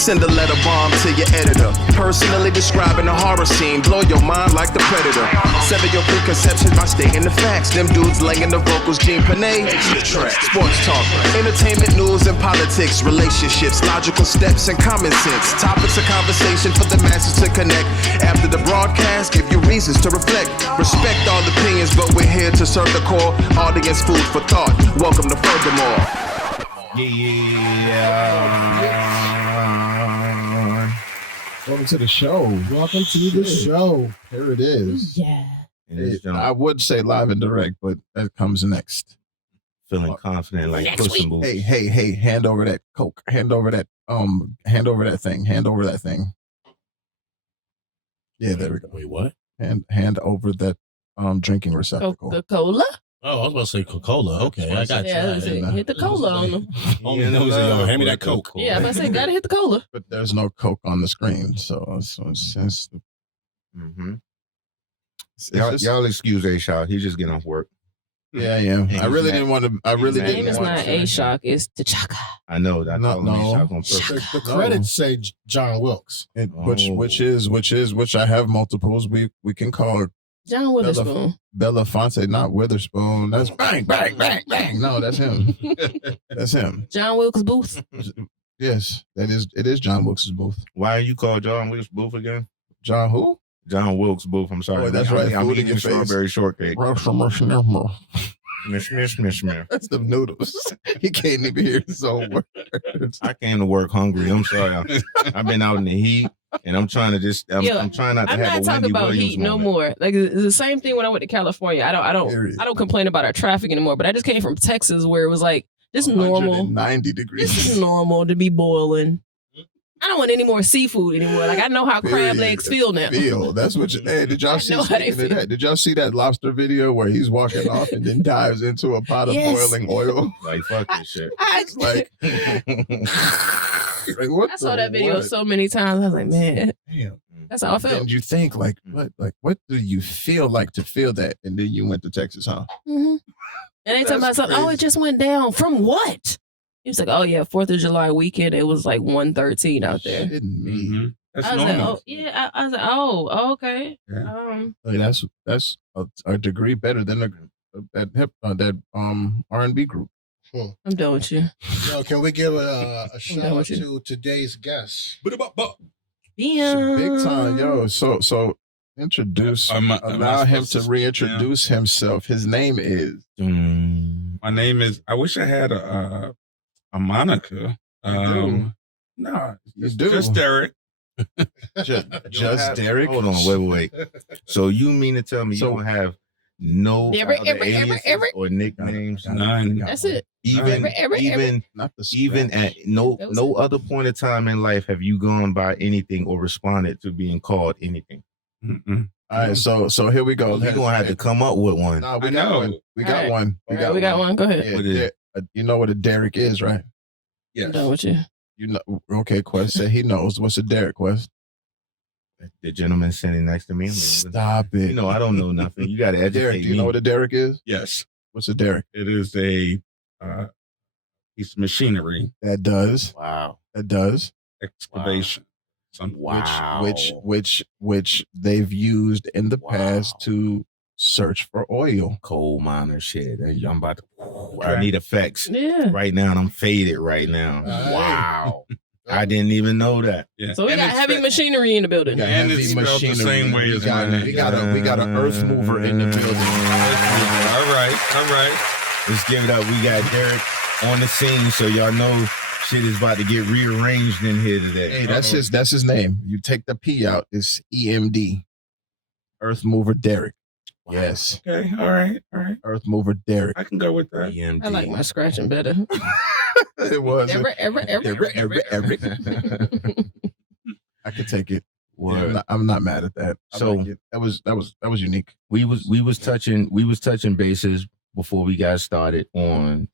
Send a letter bomb to your editor. Personally describing a horror scene. Blow your mind like the Predator. Sever your preconceptions by stating the facts. Them dudes laying the vocals. Gene Panay. Sports talk. Entertainment, news, and politics. Relationships, logical steps, and common sense. Topics of conversation for the masses to connect. After the broadcast, give you reasons to reflect. Respect all opinions, but we're here to serve the core audience food for thought. Welcome to Furthermore. Welcome to the show. Welcome to the show. Here it is. Yeah. I would say live and direct, but that comes next. Feeling confident like Puss in Boots. Hey, hand over that Coke. Hand over that thing. Hand over that thing. Yeah, there we go. Wait, what? Hand over that drinking receptacle. Coca-Cola? Oh, I was about to say Coca-Cola. Okay, I got you. Hit the cola on them. Hand me that Coke. Yeah, I'm about to say, gotta hit the cola. But there's no Coke on the screen, so it's Y'all excuse A-Shot. He's just getting off work. Yeah, I am. I really didn't want to. His name is not A-Shock, it's T'Chaka. I know that. No. The credits say John Wilkes, which I have multiples. We can call her John Witherspoon. Belafonte, not Witherspoon. That's bang, bang, bang, bang. No, that's him. That's him. John Wilkes Booth. Yes, it is John Wilkes Booth. Why are you called John Wilkes Booth again? John who? John Wilkes Booth. I'm sorry. Oh, that's right. I'm eating strawberry shortcake. That's the noodles. He can't even hear his own words. I came to work hungry. I'm sorry. I've been out in the heat, and I'm trying to I'm trying not to have a Wendy Williams moment. I'm not talking about heat no more. Like it's the same thing when I went to California. I don't complain about our traffic anymore. But I just came from Texas where it was like just normal, 90 degrees. This is normal to be boiling. I don't want any more seafood anymore. Like I know how crab legs feel now. That's what you. Hey, did y'all see that? Did y'all see that lobster video where he's walking off and then dives into a pot of boiling oil? Like fuck this shit. Like what? I saw that video so many times. I was like, man, damn. That's how I felt. And you think like, what do you feel like to feel that? And then you went to Texas, huh? Mm-hmm. And they talking about something. Oh, it just went down from what? He was like, oh, yeah, 4th of July weekend, it was like 113 out there. Mm-hmm. That's normal. Like, oh, yeah. I was like, oh, okay. Yeah. That's a degree better than that R&B group. I'm done with you. Yo, can we give a shout out to today's guest? Yeah. Big time, yo. So introduce, allow him to reintroduce himself. His name is. My name is. I wish I had a moniker. No, just Derek. just Derek. Hold on, wait. So you mean to tell me you don't have no aliases or nicknames? None. That's it. Even at no other point of time in life have you gone by anything or responded to being called anything. Mm-mm. All right, so here we go. You're gonna have to come up with one. No, we got one. We got one. We got one. Go ahead. Yeah, you know what a derrick is, right? Yes. I'm done with you. You know. Okay, Quest said he knows. What's a derrick, Quest? The gentleman sitting next to me. Stop it. You know, I don't know nothing. You got to educate Derek, me. do you know what a derrick is? Yes. What's a derrick? It is a piece of machinery. That does. Wow. That does. Excavation. Wow. Which they've used in the past to search for oil. Coal miner shit. I'm about to. I need effects. Yeah. Right now, and I'm faded right now. Wow. I didn't even know that. Yeah. So we got heavy machinery in the building. And it's spelled the same way as my name. We got an earth mover in the building. All right. Let's give it up. We got Derek on the scene, so y'all know shit is about to get rearranged in here today. Hey, that's his name. You take the P out. It's EMD. Earth mover Derek. Wow. Yes. Okay. All right. Earth mover Derek. I can go with that. EMD. I like my scratching better. It was. Ever. I could take it. Yeah, I'm not mad at that. So like that was unique. We was touching bases before we got started on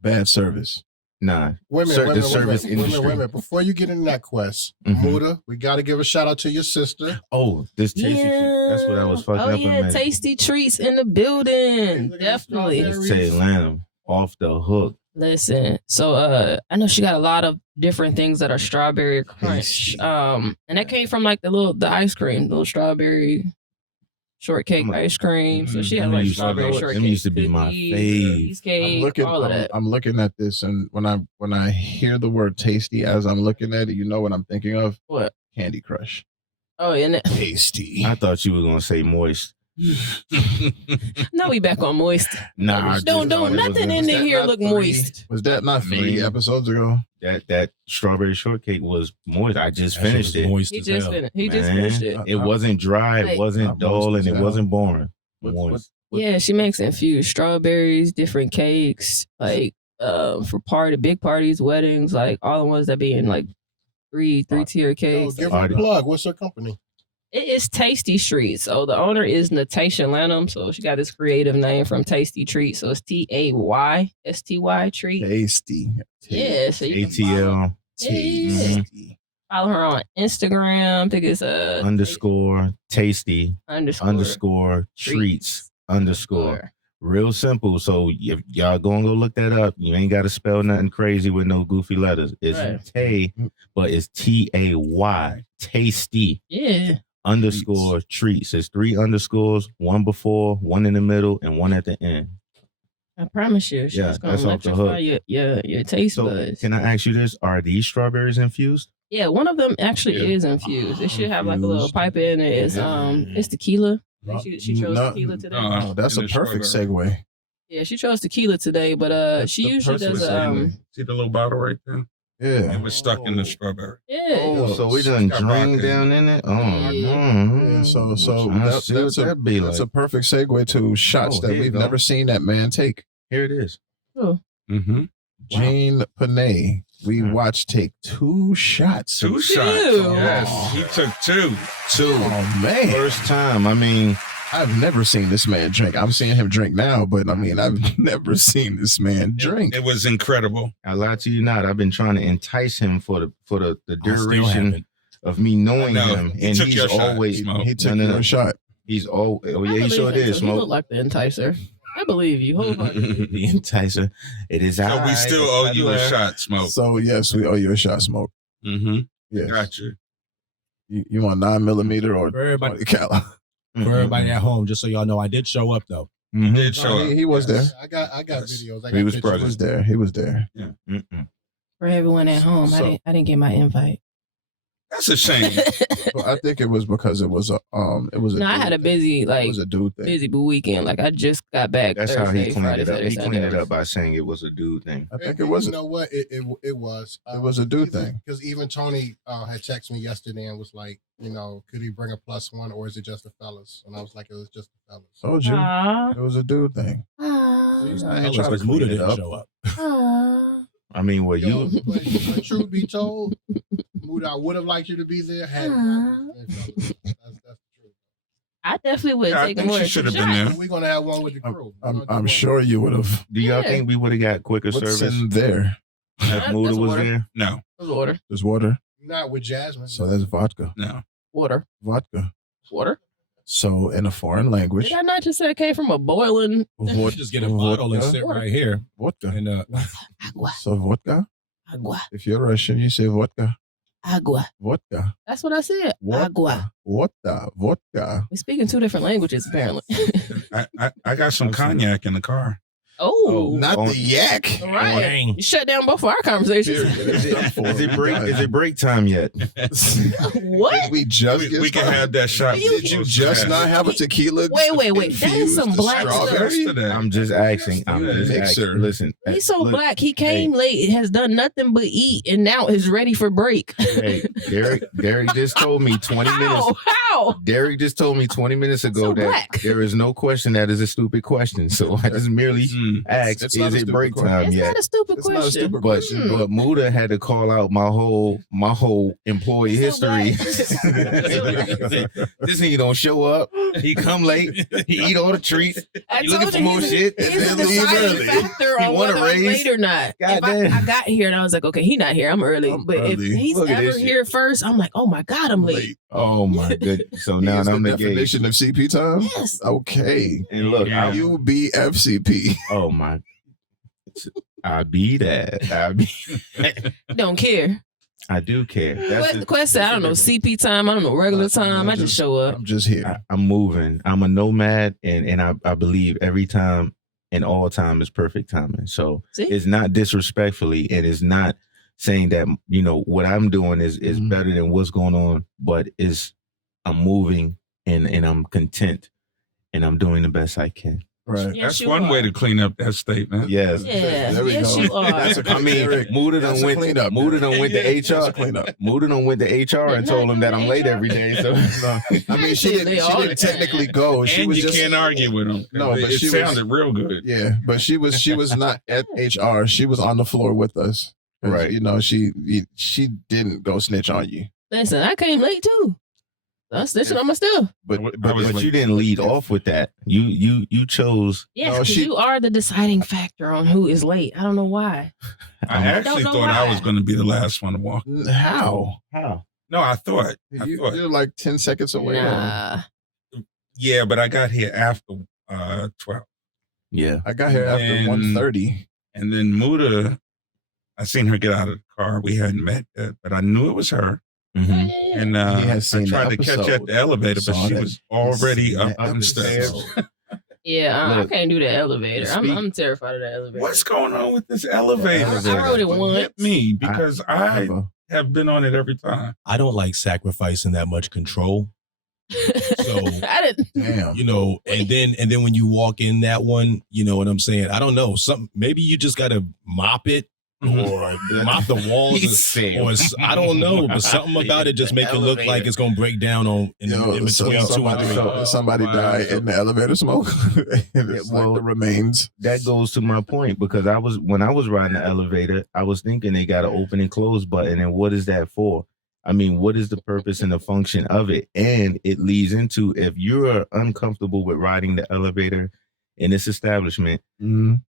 bad service. Nah. Women, service industry. women. Before you get into that quest, Mm-hmm. Muda, we got to give a shout out to your sister. Oh, this Taysty Treats. That's what I was fucking up. Oh yeah, Taysty Treats in the building. Definitely. It's Atlanta off the hook. Listen, so I know she got a lot of different things that are strawberry crunch. And that came from like the ice cream, little strawberry shortcake ice cream. So she had like strawberry shortcake. Them used to be my fave. Cheesecake, all of that. I'm looking at this, and when I hear the word tasty as I'm looking at it, you know what I'm thinking of? What? Candy Crush. Oh, yeah. Tasty. I thought you were gonna say moist. No, we back on moist. Nah, don't nothing in here look moist. Was that not 3 episodes ago? That strawberry shortcake was moist. I just finished it. Moist He as just hell. finished. He just finished it. It wasn't dry, it Like- wasn't dull, and it wasn't boring. Moist. Yeah, she makes infused strawberries, different cakes, like for big parties, weddings, like all the ones that be in like three tier Yo, cakes. give her a plug. What's her company? It is Taysty Treats. So the owner is Natasha Lanham. So she got this creative name from Taysty Treats. So it's TAYSTY Treat. Tasty. Yeah, so you can ATL Tasty. follow her on Instagram. I think it's underscore tasty underscore treats underscore. Real simple. So if y'all gonna go look that up, you ain't got to spell nothing crazy with no goofy letters. It's Tay, but it's TAY. Tasty. Yeah. Underscore treats. It's 3 underscores, 1 before, 1 in the middle, and 1 at the end. I promise you, she's Yeah, gonna that's off the electrify your taste So buds. can I ask you this? Are these strawberries infused? Yeah, one of them actually is infused. It should have like a little pipe in it. It's tequila. She chose tequila today. Oh, that's a perfect segue. Yeah, she chose tequila today, but she usually does See the little bottle right there? Yeah. It was stuck in the strawberry. yeah. Oh, so we done drink down in it? Oh, Yeah, so that's a perfect segue to shots that we've never seen that man take. Here it is. Oh. Mm-hmm. Gene Panay. We watched take 2 shots. 2 shots. Yes, he took 2. Oh, man. First time. I mean, I've never seen this man drink. I'm seeing him drink now, but I mean, I've never seen this man drink. It was incredible. I lie to you not. I've been trying to entice him for the duration of me knowing him, He and took he's your shot, always Smoke. He took your shot. He's oh I yeah, he sure believe did. him, so he look Smoke like the enticer. I believe you. Wholeheartedly. the enticer. It is. So we still owe you a shot, Smoke. So yes, we owe you a shot, Smoke. Mm-hmm. Yes. Got you. You want 9mm or For everybody, 20 cal? for everybody at home, just so y'all know, I did show up though. He did show up. He was there. I got videos. I got He was pictures. present. He was there. For everyone at home, So- I didn't get my invite. That's a shame. Well, I think it was because it was a No, dude I had a thing. busy It was a dude thing. busy weekend. Like I just got back. That's how he Thursday, cleaned Friday, it up. Saturday, He cleaned it Sunday. up by saying it was a dude thing. I think You it was. know what? It was. It was a dude thing. Because even Tony had texted me yesterday and was like, could he bring a +1 or is it just the fellas? And I was like, it was just the fellas. Told you. Aw. It was a dude thing. Aw. I ain't Fellas, trying to because Muda clean it didn't up. show up. Aw. I mean, well, Yo, you but truth be told, Muda, I would have liked you to be there. Had that's the truth. I definitely would Yeah, I take think more she than should 2 have been shots. there. We're gonna have one with the crew. I'm sure you would have. do y'all Yeah. think we would have got quicker What's service in there? if Muda That's was water. there? No, There's water. There's water. Not with Jasmine. So that's vodka. no. Water. Vodka. Water. So in a foreign language, Did I not just say it came from a boiling You just get a bottle and sit right here. vodka. And agua? So vodka. Agua. If you're Russian, you say vodka. Agua. Vodka. That's what I said. Agua. Vodka. Vodka. We speak in 2 different languages, apparently. I got some cognac in the car. Oh. Not the yak. All right. Dang. You shut down both of our conversations. Is it break time yet? What? Did we just get We can started? have that shot. Did you just not have a tequila? Wait. That is some infused black strawberry? Yesterday. I'm just asking. I'm just Mixer. asking. Listen, He's so look, black. He came late, has done nothing but eat, and now is ready for break. Hey, Derek just told me 20 minutes. How? How? Derek just told me 20 minutes ago So that black. there is no question that is a stupid question. So I just merely asked, It's not is a it stupid break question. time It's yet? not a stupid It's not a question. stupid But question. but Muda had to call out my whole employee He's so history. This nigga don't show up. He come late. He eat all the treats. I He looking told for you more shit. And He's a then leave deciding early. factor He on want a whether I'm raise. late or not. If I Goddamn. got here and I was like, okay, he not here. I'm early. I'm but early. if he's Look at ever this here first, I'm like, oh my God, I'm late. Oh my goodness. So He now is I'm the the gauge. definition of CP time. Yes. Okay, And look, Yeah. UBFCP. oh my. I be that. Don't care. I do care. That's What the- question? I don't know. CP time. I don't know. Regular time. I just show up. I'm just here. I'm moving. I'm a nomad, and I believe every time and all time is perfect timing. So See? it's not disrespectfully, and it's not saying that what I'm doing is Mhm. better than what's going on, but I'm moving and I'm content, and I'm doing the best I can. Right. Yes, That's you one way are. to clean up that statement. Yes. Yeah. There we Yes, go. you are. That's a I mean, Derek, Muda that's done a went. cleanup. Muda done went to That's a HR. cleanup. Muda done went to HR and But told not him that I'm even late HR. every day. So I mean, she They didn't all the technically time. go. She And was you just can't argue with him. No, but it she was- sounded real good. Yeah, but she was not at HR. She was on the floor with us. 'Cause, Right. She didn't go snitch on you. Listen, I came late too. I'm snitching on my stuff. But I was but like- you didn't lead off with that. You chose. Yes, No, because she- you are the deciding factor on who is late. I don't know why. I actually know thought I why. was going to be the last one to walk. How? No, I thought. You're like 10 seconds away. Nah. Yeah, but I got here after 12. Yeah. I got here after And- 1:30. And then Muda, I seen her get out of the car. We hadn't met yet, but I knew it was her. Mhm. And He has I seen the tried to catch her at episode. the elevator, but Saw she that. was already Seen up that the stairs. episode. Yeah, I Look, can't do the elevator. speak- I'm terrified of the elevator. What's going on with this elevator? I rode it once. Hit me because I Ever. have been on it every time. I don't like sacrificing that much control. So I didn't. Damn. and then when you walk in that one, you know what I'm saying? I don't know. Maybe you just gotta mop it or mop the walls. I don't know, but something about it just make it look like it's gonna break down in between 2 and 3. Somebody died in the elevator smoke. It's well, like the remains. That goes to my point because when I was riding the elevator, I was thinking they got an open and close button, and what is that for? I mean, what is the purpose and the function of it? And it leads into if you're uncomfortable with riding the elevator in this establishment, can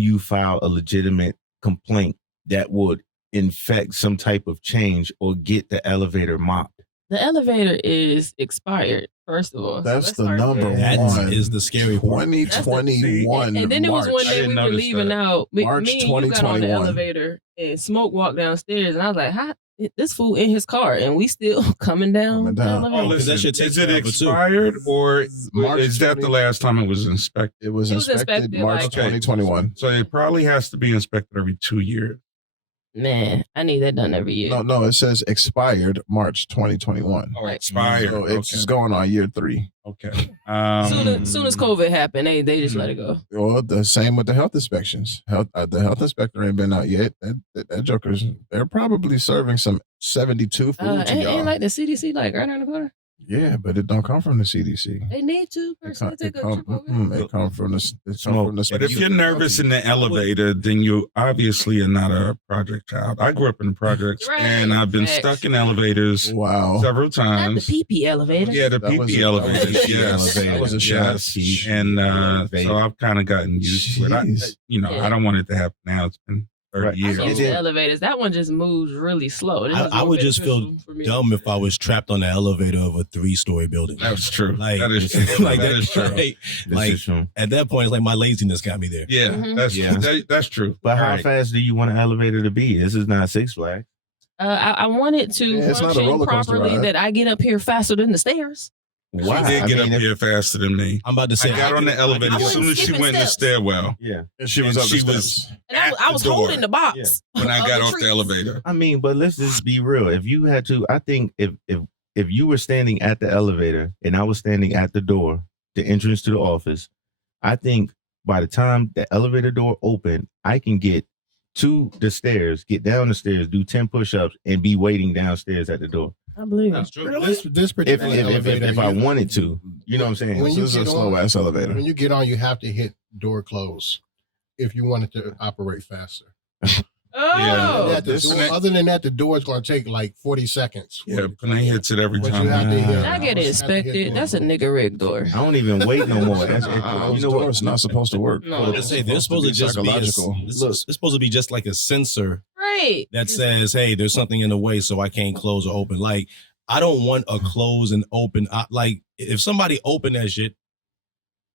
you file a legitimate complaint that would infect some type of change or get the elevator mopped? The elevator is expired, first of all. So That's let's the start number there. one. That is the scary part. 2021. And then there was one March. day didn't we were notice leaving that. out. March Me and you got on the 2021. elevator and Smoke walked downstairs, and I was like, "How this fool in his car, and we still coming down?" Coming the down. elevator? Oh, listen, that shit takes is it forever, too. expired or March is that 20 the last time it was inspected? It was It was inspected inspected, March like- 2021. So it probably has to be inspected every 2 years. Man, I need that done every year. No, it says expired March 2021. Oh, Right. expired. So it's just going on year 3. Okay. Soon as COVID happened, they just let it go. Well, the same with the health inspections. The health inspector ain't been out yet. That joker's, they're probably serving some 72 food to y'all. Ain't like the CDC like right around the corner. Yeah, but it don't come from the CDC. They need to personally take a trip over. It come from the But if you're nervous in the elevator, then you obviously are not a project child. I grew up in the projects, Right. and I've been Facts. stuck in elevators Wow. several Not the times. PP elevator. Yeah, the That was PP a- elevators. that was a Yes, shit. That was a yes. shit. And so I've kind of gotten used to it. Jeez. I don't want it to happen now. It's been 30 Right. years. I'm used to elevators. That one just moves really slow. This is I more would just feel beneficial for me. dumb if I was trapped on the elevator of a 3-story building. That's true. Like, that is true. like that is true. Like, at that point, it's like my laziness got me there. Yeah, Mhm. that's true. But how Right. fast do you want an elevator to be? This is not Six Flags. I want it to Yeah, it's not a function roller coaster properly. ride. That I get up here faster than the stairs. Why? She did I get mean, up if- here faster than me. I'm about to I say, got on the elevator I as soon wasn't as she skipping went in the steps. stairwell. Yeah. And she was And up she the was- steps. And At I the was door. holding the box. When I of got the off the treats. elevator. I mean, but let's just be real. If you had to, I think if you were standing at the elevator and I was standing at the door, the entrance to the office, I think by the time the elevator door opened, I can get to the stairs, get down the stairs, do 10 push-ups, and be waiting downstairs at the door. I believe That's it. true. This particular elevator, if I wanted to, you know what I'm saying? When This is a slow ass elevator. when you get on, you have to hit door close if you want it to operate faster. Oh, Other than that, the door is going to take like 40 seconds. Yeah, and they hits it every But time. you have to hit- I get it inspected. That's a nigga rig door. I don't even wait no more. That's, you Those know what? doors not supposed to work. No. I was gonna say they're supposed to just be psychological. it's supposed to be just like a sensor Right. that says, "Hey, there's something in the way, so I can't close or open." Like, I don't want a close and open. Like, if somebody open that shit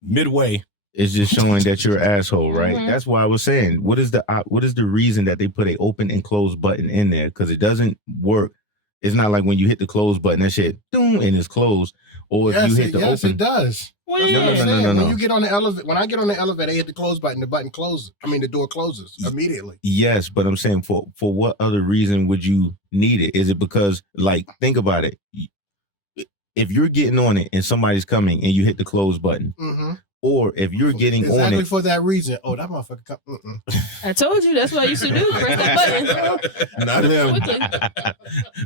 midway, It's just showing that you're an asshole, right? Mhm. That's why I was saying, what is the reason that they put a open and close button in there? Because it doesn't work. It's not like when you hit the close button, that shit boom, and it's closed. Or if you hit the yes, open, it does. Well, That's what I'm yeah. saying. No. When you get on the elevator, when I get on the elevator, I hit the close button. The button closes. I mean, the door closes immediately. yes, but I'm saying for what other reason would you need it? Is it because, like, think about it. If you're getting on it and somebody's coming and you hit the close button, Mm-hmm. or if you're getting on Exactly it, for that reason. Oh, that motherfucker come. I told you that's what I used to do. Press that button. Not him. Quickly.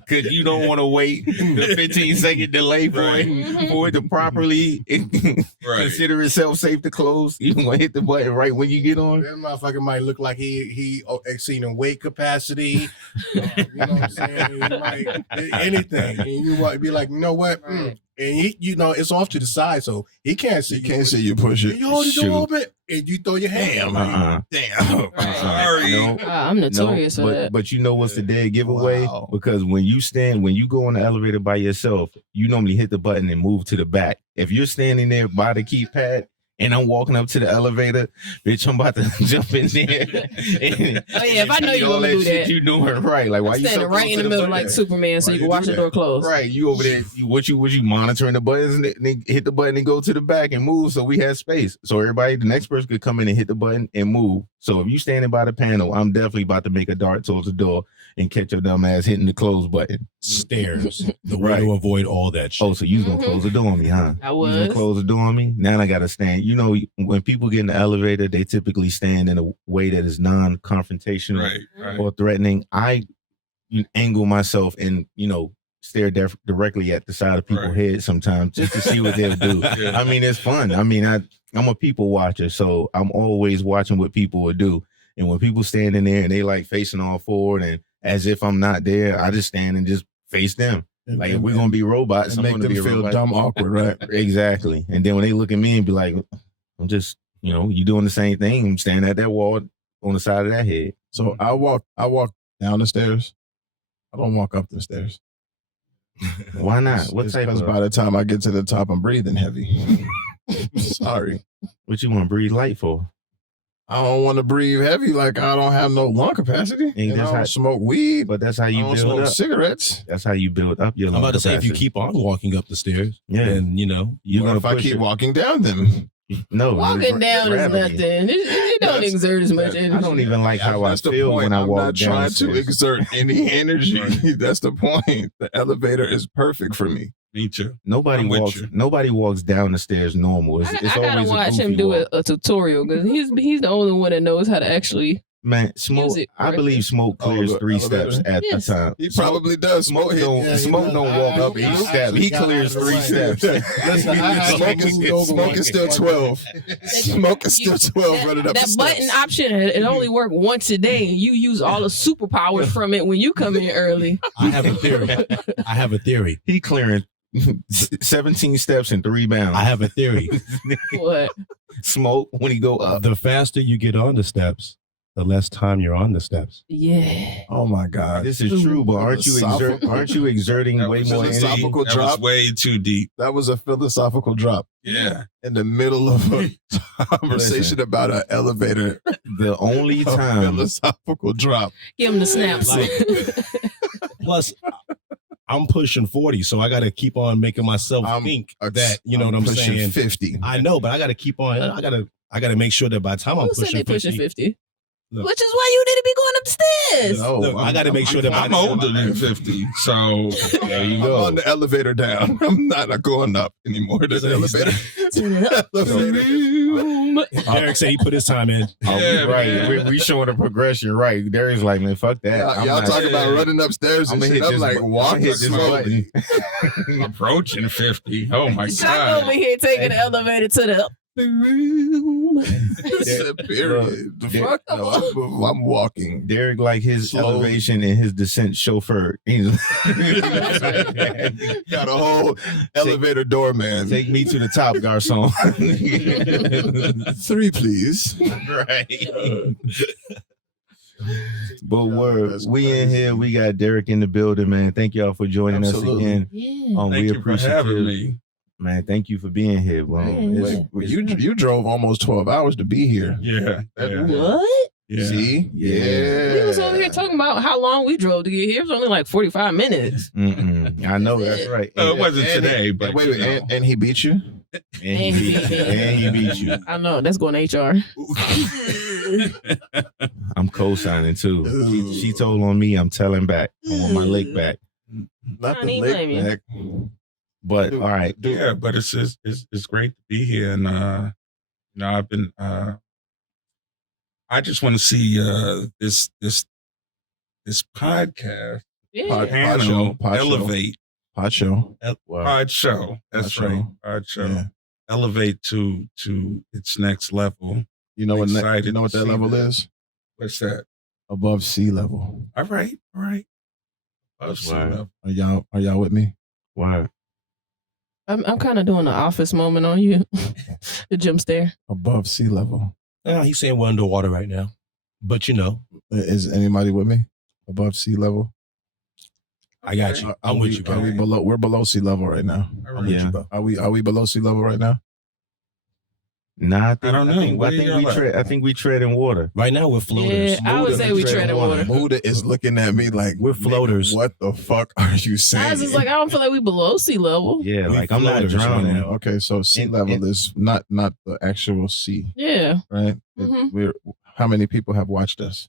because you don't want to wait the 15-second delay for it to properly consider itself safe to close. You want to hit the button right when you get on. That motherfucker might look like he exceeding weight capacity. You know what I'm saying? He might, anything. And you might be like, you know what? And he, it's off to the side, so he can't see. You can't see you push it. You hold the Shoot. door open, and you throw your hand. Damn. Sorry. No. I'm notorious for that. But you know what's the dead giveaway? Wow. Because when you go in the elevator by yourself, you normally hit the button and move to the back. If you're standing there by the keypad and I'm walking up to the elevator, bitch, I'm about to jump in there. Oh yeah, if I know you all want to do shit that, you doing right. Like why I'm you standing so right close in to the middle button? like Superman, so Why you you can watch do the that? door close. Right, you over there. What you monitoring the buttons and then hit the button and go to the back and move, so we have space. So everybody, the next person could come in and hit the button and move. So if you standing by the panel, I'm definitely about to make a dart towards the door and catch your dumb ass hitting the close button. stairs. The way Right. to avoid all that shit. Oh, so you was gonna close the door on me, huh? I You was was. gonna close the door on me. Now I gotta stand. You know, when people get in the elevator, they typically stand in a way that is non-confrontational Right. or threatening. I angle myself and stare directly at the side of people's Right. heads sometimes just to see what they'll do. Yeah. I mean, it's fun. I mean, I'm a people watcher, so I'm always watching what people will do. And when people stand in there and they like facing all forward and as if I'm not there, I just stand and just face them. Like if we're gonna be robots, I'm make gonna them be a feel robot. dumb awkward, right? Exactly. And then when they look at me and be like, I'm just, you doing the same thing. I'm standing at that wall on the side of that head. So I walk down the stairs. I don't walk up the stairs. Why not? What type Because of, by the time I get to the top, I'm breathing heavy. Sorry. what you want to breathe light for? I don't want to breathe heavy like I don't have no lung capacity. Ain't And that's I don't how- smoke weed. But that's how I you don't build smoke up. cigarettes. That's how you build up your I'm lung about to say, if you capacity. keep on walking up the stairs, Yeah. then you're What gonna if I push keep it. walking down them? No, Walking down is gravity. nothing. It don't That's- exert as much energy. I don't even like how I That's the feel point. when I I'm walk not down trying the to stairs. exert any energy. That's the point. The elevator is perfect for me. Me too. Nobody I'm with walks. you. Nobody walks down the stairs normal. It's I gotta always a watch goofy him do walk. a tutorial because he's the only one that knows how to actually. Man, smoke. Music, I correct? believe smoke Oh, clears the 3 elevator? steps at Yes. the time. He probably does. Smoke don't. Yeah, he smoke does. don't walk up I each step. He got clears out of 3 the steps. Listen, I Smoke is, moved over smoke one- is still 12. Smoke is still 12 running up the That steps. button option, it only worked once a day, and you use all the superpowers from it when you come in early. I have a theory. He clearing 17 steps in 3 bounds. I have a theory. What? Smoke when he go up. The faster you get on the steps, the less time you're on the steps. Yeah. Oh my God. This is true, but aren't you exerting That way was more energy? philosophical That drop. was way too deep. That was a philosophical drop Yeah. in the middle of a conversation about an elevator. The only A time philosophical drop. Give him the snaps. Plus, I'm pushing 40, so I got to keep on making myself think that, you know what I'm pushing saying? 50. I know, but I got to keep on. I got to make sure that by the time I'm Who said they pushing pushing 50, 50? Look. Which is why you need to be going up the stairs. No, look, I got to make sure that by I'm the time older than 50, so there you I'm go. on the elevator down. I'm not going up anymore. There's an He's elevator. Turn it up. elevator. Derek said he put his time in. Yeah, right. We showing the progression, right? Derek's like, man, fuck that. Y'all talk about running upstairs and shit. I'm like, walking hit this button. Approaching 50. Oh my Chuck God. over here taking the elevator to the upper room. Period. The fuck? No, I'm walking. Derek, like his Slowly. elevation and his descent chauffeur. He's Got a whole elevator doorman. Take me to the top, garçon. 3, please. Right. But That's we in crazy. here. We got Derek in the building, man. Thank y'all for joining Absolutely. us again. Yeah. Thank We you for appreciate having me. Man, thank you for being here, bro. Yeah. Wait, you drove almost 12 hours to be here. Yeah. What? Yeah. See? Yeah. We was over here talking about how long we drove to get here. It was only like 45 minutes. I know that's right. It wasn't today, but wait, you know. and he beat you? And he beat you. I know. That's going to HR. I'm co-signing too. She told on me. I'm telling back. I want my lick back. Not I the ain't blame you. lick back. But all right, Yeah, but it's great to be here, and I've been I just want to see this podcast Yeah. panel Pod show. elevate Podshow. Pod show. That's Pod right, show. Pod show. Yeah. Elevate to its next level. You know what? Excited You know what to that see level that. is? What's that? Above sea level. All right. Above sea Wow. level. Are y'all with me? wow. I'm kind of doing the office moment on you. The gym stare. Above sea level. He's saying we're underwater right now. But Is anybody with me? Above sea level. I got you. I'm with you, Are we bro. below? We're below sea level right now. All I'm right. with you, bro. Are we below sea level right now? Nah, I don't know. What do y'all like? I think we tread in water. Right now, we're floaters. Yeah, I would say we treading water. Muda is looking at me like We're "Nigga, floaters." What the fuck are you saying? I was just like, I don't feel like we below sea level. Yeah, We like I'm not floaters right drowning. now. Okay, so sea And- level and- is not the actual sea, Yeah. right? Mhm. We're how many people have watched us?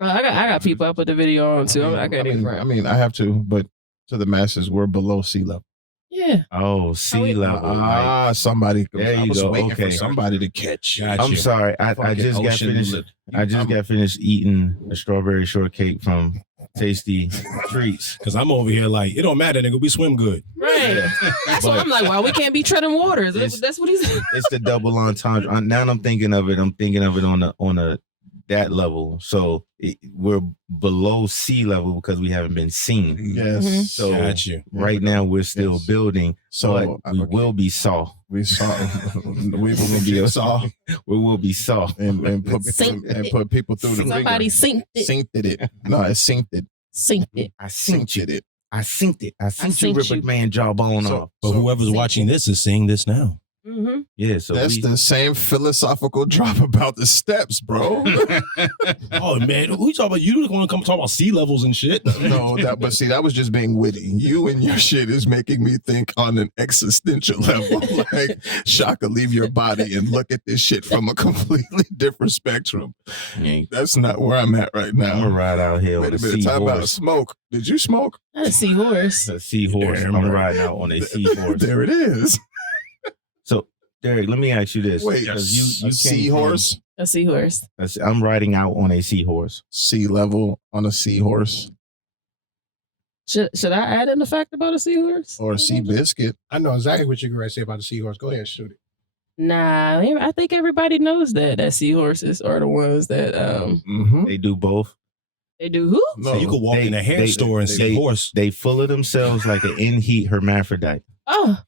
I got people I put the video on too. I can't even I mean, I have to, but to the masses, we're below sea level. Yeah. Oh, sea level. right. Somebody. There I you was go, waiting for okay. somebody to catch. Got I'm you. sorry. I Fucking just got ocean finished. lit. I just got finished eating a strawberry shortcake from Taysty Treats. Because I'm over here like, it don't matter, nigga. We swim good. Right. That's why I'm like, why we can't be treading waters? That's what he's. It's the double entendre. Now I'm thinking of it. I'm thinking of it on a that level. So we're below sea level because we haven't been seen. Yes. Mhm. So Got you. right now we're still Yes. building. So But we will be saw. we saw we will be a saw We will be saw. and put people through the Somebody synced it. synced it. No, it synced it. Synced it. I synced you. Synced it. I synced it. I synced you, synced Ripper you. Man jawbone So- off. But whoever's watching this is seeing this now. Mm-hmm. Yeah, so That's the same philosophical drop about the steps, bro. Oh, man. Who you talking about? You want to come talk about sea levels and shit? No, but see, that was just being witty. You and your shit is making me think on an existential level. Like, Shaka, leave your body and look at this shit from a completely different spectrum. Yeah, That's not where I'm at right I'm gonna now. ride out here Wait on a a minute, talk about seahorse. smoke. Did you smoke? Not a seahorse. A seahorse. Damn I'm right. riding out on a seahorse. There it is. So, Derek, let me ask you this. Wait, 'Cause a came seahorse? A seahorse. I'm riding out on a seahorse. Sea level on a seahorse Should I add in the fact about a seahorse? or a sea biscuit. I know exactly what you're going to say about the seahorse. Go ahead, shoot it. Nah, I think everybody knows that seahorses are the ones that Mm-hmm. They do both. they do who? No, So you could walk in a hair store and see horse. They full of themselves like an in-heat hermaphrodite. Oh.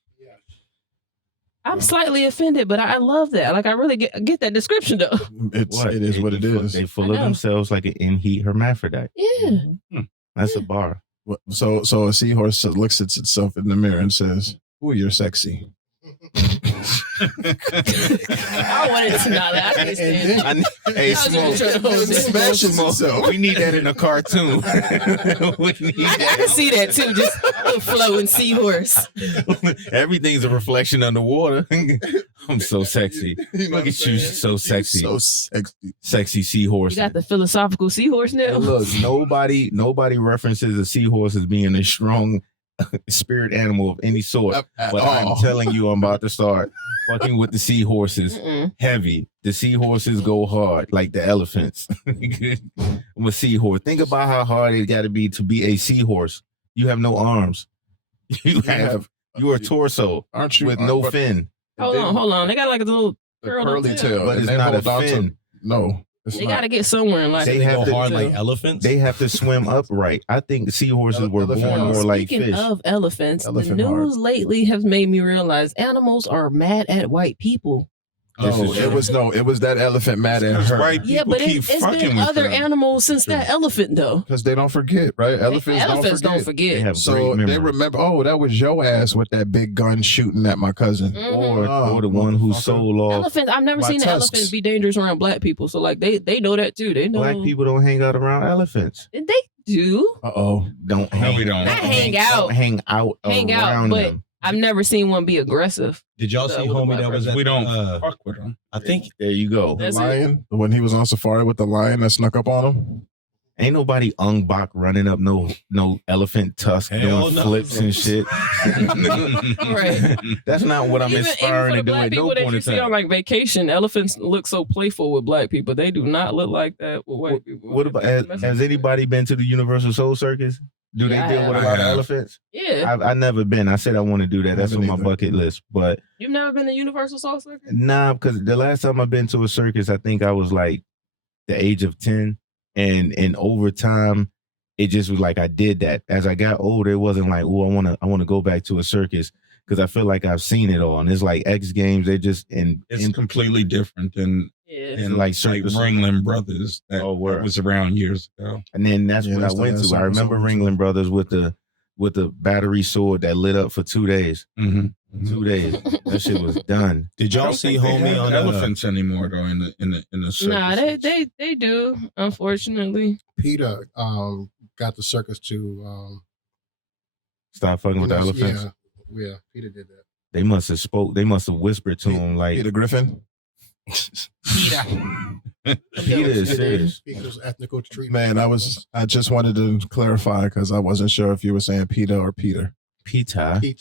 I'm slightly offended, but I love that. Like I really get that description though. it is what it is. They full I of know. themselves like an in-heat hermaphrodite. Yeah. That's a bar. So a seahorse looks at itself in the mirror and says, "Ooh, you're sexy." I wanted to know that. I can't stand it. Hey, I was just trying to hold It it. smashes itself. We need that in a cartoon. We need I can see that too. Just a flowing seahorse. Everything's a reflection underwater. I'm so sexy. You know Look what at I'm you, saying? so sexy. So sexy. Sexy seahorse. You got the philosophical seahorse now. And look, nobody references a seahorse as being a strong spirit animal of any sort. At But I'm all. telling you, I'm about to start fucking with the seahorses. Heavy. The seahorses go hard like the elephants. I'm a seahorse. Think about how hard it got to be a seahorse. You have no arms. You are a torso, aren't you? with no but fin. Hold on. They got like a little the curly tail, But and it's they not a hold on to- fin. No, it's They not. got to get somewhere in life. They They have go to- hard like elephants. They have to swim upright. I think the seahorses were Elephant born arms. more like Speaking fish. of elephants, Elephant the heart. news lately has made me realize animals are mad at white people. No, This is it was that elephant mad at Because her. white Yeah, people but keep it's fucking been with other them. animals since that elephant, though. Because they don't forget, right? Elephants don't don't forget. They have So great memory. they remember, oh, that was your ass with that big gun shooting at my cousin. Mhm. or the one who motherfucker. sold off. Elephants. I've never My seen an tusks. elephant be dangerous around black people. So like they know that too. They know Black people don't hang out around elephants. They do Uh-oh. Don't No, hang. we don't. Not hang out. Don't hang out Hang out, around but them. I've never seen one be aggressive. Did y'all see with the homie black that was at We don't the, fuck with them. I think There you go. The That's it. lion, when he was on safari with the lion that snuck up on him. Ain't nobody unbok running up no elephant tusk Hell doing no. flips and shit. Right. That's not what I'm Even for inspiring the to do black at people no that point you in see on time. like vacation, elephants look so playful with black people. They do not look like that with white people. What about has anybody been to the Universal Soul Circus? Do they Yeah, I deal with a have. lot of I have. elephants? Yeah, I've never been. I said I want to do that. That's on Haven't my either. bucket list. But you've never been to Universal Soul Circus? nah, because the last time I've been to a circus, I think I was like the age of 10. And over time, it just was like I did that. As I got older, it wasn't like, oh, I want to go back to a circus because I feel like I've seen it all. And it's like X Games, they just It's completely different than Yeah. and like like circus. Ringling Brothers that, Oh, word. that was around years ago. And then that's Yeah, what that's I the went last to. I time I saw remember it. Ringling Brothers with the battery sword that lit up for 2 days. Mm-hmm. 2 days. That shit was done. did y'all see homie on elephants anymore though in the circus? Nah, they do. Unfortunately, Peter got the circus to Stop fucking with the elephants. yeah, Peter did that. They must have spoke. They must have whispered to him like, Peter Griffin. Peter is serious. Peter's ethnical treatment. Man, I just wanted to clarify because I wasn't sure if you were saying Peter or Peter. Peter. Peter.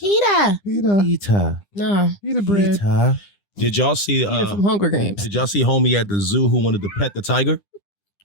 Peter. Peter. No, Peter bread. Peter. Did y'all see Peter from Hunger Games. did y'all see homie at the zoo who wanted to pet the tiger?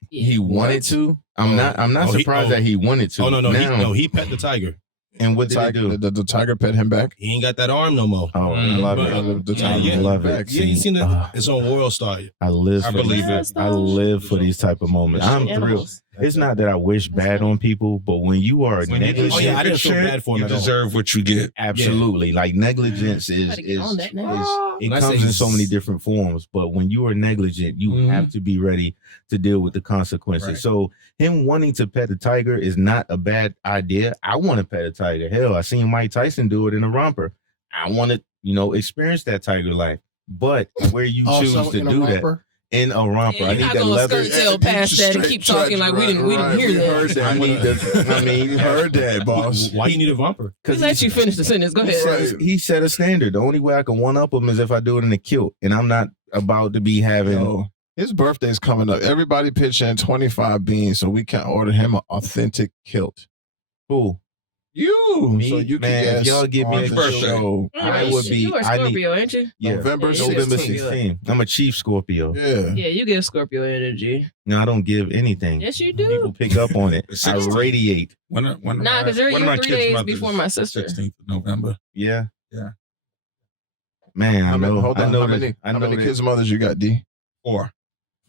He wanted to. I'm not Oh, surprised that he wanted to. Oh no, Now, he pet the tiger. and what did he do? The tiger pet him back. He ain't got that arm no more. Oh, I love But, it. The yeah, tiger yeah. pet Love him it. back. Yeah, you seen it? Ah. It's on World Star. I live I for believe these. it. I live for these type of moments. I'm thrilled. Animals. It's not that I wish bad on people, but when you are When you negligent, Oh, yeah, I didn't feel shit, bad for him you at all. deserve what you get. absolutely, like negligence is Gotta get on that now. it When I comes say in so many different forms. But when you are negligent, you Mhm. have to be ready to deal with the consequences. Right. So him wanting to pet a tiger is not a bad idea. I want to pet a tiger. Hell, I seen Mike Tyson do it in a romper. I want to, experience that tiger life. But where you choose Also to in a do that romper? in a romper, Yeah, I you're need not that gonna leather. skirt tail past that and keep talking like we didn't hear We that. heard that. I need the. I mean, We heard that, boss. Why you need a romper? Just let you finish the sentence. Go He ahead. set, he set a standard. The only way I can one up him is if I do it in a kilt, and I'm not about to be having. Yo, his birthday's coming up. Everybody pitch in 25 beans so we can order him an authentic kilt. Who? You. Me? So you Man, can if y'all give me on a the birthday. show. I would be. You are I need. Scorpio, ain't you? Yeah, November Yeah, November 16th. 16th. I'm a chief Scorpio. Yeah. Yeah, you give Scorpio energy. No, I don't give anything. Yes, you People do. pick up on it. I 16th. radiate. When Nah, 'cause you're 3 days before my sister. 16th of November. Yeah. Yeah. Man, I know. Hold on. I know how that. many, I how know many that. kids' mothers you got, D? 4.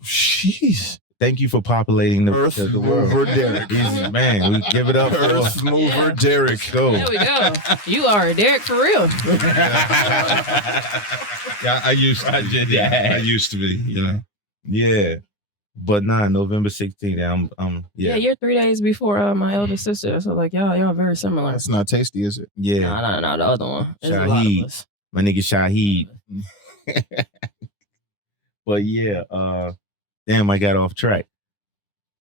Jeez. Thank you for populating Earth the world. mover Derek. Easy, man, we give it up. Earth For, mover Derek. go. There we go. You are a Derek for real. Yeah, I used to be, Yeah. But nah, November 16th. I'm Yeah, yeah. you're 3 days before my eldest sister. So like y'all very similar. That's not tasty, is it? Yeah. No, the other one. There's a lot of Shaheed. us. My nigga Shaheed. But yeah, damn, I got off track.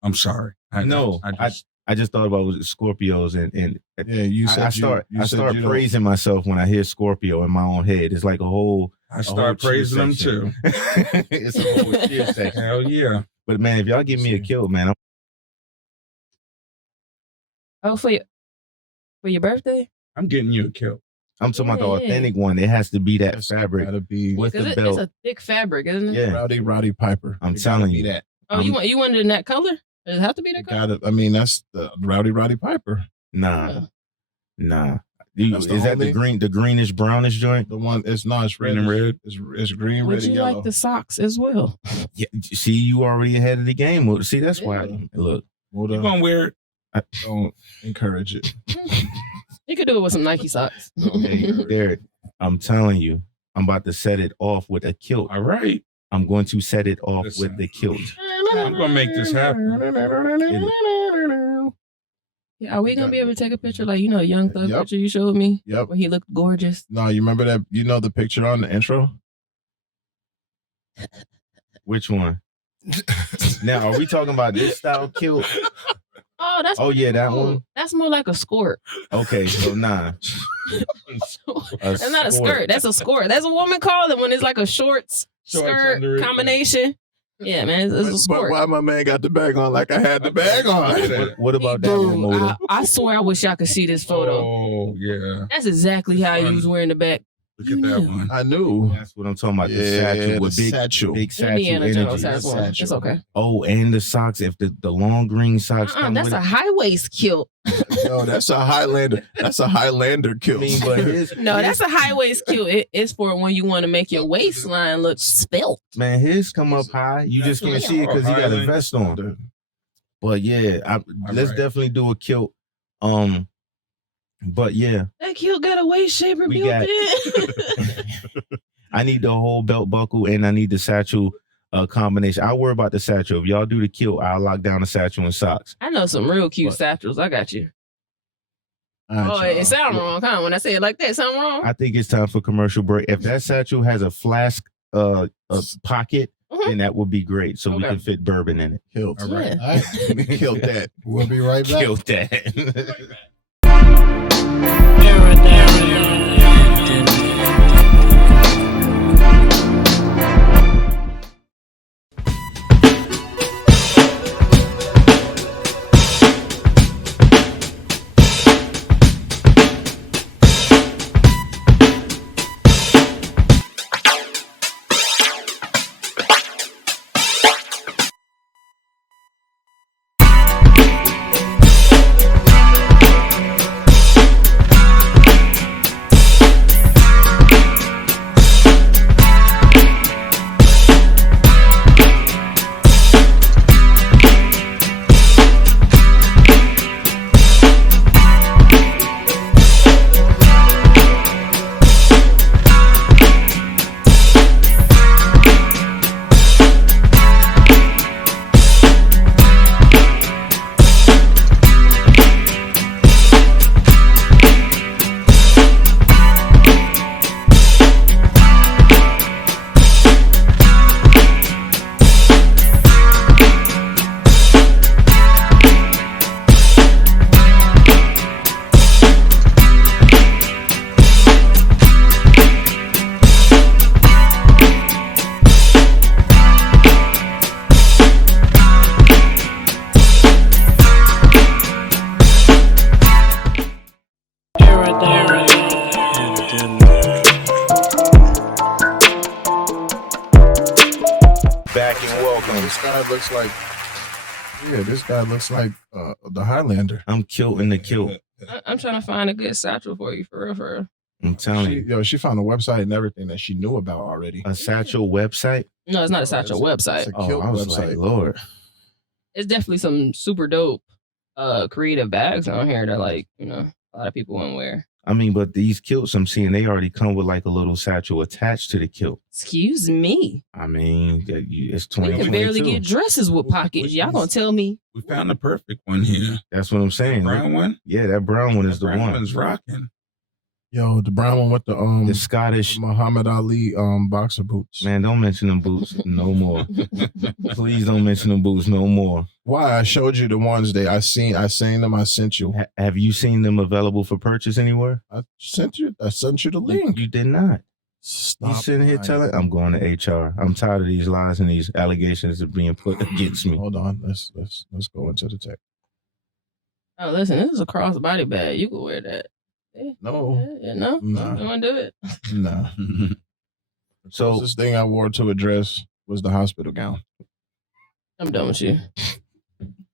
I'm sorry. I just thought about Scorpios and Yeah, you said I start you said start you don't- praising myself when I hear Scorpio in my own head. It's like a whole I start cheer praising them section. too. It's a whole cheer section. Hell yeah. But man, if y'all give me a kill, man, Oh, for your birthday? I'm getting you a kilt. I'm talking about the authentic one. It has to be that fabric. Gotta be with the It's belt. a thick fabric, isn't it? Yeah. Roddy Piper. I'm It telling gotta you. be that. Oh, you want it in that color? Does it have to be that color? Gotta. I mean, that's the Roddy Piper. Nah. That's Is that the greenish brownish joint? The one. It's not. It's Green and red. It's green, Would red, you and yellow. like the socks as well? Yeah. See, you already ahead of the game. See, that's why. Look. Hold You on. gonna wear it? I don't encourage it. You could do it with some Nike socks. Hey, Derek, I'm telling you, I'm about to set it off with a kilt. All right. I'm going to set it off Listen. with the kilt. I'm gonna make this happen. Yeah, are we gonna be able to take a picture like Young Thug Yep. picture you showed me? Yep. Where he looked gorgeous. No, you remember that? You know the picture on the intro? Which one? Now, are we talking about this style kilt? Oh, that's Yeah, that cool. one. That's more like a skirt. Okay, so nah. That's not a skirt. That's a skirt. That's what women call it when it's like a shorts skirt under it. combination. Yeah, man, it's a But skirt. why my man got the bag on like I had the bag on? What about that one, Dude, Moda? I swear I wish y'all could see this photo. Oh yeah. That's exactly how he was wearing the back. Look at that one. I knew. That's what I'm talking about. The Yeah, satchel with the big, satchel. big satchel Indiana Jones energy. has one. It's Satchel. okay. Oh, and the socks. If the long green socks come That's with a it. high waist kilt. No, that's a Highlander. That's a Highlander I kill. mean, but his, No, that's a high waist kilt. It's for when you want to make your waistline look svelte. man, his come up high. You just can't see it because he got a vest on. But yeah, let's right. definitely do a kilt. But yeah, That kilt got a waist shaper We built got- in. I need the whole belt buckle and I need the satchel combination. I'll worry about the satchel. If y'all do the kilt, I'll lock down the satchel and socks. I know some real cute What? satchels. I got you. All right, It sound wrong, huh? When I say it like that, it sound wrong. I think it's time for commercial break. If that satchel has a flask a pocket, Mhm. then that would be great. So we Okay. can fit bourbon in it. Killed. All Right. right. All right. We killed that. We'll be right back. Kill that. Back and welcome. This guy looks like. Yeah, this guy looks like the Highlander. I'm kilting the kilt. I'm trying to find a good satchel for you, for real, for real. I'm telling you. She found a website and everything that she knew about already. A satchel website? No, it's not a satchel It's website. a kilt I was website. like, Lord. It's definitely some super dope creative bags on here that a lot of people want to wear. I mean, but these kilts I'm seeing, they already come with like a little satchel attached to the kilt. Excuse me. I mean, it's We 2022. can barely get dresses with pockets. Y'all gonna tell me? We found the perfect one here. That's what I'm saying. Brown one. Yeah, that brown one is the brown one. one's rocking. Yo, the brown one with the The Scottish. Muhammad Ali boxer boots. Man, don't mention them boots no more. Please don't mention them boots no more. Why? I showed you the ones that I seen them. I sent you. Have you seen them available for purchase anywhere? I sent you the link. You did not. Stop You sitting here lying. telling I'm going to HR. I'm tired of these lies and these allegations of being put against me. Hold on. Let's go into the text. Oh, listen, this is a crossbody bag. You can wear that. No. No, Nah. you want to do it? Nah. So this thing I wore to a dress was the hospital gown. I'm done with you.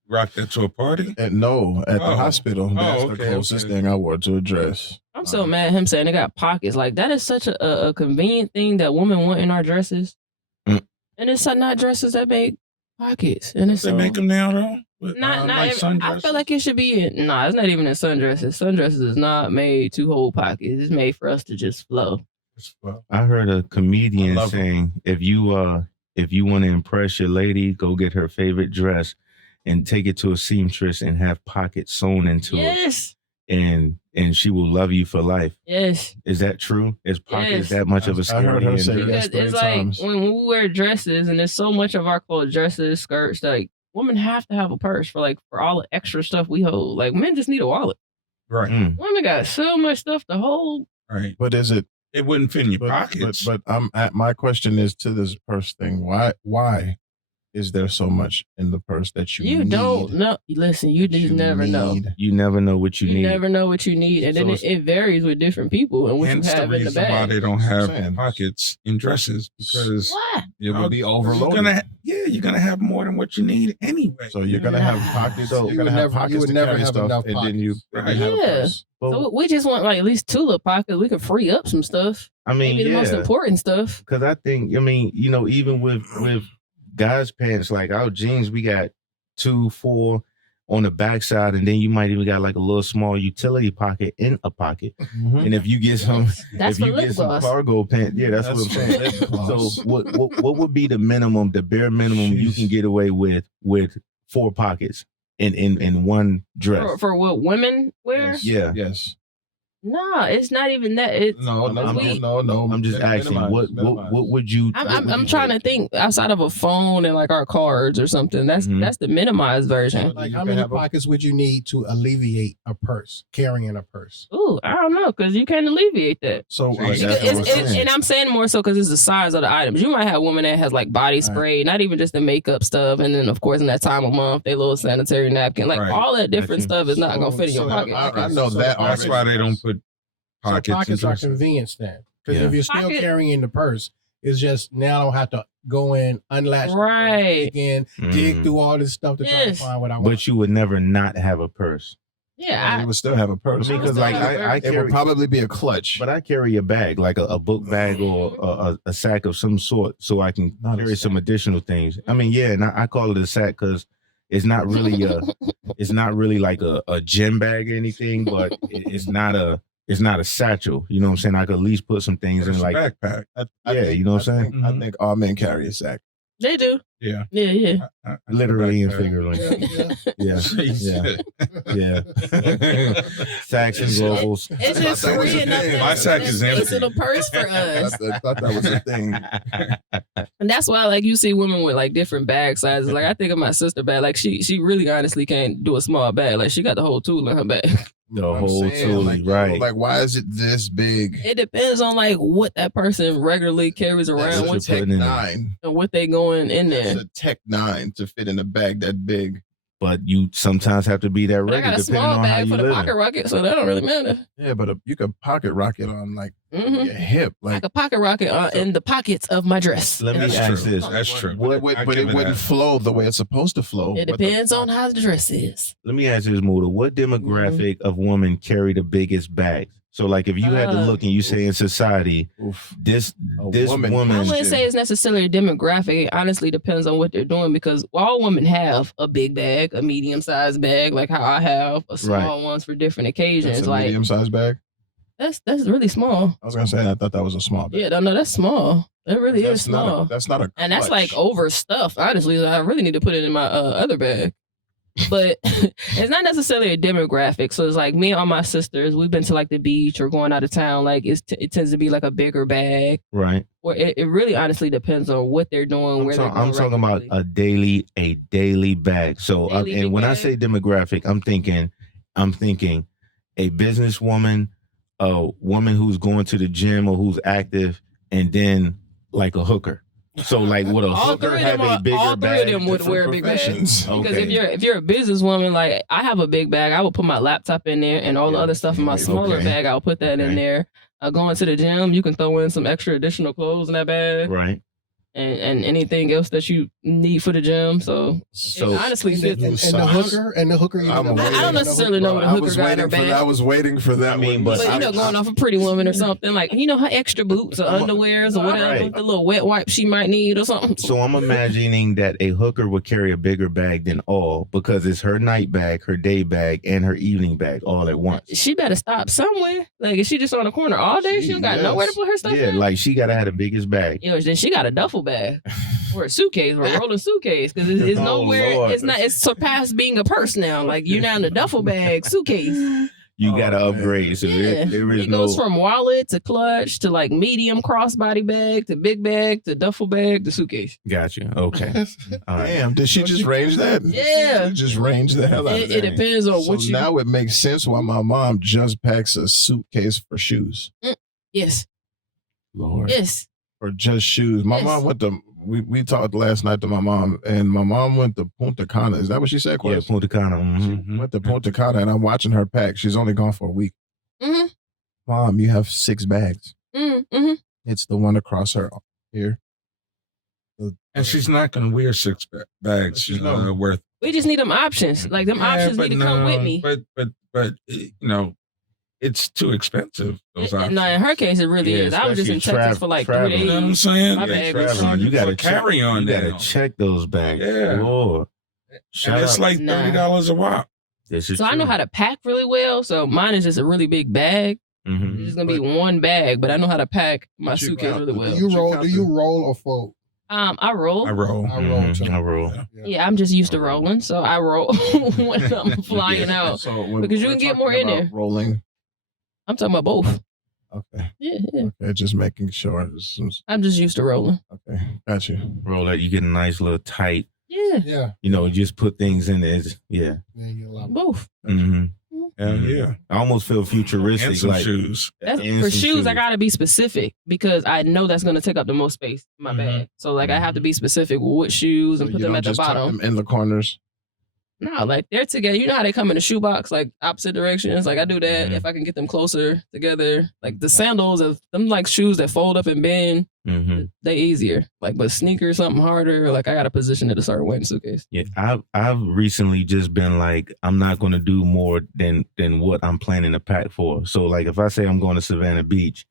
Rock that to a party? At the hospital. That's the closest thing I wore to a dress. I'm so mad at him saying they got pockets. Like, that is such a convenient thing that women want in our dresses. And it's not dresses that make pockets. And it's They make them now, though? With, not like I feel like it should be in. Nah, it's not even in sundresses. Sundresses is not made to hold pockets. It's made for us to just flow. I heard a comedian saying, if you want to impress your lady, go get her favorite dress and take it to a seamstress and have pockets sewn into it. And she will love you for life. Yes. Is that true? Is pockets that much of a scary? I heard her say yes 3 it's times. like when we wear dresses, and there's so much of our clothes, dresses, skirts, like women have to have a purse for all the extra stuff we hold. Like, men just need a wallet. Right. Women got so much stuff to hold. Right. But is it? It wouldn't fit in your pockets. But my question is to this purse thing. Why is there so much in the purse that you need? Don't know. Listen, you just never know. You never know what you need. You never know what you need. And then it varies with different people and what you have in the bag. Why they don't have pockets in dresses, because it would be overloaded. You're gonna have more than what you need anyway. So you're gonna have pockets. So you're gonna have pockets. You would never have enough pockets. And then you have a purse. So we just want at least 2 little pockets. We could free up some stuff. I mean, maybe the most important stuff. Because I think, even with guys' pants, like our jeans, we got 2, 4 on the backside, and then you might even got like a little small utility pocket in a pocket. Mm-hmm. And if you get some, some cargo pants, that's what I'm saying. So what would be the minimum, the bare minimum you can get away with 4 pockets in one dress for what women wear? Yes. No, it's not even that. No. I'm just asking, what would you? I'm trying to think outside of a phone and like our cards or something. That's the minimized version. Like, how many pockets would you need to alleviate a purse, carrying a purse? Ooh, I don't know, because you can't alleviate that. So, and I'm saying more so because it's the size of the items. You might have a woman that has like body spray, not even just the makeup stuff, and then of course in that time of month, they little sanitary napkin, like all that different stuff is not gonna fit in your pocket. I know that. That's why they don't put pockets are convenience then. Because if you're still carrying the purse, it's just now I don't have to go in, unlatch again, dig through all this stuff to try to find what I want. But you would never not have a purse. Yeah, you would still have a purse. Because it would probably be a clutch. But I carry a bag, like a book bag or a sack of some sort, so I can carry some additional things. I mean, and I call it a sack because it's not really like a gym bag or anything, but it's not a satchel. You know what I'm saying? I could at least put some things in, like backpack. You know what I'm saying? I think all men carry a sack. They do. Yeah. Literally and figuratively. Yeah. Sacks and globals. It's just free enough. My sack is empty. It's in a purse for us. I thought that was a thing. And that's why, like, you see women with like different bag sizes. Like, I think of my sister bag. Like, she really honestly can't do a small bag. Like, she got the whole tool in her bag. The whole tool, right? Like, why is it this big? It depends on like what that person regularly carries around. That's a Tech 9. And what they going in there. It's a Tech 9 to fit in a bag that big. But you sometimes have to be that ready. I got a small bag for the pocket rocket, so that don't really matter. Yeah, but you could pocket rocket on like your hip. Like, I could pocket rocket in the pockets of my dress. Let me ask this. That's true. But it wouldn't flow the way it's supposed to flow. It depends on how the dress is. Let me ask this, Muda. What demographic of women carry the biggest bags? So, like, if you had to look and you say in society, this woman, I wouldn't say it's necessarily a demographic. It honestly depends on what they're doing, because all women have a big bag, a medium-sized bag, like how I have a small ones for different occasions. That's a like medium-sized bag? That's really small. I was gonna say I thought that was a small bag. Yeah, no, that's small. It really is small. That's not a clutch. And that's like overstuffed. Honestly, I really need to put it in my other bag. But it's not necessarily a demographic. So it's like me and all my sisters, we've been to like the beach or going out of town. Like it tends to be like a bigger bag. Right. Or it really honestly depends on what they're doing. I'm talking about a daily bag. So when I say demographic, I'm thinking a businesswoman, a woman who's going to the gym or who's active, and then like a hooker. So like, would a hooker have a bigger all three bag? of them would wear a big bag. professions. Because Okay. if you're a businesswoman, like I have a big bag, I would put my laptop in there and all the other stuff in my smaller Okay. bag. I'll put that in Okay. there. Going to the gym, you can throw in some extra additional clothes in that bag, Right. and anything else that you need for the gym. So it honestly And fits. the hooker. You I'm know, I don't necessarily know what a I hooker was got in her waiting for bag. I was waiting for that. I mean, one. But going off a pretty woman or something, like her extra boots or underwears or whatever, Right. the little wet wipe she might need or something. So I'm imagining that a hooker would carry a bigger bag than all because it's her night bag, her day bag, and her evening bag all at once. She better stop somewhere. Like if she just on the corner all day, she don't got nowhere to put her stuff Yeah, in. like she gotta have the biggest bag. Then she got a duffel bag or a suitcase or a rolling suitcase because it's Oh, nowhere. Lord. It's surpassed being a purse now. Like you're now in the duffel bag suitcase. You gotta upgrade. So Yeah, there is it no. goes from wallet to clutch to like medium crossbody bag to big bag to duffel bag to suitcase. Gotcha. Okay. All right. Damn, did she just range that? Yeah. She just range the hell out of It that. depends on So what you. now it makes sense why my mom just packs a suitcase for shoes. Yes, Lord. yes. Or just shoes. My Yes. mom went to we talked last night to my mom, and my mom went to Punta Cana. Is that what she said? Yeah, Quest? Punta Cana. She went to Punta Cana, and I'm watching her pack. She's only gone for a week. Mm-hmm. Mom, you have 6 bags. Mm-hmm. It's the one across her here. And she's not going to wear 6 bags. She's No. worth. We just need them options. Like them options need to come with me. But it's too expensive. Those options. No, in her case, it really Yeah, is. I was just in especially Texas for like traveling. 3 You know what I'm days. saying? My bag was Traveling, you gotta For carry on You gotta now. check those bags. Yeah. Lord. And it's like Nah. $30 a wop. This is So I know how to pack really well. So mine is just a really big bag. Mm-hmm. It's just gonna be one bag, but I know how to pack my But you suitcase got- really Do well. you roll? Do you roll or fold? I roll. I roll. I roll too. I roll. Yeah, I'm just used to rolling, so I roll when I'm flying out. So when Because you we're can get talking more in about there. Rolling. I'm talking about both. Okay. Yeah. Okay, just making sure. I'm just used to rolling. Okay, got you. Roll that. You get a nice little tight. Yeah, Yeah. Just put things in there. Yeah. Yeah, you allow. both. Mm-hmm. Hell yeah. I almost feel futuristic. And some like shoes. That's, and for some shoes, I gotta be specific because I know that's gonna take up the most space in my Mhm. bag. So like I have to be specific with what shoes and So put you them don't at the just tuck bottom. them in the corners. No, like they're together. You know how they come in a shoebox, like opposite directions. Like I do that Mhm. if I can get them closer together. Like the sandals, them like shoes that fold up and bend, Mm-hmm. they easier. Like but sneakers, something harder. Like I got to position it a certain way in the suitcase. Yeah, I've recently just been like, I'm not going to do more than what I'm planning to pack for. So like, if I say I'm going to Savannah Beach,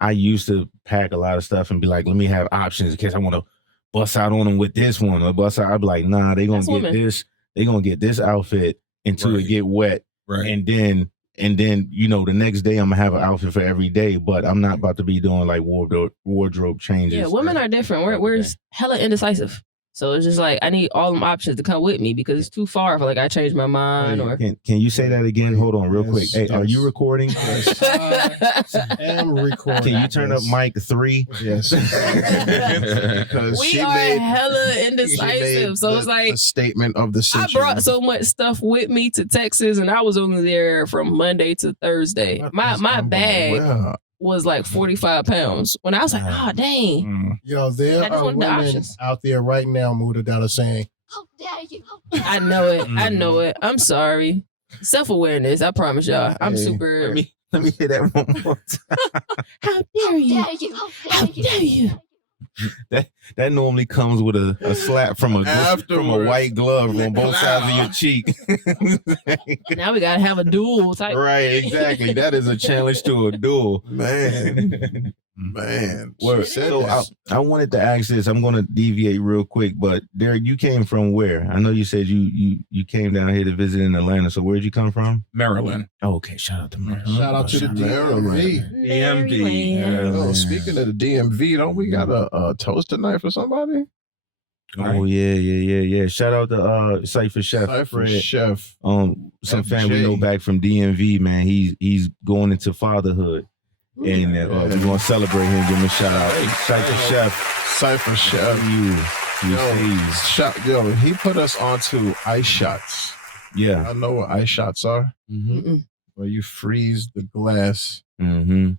I used to pack a lot of stuff and be like, let me have options in case I want to bust out on them with this one or bust out. I'd be like, nah, they gonna That's get women. this. They gonna get this outfit until it Right. get wet, Right. and then the next day I'm gonna have an outfit for every day. But I'm not about to be doing like wardrobe changes. Yeah, women are different. We're hella indecisive. So it's just like I need all them options to come with me because it's too far. If like I change my mind or. Can you say that again? Hold on, real quick. Yes, Hey, are you yes. recording? I am recording. Can you turn up mic 3? Yes. Because We she are made- hella she indecisive. made So the- it's like a statement of the I century. brought so much stuff with me to Texas, and I was only there from Monday to Thursday. What My is my bag unbelievable. was like 45 pounds. When I was like, oh dang, Mm. Yo, there I just are wanted the women options. out there right now, Muda, that are saying, How dare you? I know it. I know it. I'm sorry. Self awareness. I promise y'all. I'm Hey, super. Let me hear that one more time. How dare you? Dare you? How dare you? That normally comes with a slap from a Afterwards. white glove on both sides of your cheek. Now we gotta have a duel type. Right, exactly. That is a challenge to a duel. Man. Word. She said So this. I wanted to ask this. I'm going to deviate real quick, but Derek, you came from where? I know you said you came down here to visit in Atlanta. So where'd you come from? Maryland. Oh, okay, shout out to Maryland. shout out to the DMV. DMV. Maryland. Oh, speaking of the DMV, don't we got a toast tonight for somebody? Oh yeah. Shout out to Cypher Chef Cypher Fred. Chef. Some family FJ. know back from DMV, man. He's going into fatherhood. And we're gonna celebrate him, give him a shout out. Cypher Chef. Cypher Chef. You. He put us onto ice shots. Yeah. I know what ice shots are. Mm-hmm. Mm-mm. Where you freeze the glass Mm-hmm.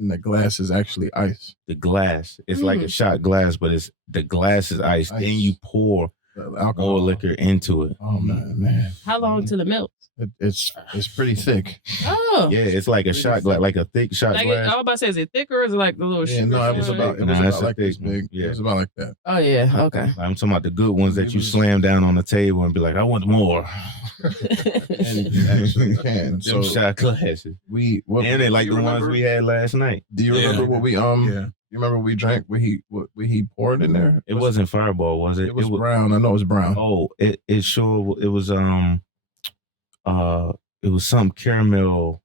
And the glass is actually ice. The glass. It's like a shot glass, but the glass is ice. Then you pour alcohol more liquor into it. Oh man. How long till it melts? It's pretty thick. Oh. Yeah, it's like a shot glass, like a thick shot Like glass. I was about to say, is it thicker or is it like the little sugar? No, it was about like this big. Yeah. It was about like that. Oh yeah, okay. I'm talking about the good ones that you slam down on the table and be like, I want more. And you actually can. Them So shot glasses. And they like the ones we had last night. Do you remember what we You remember what we drank? What he poured in there? It wasn't Fireball, was it? It was brown. I know it was brown. Oh, it was it was some caramel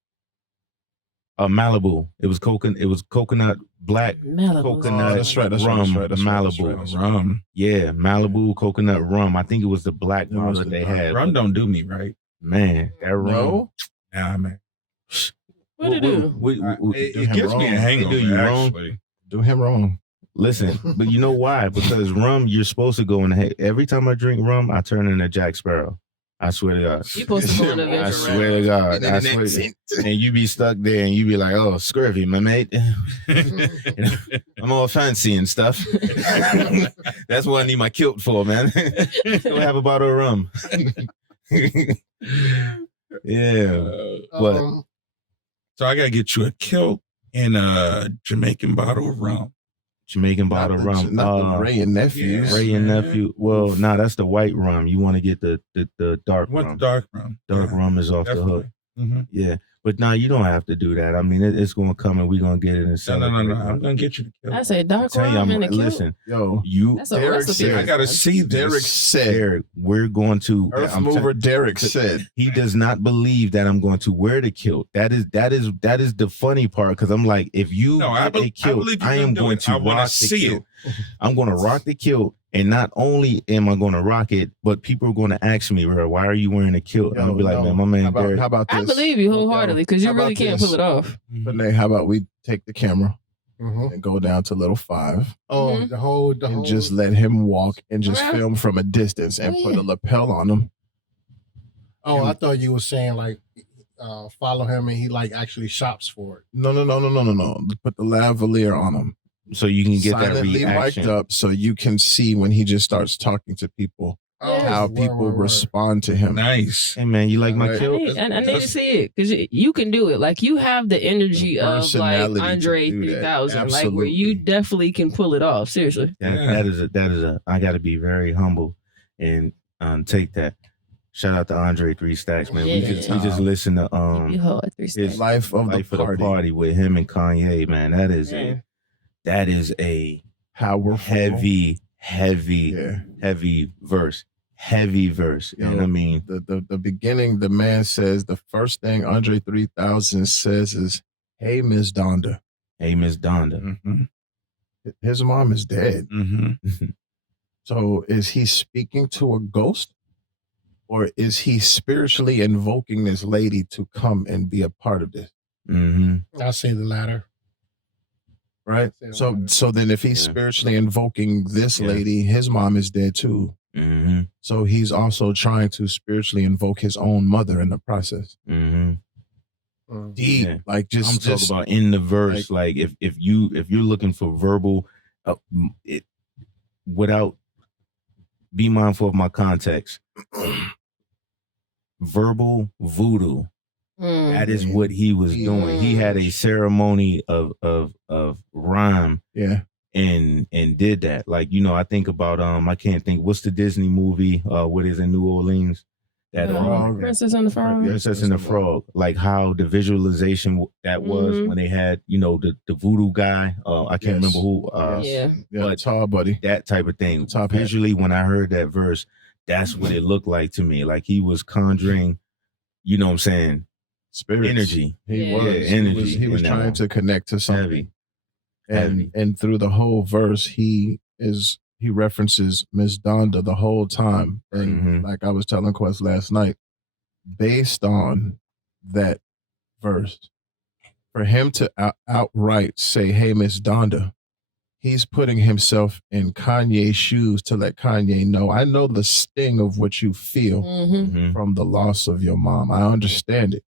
Malibu. It was coconut black coconut that's right. rum Malibu. Rum. Yeah, Malibu coconut rum. I think it was the black one that they had. Rum don't do me right. Man, that rum. No? Nah, man. What did it do? It gives me a hangover. Do you wrong? Actually. Do him wrong. Listen, but you know why? Because rum, you're supposed to go in the head. Every time I drink rum, I turn into Jack Sparrow. I swear to God. You supposed to go in the I swear to God. I swear. And you be stuck there and you be like, oh, scurvy, my mate. I'm all fancy and stuff. That's what I need my kilt for, man. Go have a bottle of rum. Yeah. But so I gotta get you a kilt and a Jamaican bottle of rum. Jamaican bottle of rum. Not the Ray and Nephews. Ray and Nephew. Well, that's the white rum. You want to get the dark What rum. the dark rum? Dark rum is off the hook. Mm-hmm. Yeah. But now you don't have to do that. I mean, it's going to come and we're going to get it in No. I'm going to get you the kilt. I say dark rum in the kilt. Listen, yo, That's a Derek recipe. said, I got to see this. Derek said, Derek, we're going to. Earth Mover Derek said, he does not believe that I'm going to wear the kilt. That is the funny part, because I'm like, if you get a kilt, I am going to rock the kilt. I'm going to rock the kilt. And not only am I going to rock it, but people are going to ask me, bro, why are you wearing a kilt? And I'll be like, man, my man Derek. How about this? I believe you wholeheartedly because you really can't pull it off. But Nate, how about we take the camera and go down to little 5? Oh, the whole and just let him walk and just film from a distance and put a lapel on him. Oh, I thought you were saying like follow him and he like actually shops for it. No. Put the lavalier on him. So you can get silently that reaction. mic'd up so you can see when he just starts talking to people, how people respond to him. Nice. Hey, man, you like my kilt? I need to see it because you can do it. Like you have the energy of like Andre 3000, like where you definitely can pull it off. Seriously. That is a, I got to be very humble and take that. Shout out to Andre 3 Stacks, man. We just listened to his Life of the Party with him and Kanye, man. That is a powerful, heavy verse. Heavy verse. And I mean, the beginning, the man says, the first thing Andre 3000 says is, hey, Miss Donda. Hey, Miss Donda. Mm-hmm. His mom is dead. Mm-hmm. So is he speaking to a ghost? Or is he spiritually invoking this lady to come and be a part of this? Mm-hmm. I'll say the latter. Right. So then if he's spiritually invoking this lady, his mom is dead too. Mm-hmm. So he's also trying to spiritually invoke his own mother in the process. Mm-hmm. Deep. Yeah. Like I'm talking about in the verse, like if you're looking for verbal, without, be mindful of my context. Verbal voodoo. That is what he was doing. He had a ceremony of rhyme, and did that. Like, I think about I can't think, what's the Disney movie? What is in New Orleans? That Princess and the Frog. Princess and the Frog. Like how the visualization that was when they had the voodoo guy. I can't remember who. But tall buddy. That type of thing. Visually, when I heard that verse, that's what it looked like to me. Like he was conjuring. You know what I'm saying? Spirits. Energy. He was. Energy. He was trying to connect to something. And through the whole verse, he references Miss Donda the whole time. And like I was telling Quest last night, based on that verse, for him to outright say, hey, Miss Donda, he's putting himself in Kanye's shoes to let Kanye know, I know the sting of what you feel from the loss of your mom. I understand it.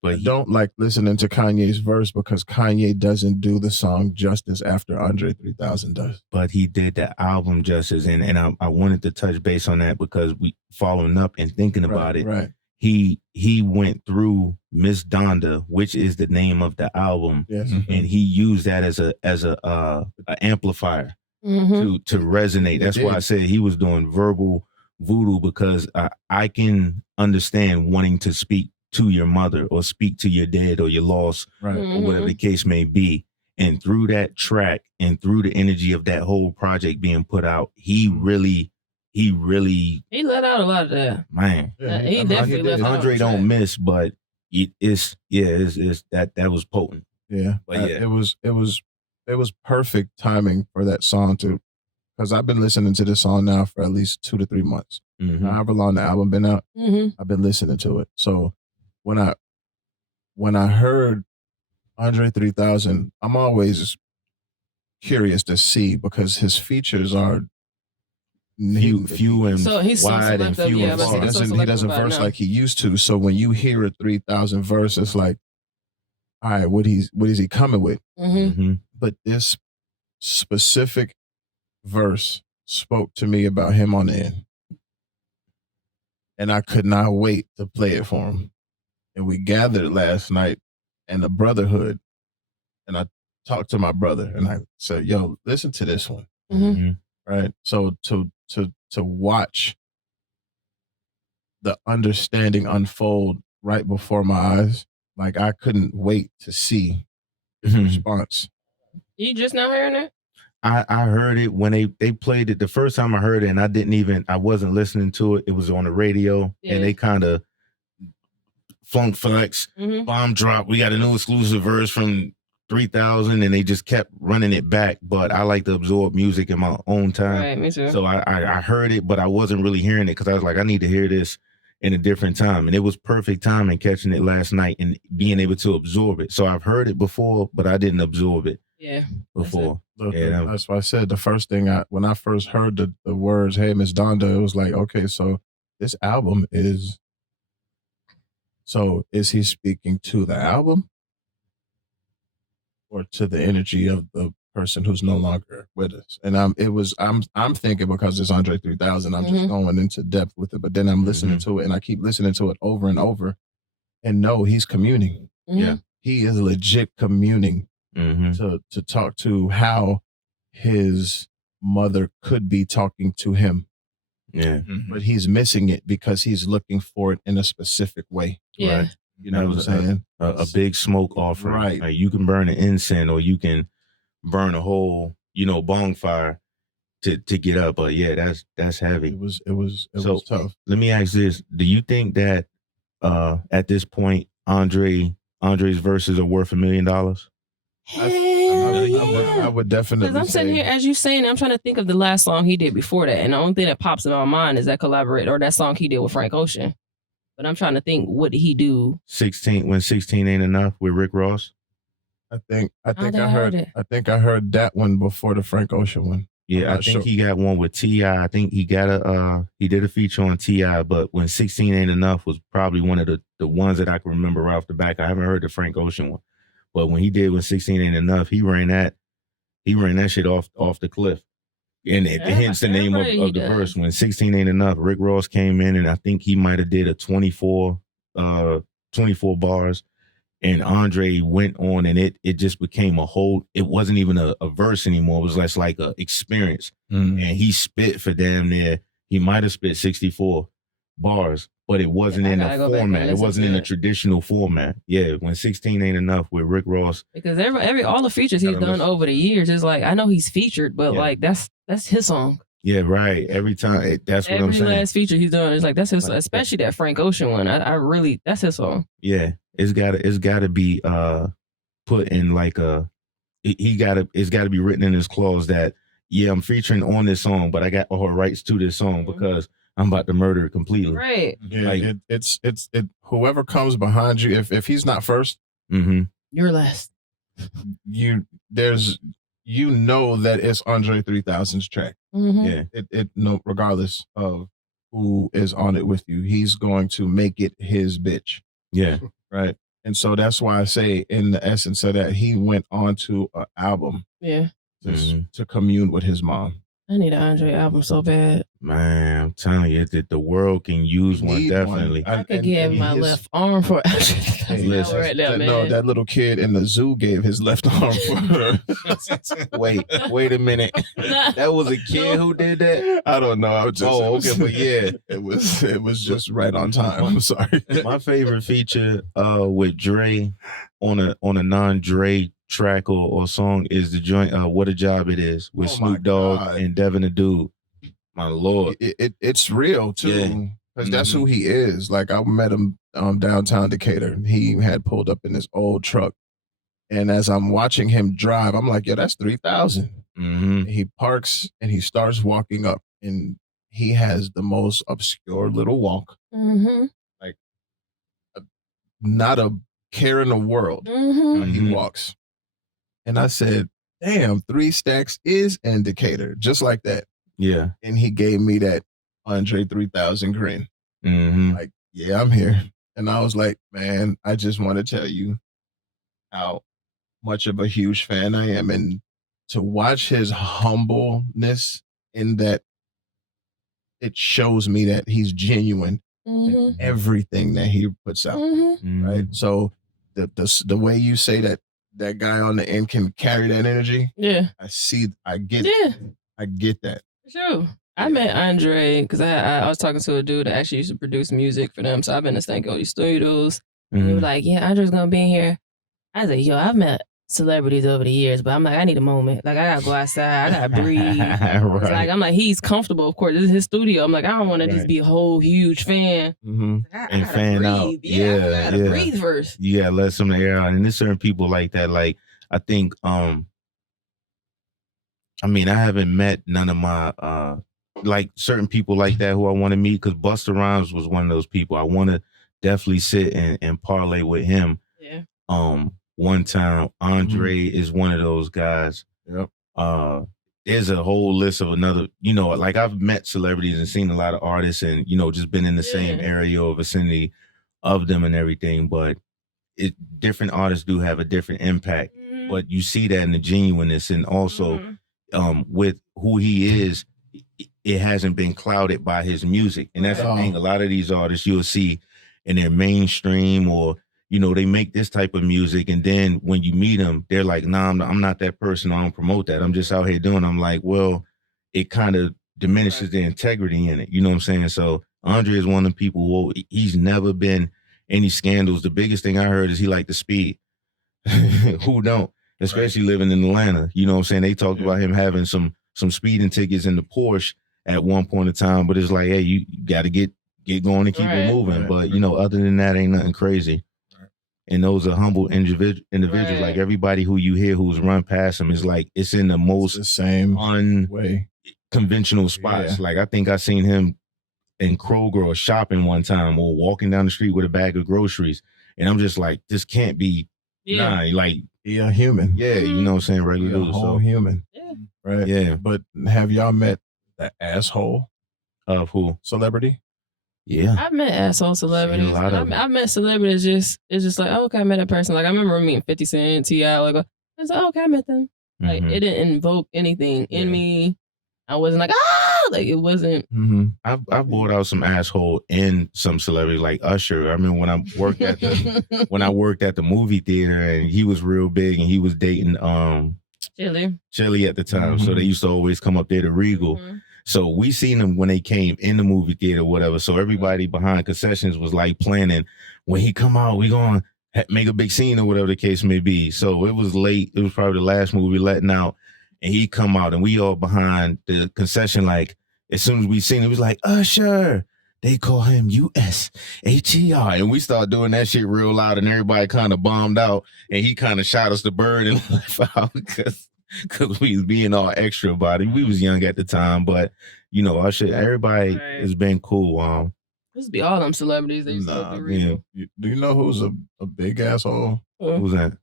But I don't like listening to Kanye's verse because Kanye doesn't do the song justice after Andre 3000 does. But he did the album justice, and I wanted to touch base on that because we following up and thinking about it. Right. He went through Miss Donda, which is the name of the album, Yes. and he used that as a amplifier to resonate. That's why I said he was doing verbal voodoo, because I can understand wanting to speak to your mother or speak to your dad or your loss, Right. or whatever the case may be. And through that track and through the energy of that whole project being put out, he really he let out a lot of that. Man, he definitely let out. Andre don't miss, but it's that was potent. Yeah. But yeah. It was perfect timing for that song too, because I've been listening to this song now for at least 2 to 3 months. However long the album been out, I've been listening to it. So when I heard Andre 3000, I'm always curious to see, because his features are few and so he's wide and few and far. He doesn't verse like he used to. So when you hear a 3000 verse, it's like, all right, what is he coming with? But this specific verse spoke to me about him on the end, and I could not wait to play it for him. And we gathered last night in the brotherhood, and I talked to my brother, and I said, "Yo, listen to this one." Right. So to watch the understanding unfold right before my eyes, like I couldn't wait to see his response. You just now hearing it? I heard it when they played it the first time I heard it, and I wasn't listening to it. It was on the radio, and they kind of funk flex, bomb drop. We got a new exclusive verse from 3000, and they just kept running it back. But I like to absorb music in my own time. Right, me too. So I heard it, but I wasn't really hearing it because I was like, I need to hear this in a different time. And it was perfect timing catching it last night and being able to absorb it. So I've heard it before, but I didn't absorb it before. That's why I said the first thing when I first heard the words, "Hey, Miss Donda," it was like, okay, so this album is. So is he speaking to the album or to the energy of the person who's no longer with us? And I'm thinking, because it's Andre 3000, I'm just going into depth with it. But then I'm listening to it, and I keep listening to it over and over. And no, he's communing. Yeah, he is legit communing to talk to how his mother could be talking to him. Yeah, but he's missing it because he's looking for it in a specific way. Yeah. Right? You know what I'm saying? A big smoke offering. Right. Like, you can burn an incense, or you can burn a whole, bonfire to get up. But yeah, that's heavy. It was tough. Let me ask this: do you think that at this point, Andre's verses are worth $1 million? I would definitely. Because I'm sitting here as you saying, I'm trying to think of the last song he did before that, and the only thing that pops in my mind is that that song he did with Frank Ocean. But I'm trying to think, what did he do? 16 when 16 ain't enough with Rick Ross. I think I heard that one before the Frank Ocean one. Yeah, I think he got one with T.I. I think he got he did a feature on T.I., but when 16 ain't enough was probably one of the ones that I can remember right off the back. I haven't heard the Frank Ocean one. But when he did when 16 ain't enough, he ran that shit off the cliff. And hence the name of the verse. When 16 ain't enough, Rick Ross came in, and I think he might have did a 24 bars. And Andre went on, and it just became it wasn't even a verse anymore. It was less like a experience. And he spit for damn near, he might have spit 64 bars, but it wasn't in a format. It wasn't in a traditional format. Yeah, when 16 ain't enough with Rick Ross. Because all the features he's done over the years is like, I know he's featured, but like that's his song. Yeah, right. Every time, that's what I'm saying. Every last feature he's done is like, that's his song. Especially that Frank Ocean one. I really, that's his song. Yeah, it's gotta be put in like it's gotta be written in his clause that, yeah, I'm featuring on this song, but I got all rights to this song because I'm about to murder it completely. Right. Yeah, like, it's whoever comes behind you, if he's not first, you're last. You know that it's Andre 3000's track. Yeah. No, regardless of who is on it with you, he's going to make it his bitch. Yeah. Right. And so that's why I say, in the essence of that, he went on to an album to commune with his mom. I need an Andre album so bad. Man, I'm telling you that the world can use one, definitely. I could give my left arm for listen, right now, man. No, that little kid in the zoo gave his left arm for her. Wait a minute. That was a kid who did that? I don't know. I was just, but yeah. It was just right on time. I'm sorry. My favorite feature with Dre on a non-Dre track or song is the joint What a Job It Is with Snoop Dogg and Devin the Dude. My Lord. It's real too. Because that's who he is. Like, I met him downtown Decatur. He had pulled up in his old truck. And as I'm watching him drive, I'm like, yeah, that's 3,000. He parks and he starts walking up. And he has the most obscure little walk. Like, not a care in the world when he walks. And I said, damn, 3 stacks is in Decatur. Just like that. Yeah. And he gave me that Andre 3000 grin. Like, yeah, I'm here. And I was like, man, I just want to tell you how much of a huge fan I am. And to watch his humbleness in that, it shows me that he's genuine in everything that he puts out. Right. So the way you say that guy on the end can carry that energy. Yeah. I get that. True. I met Andre because I was talking to a dude that actually used to produce music for them. So I've been to St. Cody Studios. And he was like, yeah, Andre's going to be in here. I was like, yo, I've met celebrities over the years, but I'm like, I need a moment. Like, I got to go outside. I got to breathe. Right. I'm like, he's comfortable, of course. This is his studio. I'm like, I don't want to just be a whole huge fan. I and fan breathe. out. I got to breathe first. Yeah, let some air out. And there's certain people like that. Like, I think, I mean, I haven't met none of my, like certain people like that who I want to meet, because Busta Rhymes was one of those people. I want to definitely sit and parlay with him. Yeah. One time, Andre is one of those guys. Yep. There's a whole list of another, like I've met celebrities and seen a lot of artists and, just been in the same area or vicinity of them and everything. But different artists do have a different impact. But you see that in the genuineness, and also with who he is, it hasn't been clouded by his music. And that's the thing. A lot of these artists you'll see in their mainstream, or, they make this type of music. And then when you meet them, they're like, nah, I'm not that person. I don't promote that. I'm just out here doing it. I'm like, well, it kind of diminishes the integrity in it. You know what I'm saying? So Andre is one of the people who he's never been any scandals. The biggest thing I heard is he liked the speed. Who don't? Especially living in Atlanta. You know what I'm saying? They talked about him having some speeding tickets in the Porsche at one point in time, but it's like, hey, you got to get going and keep it moving. But, other than that, ain't nothing crazy. And those are humble individuals. Like everybody who you hear who's run past him is like, it's in the most same unconventional spots. Like I think I seen him in Kroger or shopping one time, or walking down the street with a bag of groceries. And I'm just like, this can't be like, a human. Yeah, you know what I'm saying? Regular dude. A whole human. Yeah. Right. Yeah. But have y'all met the asshole of who? Celebrity? Yeah. I've met asshole celebrities. I've met celebrities it's just like, oh, okay, I met that person. Like I remember meeting 50 Cent, T.I. Like, I was like, oh, okay, I met them. Like it didn't invoke anything in me. I wasn't like, like it wasn't. I've brought out some asshole in some celebrities like Usher. I remember when I worked at the movie theater, and he was real big, and he was dating Chili at the time. So they used to always come up there to Regal. So we seen them when they came in the movie theater, whatever. So everybody behind concessions was like planning, when he come out, we gonna make a big scene or whatever the case may be. So it was late. It was probably the last movie letting out, and he come out, and we all behind the concession. Like as soon as we seen it, it was like, Usher. They call him USHER. And we started doing that shit real loud, and everybody kind of bombed out, and he kind of shot us the bird and left out because we was being all extra about it. We was young at the time, but Usher, everybody has been cool. This be all them celebrities. They used to do you know who's a big asshole? Who's that?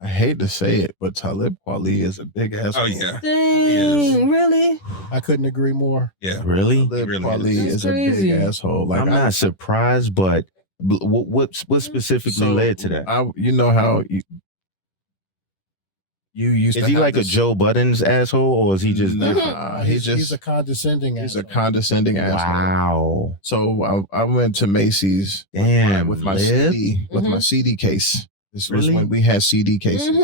I hate to say it, but Talib Kweli is a big asshole. Oh yeah. Dang, really? I couldn't agree more. Yeah. Really? Talib Kweli is a big asshole. Like I'm not surprised, but What specifically led to that? You know how you used is to he have like this, a Joe Budden's asshole, or is he just he's a condescending he's a asshole. condescending asshole. wow? So I went to Macy's with my CD with my CD case. This was when we had CD cases,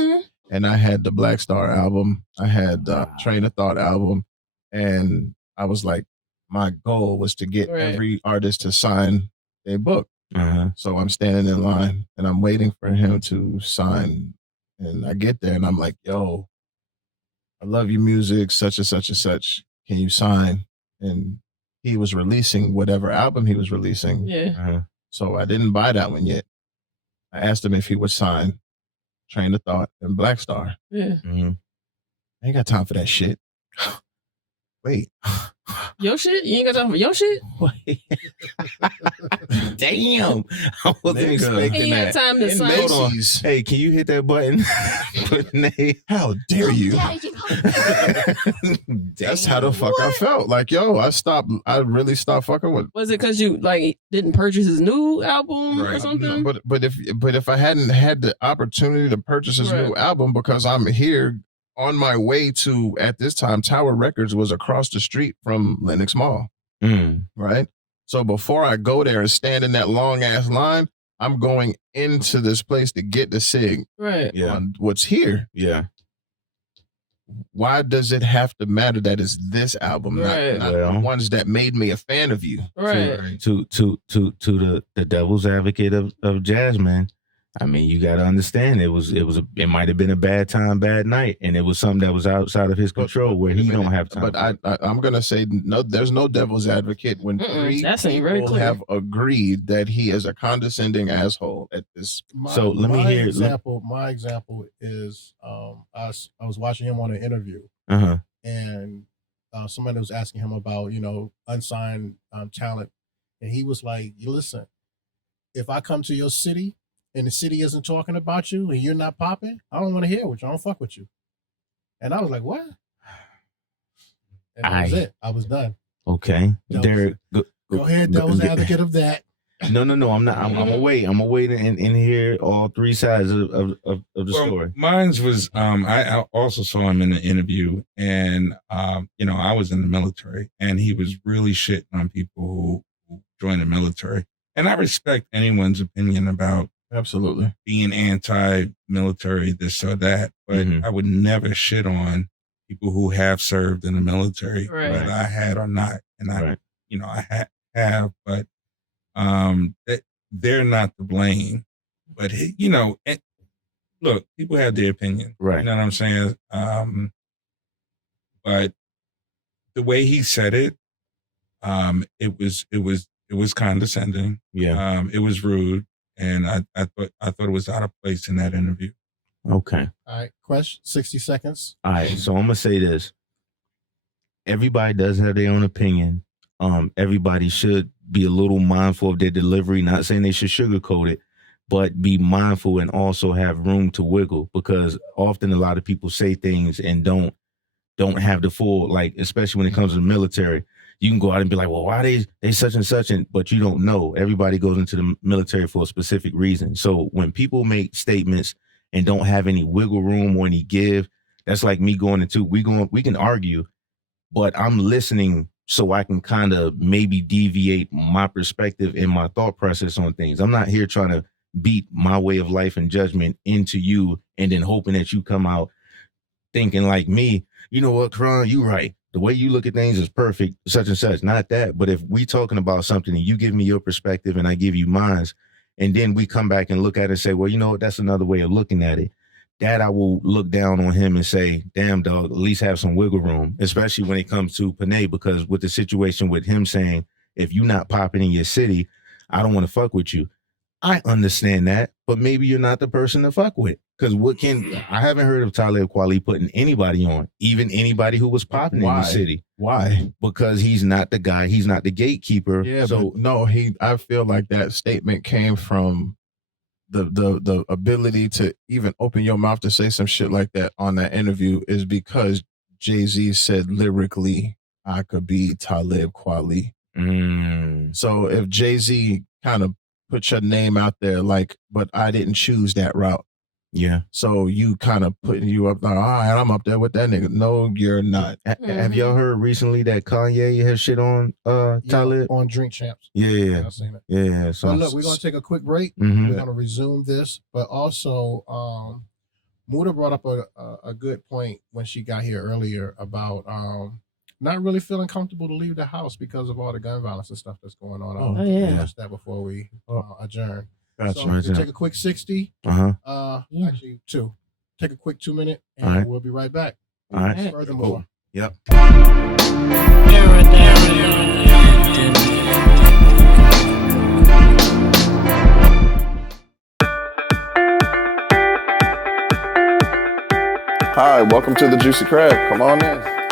and I had the Black Star album. I had the Train of Thought album, and I was like, my goal was to get every artist to sign their book. So I'm standing in line and I'm waiting for him to sign. And I get there and I'm like, yo, I love your music, such and such and such. Can you sign? And he was releasing whatever album he was releasing. Yeah. So I didn't buy that one yet. I asked him if he would sign Train of Thought and Black Star. Yeah. I ain't got time for that shit. Wait. Your shit? You ain't got time for your shit? Damn. I wasn't expecting He had that. time to sign. Hold on. Hey, can you hit that button? How dare you? That's how the fuck I felt. Like, yo, I really stopped fucking with. Was it because you like didn't purchase his new album or something? No, but if I hadn't had the opportunity to purchase his new album, because I'm here on my way to, at this time, Tower Records was across the street from Lenox Mall. Right? So before I go there and stand in that long ass line, I'm going into this place to get the SIG on what's here. Yeah. Why does it have to matter that it's this album, not the ones that made me a fan of you? Right. To the devil's advocate of jazz, man. I mean, you got to understand it might have been a bad time, bad night, and it was something that was outside of his control where he don't have time. But I'm gonna say no. There's no devil's advocate when three people have agreed that he is a condescending asshole at this. Let me hear. My example is I was watching him on an interview, and somebody was asking him about unsigned talent, and he was like, "You listen, if I come to your city and the city isn't talking about you and you're not popping, I don't want to hear with you. I don't fuck with you." And I was like, what? And that was it. I was done. Okay. Derek, go ahead. That was the advocate of that. No, I'm not. I'm gonna wait. I'm gonna wait and hear all three sides of the story. Mine's was I also saw him in the interview, and I was in the military, and he was really shitting on people who joined the military. And I respect anyone's opinion about absolutely being anti-military, this or that, but I would never shit on people who have served in the military, whether I had or not. And I have, but they're not to blame. But look, people have their opinion, right? You know what I'm saying? But the way he said it, it was condescending. Yeah, it was rude. And I thought it was out of place in that interview. Okay. All right. Question, 60 seconds. All right. So I'm going to say this. Everybody does have their own opinion. Everybody should be a little mindful of their delivery. Not saying they should sugarcoat it, but be mindful and also have room to wiggle, because often a lot of people say things and don't have the full, like, especially when it comes to the military. You can go out and be like, well, why they such and such, but you don't know. Everybody goes into the military for a specific reason. So when people make statements and don't have any wiggle room or any give, that's like me going into, we can argue, but I'm listening so I can kind of maybe deviate my perspective and my thought process on things. I'm not here trying to beat my way of life and judgment into you and then hoping that you come out thinking like me. You know what, Kron, you right. The way you look at things is perfect, such and such. Not that, but if we talking about something and you give me your perspective and I give you mine, and then we come back and look at it and say, well, you know what, that's another way of looking at it. That I will look down on him and say, damn, dog, at least have some wiggle room, especially when it comes to Panay, because with the situation with him saying, if you're not popping in your city, I don't want to fuck with you. I understand that, but maybe you're not the person to fuck with. Because I haven't heard of Talib Kweli putting anybody on, even anybody who was popping in the city. Why? Because he's not the guy. He's not the gatekeeper. Yeah, so no, I feel like that statement came from the ability to even open your mouth to say some shit like that on that interview is because Jay-Z said lyrically, I could be Talib Kweli. So if Jay-Z kind of put your name out there, like, but I didn't choose that route. Yeah. So you kind of putting you up like, all right, I'm up there with that nigga. No, you're not. Have y'all heard recently that Kanye has shit on Talib? On Drink Champs. Yeah. I've seen it. Yeah. So But look, we're gonna take a quick break. Mhm. We're gonna resume this, but also Muda brought up a good point when she got here earlier about not really feeling comfortable to leave the house because of all the gun violence and stuff that's going on. Oh, yeah. Touch that before we adjourn. Gotcha. So we'll take a quick 60. Actually 2. Take a quick 2-minute, and we'll be right back. All right. Furthermore. Yep. Hi, welcome to the Juicy Crab. Come on in.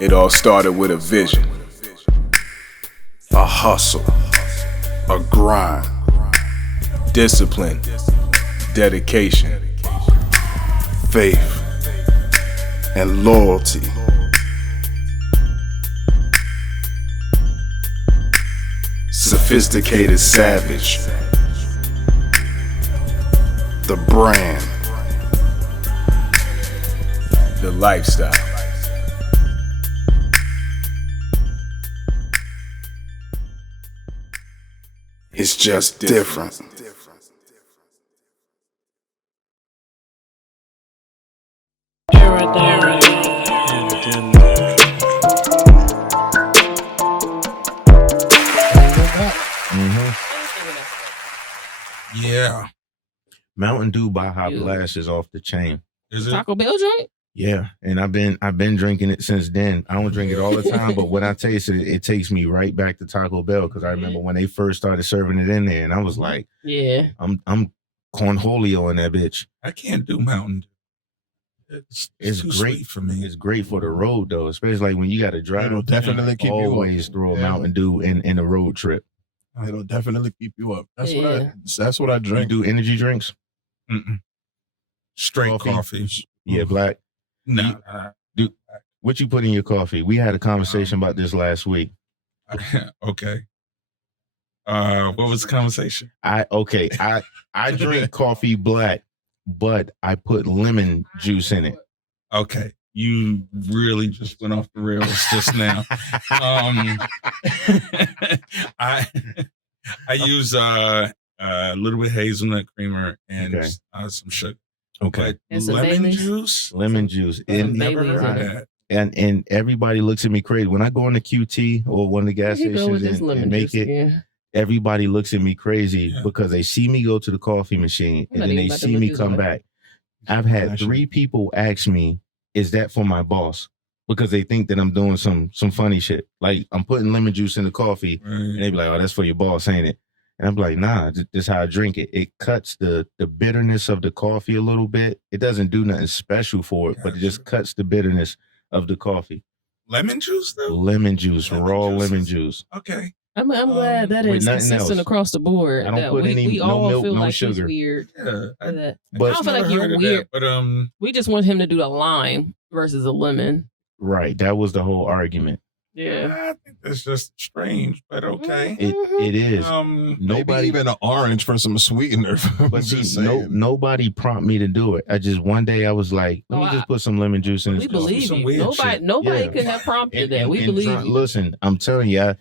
It all started with a vision, a hustle, a grind, discipline, dedication, faith, and loyalty. Sophisticated savage, the brand, the lifestyle. It's just different. Yeah. Mountain Dew Baja Blast is off the chain. Is it? Taco Bell joint? Yeah, and I've been drinking it since then. I don't drink it all the time, but when I taste it, it takes me right back to Taco Bell because I remember when they first started serving it in there, and I was like, yeah, I'm cornholio in that bitch. I can't do Mountain Dew. It's too great sweet for me. It's great for the road though, especially like when you got to drive. It'll definitely keep you up. Always throw a Mountain Dew in a road trip. It'll definitely keep you up. That's Yeah. what I You drink. do energy drinks? Mm-mm. Straight coffee. Yeah, black. No. Dude, what you put in your coffee? We had a conversation about this last week. Okay. What was the conversation? I drink coffee black, but I put lemon juice in it. Okay. You really just went off the rails just now. I use a little bit hazelnut creamer and some sugar. Okay. But lemon juice? Lemon juice. I've never heard that. And everybody looks at me crazy. When I go into QT or one of the gas stations and make it, everybody looks at me crazy because they see me go to the coffee machine and then they see me come back. I've had 3 people ask me, is that for my boss? Because they think that I'm doing some funny shit. Like I'm putting lemon juice in the coffee and they be like, oh, that's for your boss, ain't it? And I'm like, nah, this is how I drink it. It cuts the bitterness of the coffee a little bit. It doesn't do nothing special for it, but it just cuts the bitterness of the coffee. Lemon juice, though? Lemon juice, raw lemon juice. Okay. I'm glad that is consistent across the board. I don't put we no all milk, feel no like sugar. he's weird. Yeah, I don't But feel like you're weird. But we just want him to do the lime versus a lemon. Right, that was the whole argument. Yeah, I think that's just strange, but okay. It is. Maybe even an orange for some sweetener. But see, nobody prompted me to do it. I just one day I was like, let me just put some lemon juice in. We believe you. Nobody could have prompted that. We believe you. Listen, I'm telling you,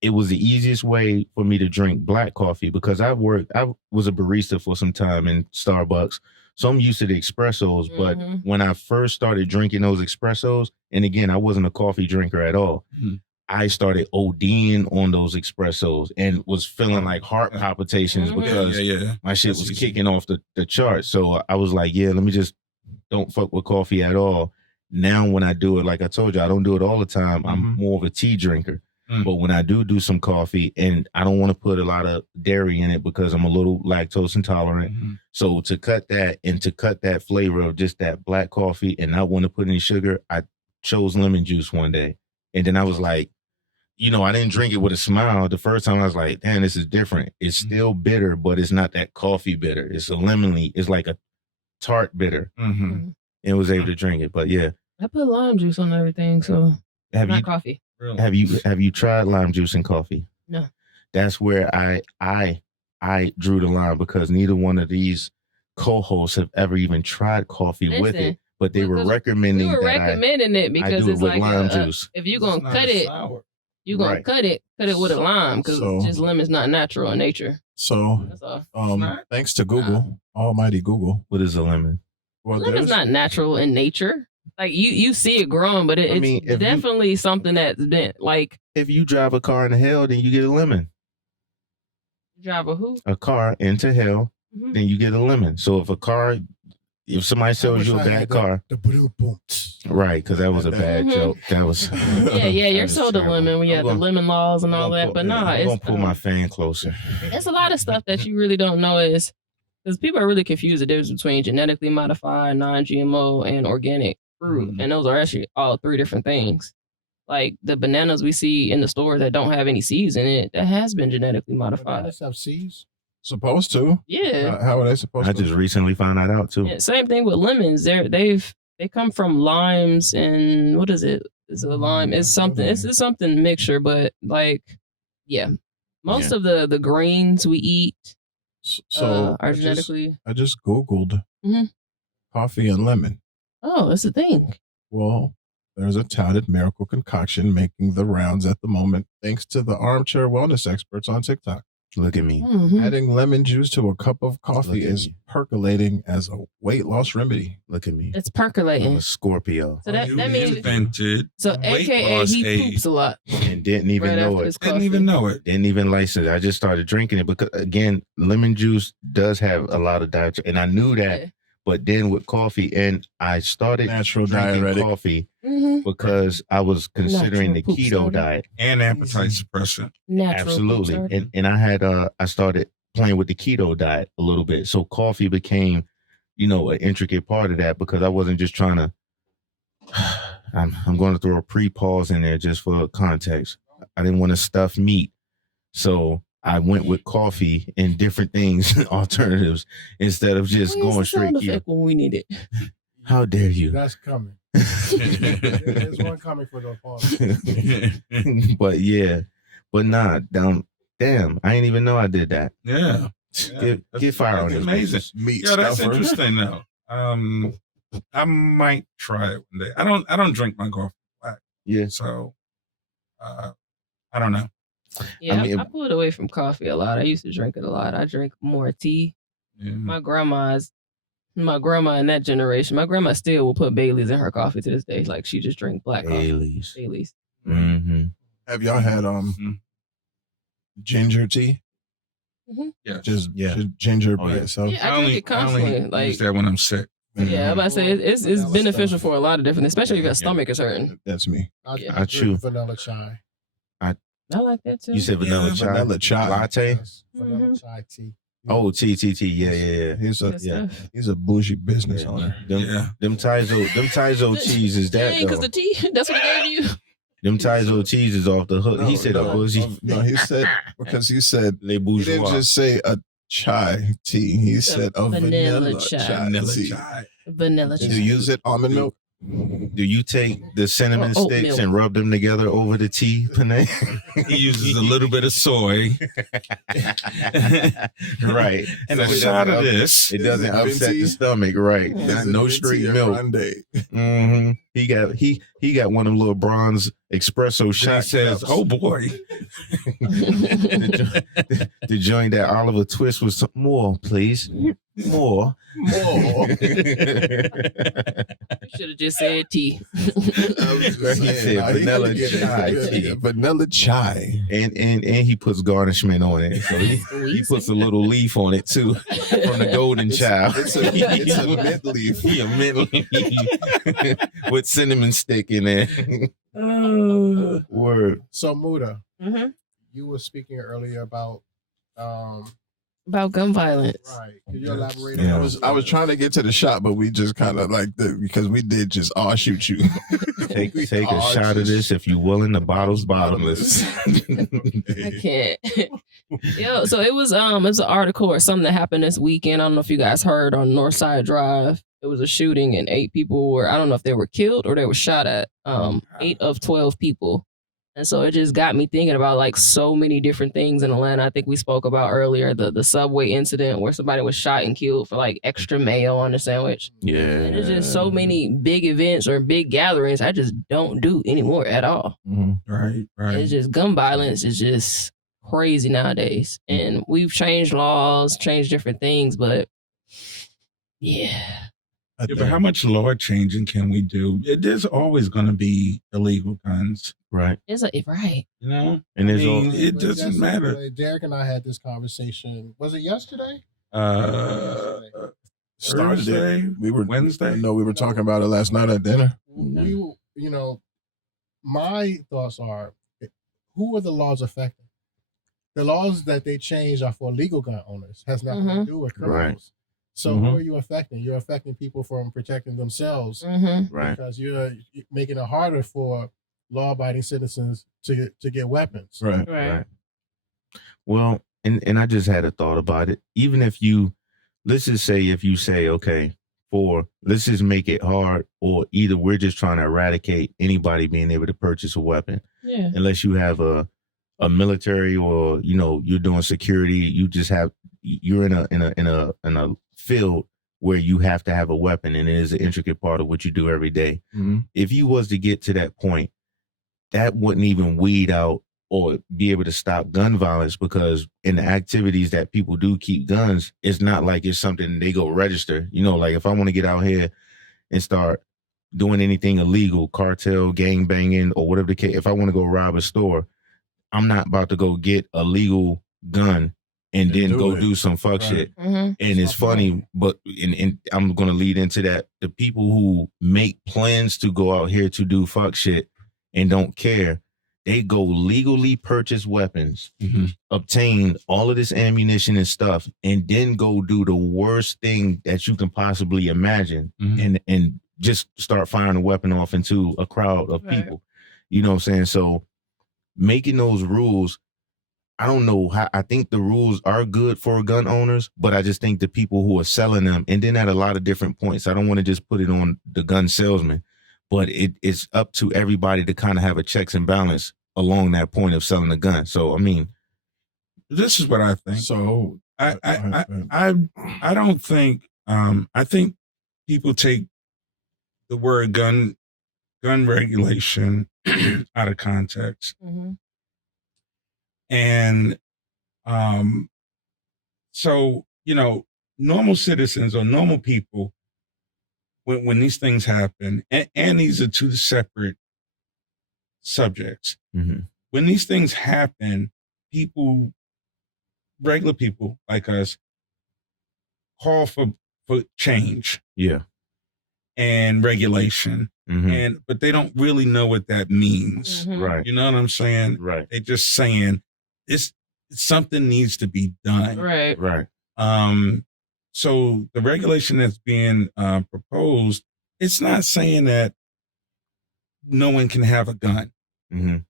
it was the easiest way for me to drink black coffee because I was a barista for some time in Starbucks. So I'm used to the espressos, but when I first started drinking those espressos, and again, I wasn't a coffee drinker at all, I started ODing on those espressos and was feeling like heart palpitations because my shit was kicking off the charts. So I was like, let me just don't fuck with coffee at all. Now when I do it, like I told you, I don't do it all the time. I'm more of a tea drinker. But when I do some coffee, and I don't want to put a lot of dairy in it because I'm a little lactose intolerant. So to cut that flavor of just that black coffee and not want to put any sugar, I chose lemon juice one day. And then I was like, I didn't drink it with a smile. The first time I was like, damn, this is different. It's still bitter, but it's not that coffee bitter. It's a lemony. It's like a tart bitter. And was able to drink it. But yeah. I put lime juice on everything, so not coffee. Really? Have you tried lime juice and coffee? No. That's where I drew the line, because neither one of these co-hosts have ever even tried coffee with it. But they were recommending it because I do it's it with like lime juice. If you're gonna cut it, you're gonna cut it with a lime, because just lemon's not natural in nature. So, thanks to Google, Almighty Google. What is a lemon? Well, lemon's not natural in nature. Like you see it growing, but it's definitely something that's been like. If you drive a car into hell, then you get a lemon. Drive a car into hell, then you get a lemon. So if somebody sells you a bad car, right? Because that was a bad joke. That was you're sold a lemon when you have the lemon laws and all that. But I'm gonna pull my fan closer. There's a lot of stuff that you really don't know is because people are really confused the difference between genetically modified, non-GMO, and organic fruit, and those are actually all three different things. Like the bananas we see in the store that don't have any seeds in it, that has been genetically modified. Bananas have seeds? Supposed to. Yeah. How are they supposed to? I just recently found that out too. Yeah, same thing with lemons. They come from limes and what is it? Is it a lime? It's something. It's something mixture, but like, most of the grains we eat are genetically. I just Googled coffee and lemon. Oh, it's a thing. Well, there's a touted miracle concoction making the rounds at the moment, thanks to the armchair wellness experts on TikTok. Look at me. Adding lemon juice to a cup of coffee is percolating as a weight loss remedy. Look at me. It's percolating. I'm a Scorpio. So that means invented. So AKA he poops a lot. And didn't even know it. Didn't even know it. Didn't even license it. I just started drinking it because, again, lemon juice does have a lot of dietary, and I knew that. Yeah. But then with coffee, and I started natural drinking diuretic coffee because I was considering the keto diet and appetite suppression. Absolutely, and I had I started playing with the keto diet a little bit, so coffee became, an intricate part of that because I wasn't just trying to. I'm going to throw a pre-pause in there just for context. I didn't want to stuff meat, so I went with coffee and different things, alternatives, instead of just going straight keto. When we need it. How dare you? That's coming. There's one coming for the party. but damn, I didn't even know I did that. Yeah. Get fire on this. Amazing. Meat that's stuffer. interesting though. I might try it one day. I don't drink my coffee black. Yeah. So I don't know. Yeah, I pulled away from coffee a lot. I used to drink it a lot. I drink more tea. Yeah. My grandma in that generation, my grandma still will put Bailey's in her coffee to this day. Like she just drinks black coffee. Bailey's. Mm-hmm. Have y'all had ginger tea? Yeah. Just ginger by itself. Yeah, I drink it constantly. I only use that when I'm sick. Yeah, I'm about to say it's beneficial for a lot of different, especially if your stomach is hurting. That's me. I chew vanilla chai. I like that too. You said vanilla chai? Vanilla chai. Latte? Yes, vanilla chai tea. Oh, tea. Yeah. He's a bougie business owner. Them Taizo cheese is that because the tea, that's what he gave you. Them Taizo cheese is off the hook. He said a bougie. No, he said because he said Les he bourgeois. didn't just say a chai tea. He said a vanilla chai. Vanilla tea. chai. Vanilla chai. Do you use it almond milk? Do you take the cinnamon Or sticks milk. and rub them together over the tea, Panay? He uses a little bit of soy. Right. And a shot of this. It doesn't Is it upset venti? the stomach, right? Is Not it no venti straight or milk. grande? Mm-hmm. He got one of them little bronze espresso He shot says, cups. "Oh boy." The joint that Oliver Twist was more, please. More. More. You should have just said tea. He said vanilla chai tea. Vanilla chai. And he puts garnishment on it. So he puts a little leaf on it too from the golden child. It's a mint leaf. Yeah, mint leaf with cinnamon stick in there. Word. So Muda, Mm-hmm. you were speaking earlier about About gun violence. right. Could you elaborate? Yeah. on I was trying to get to the shot, but we just kind of like because we did just shoot you. Take We a all shot of just- this if you willing. The bottle's bottomless. I can't. Yo, so it was an article or something that happened this weekend. I don't know if you guys heard on Northside Drive. It was a shooting and 8 people were, I don't know if they were killed or they were shot at. 8 of 12 people. And so it just got me thinking about like so many different things in Atlanta. I think we spoke about earlier the subway incident where somebody was shot and killed for like extra mayo on the sandwich. Yeah. And there's just so many big events or big gatherings I just don't do anymore at all. Right. It's just gun violence is just crazy nowadays. And we've changed laws, changed different things, but yeah. Yeah, but how much law changing can we do? There's always going to be illegal guns, Right. It's right. you know? And I there's mean, all, it doesn't matter. Derek and I had this conversation. Was it yesterday? Started Thursday, it. We were Wednesday. No, we were talking about it last night at dinner. My thoughts are, who are the laws affecting? The laws that they changed are for legal gun owners. Has nothing to do with criminals. Right. So who are you affecting? You're affecting people from protecting themselves right. because you're making it harder for law-abiding citizens to get weapons. Right. Right. Well, and I just had a thought about it. Even if let's just say if you say, okay, let's just make it hard, or either we're just trying to eradicate anybody being able to purchase a weapon. Yeah. Unless you have a military or, you're doing security, you're in a field where you have to have a weapon, and it is an intricate part of what you do every day. Mm-hmm. If you was to get to that point, that wouldn't even weed out or be able to stop gun violence, because in the activities that people do keep guns, it's not like it's something they go register. Like if I want to get out here and start doing anything illegal, cartel, gang banging, or whatever the case, if I want to go rob a store, I'm not about to go get a legal gun and then go do some fuck shit. Mm-hmm. And it's funny, but and I'm going to lead into that. The people who make plans to go out here to do fuck shit and don't care, they go legally purchase weapons, obtain all of this ammunition and stuff, and then go do the worst thing that you can possibly imagine, and just start firing a weapon off into a crowd of people. You know what I'm saying? So making those rules, I don't know how. I think the rules are good for gun owners, but I just think the people who are selling them, and then at a lot of different points, I don't want to just put it on the gun salesman, but it's up to everybody to kind of have a checks and balance along that point of selling the gun. So, I mean, this is what I think. So I don't think, I think people take the word gun regulation out of context. And so, normal citizens or normal people, when these things happen, and these are two separate subjects. When these things happen, regular people like us, call for change. Yeah. And regulation. But they don't really know what that means. Right. You know what I'm saying? Right. They're just saying something needs to be done. Right. Right. So the regulation that's being proposed, it's not saying that no one can have a gun.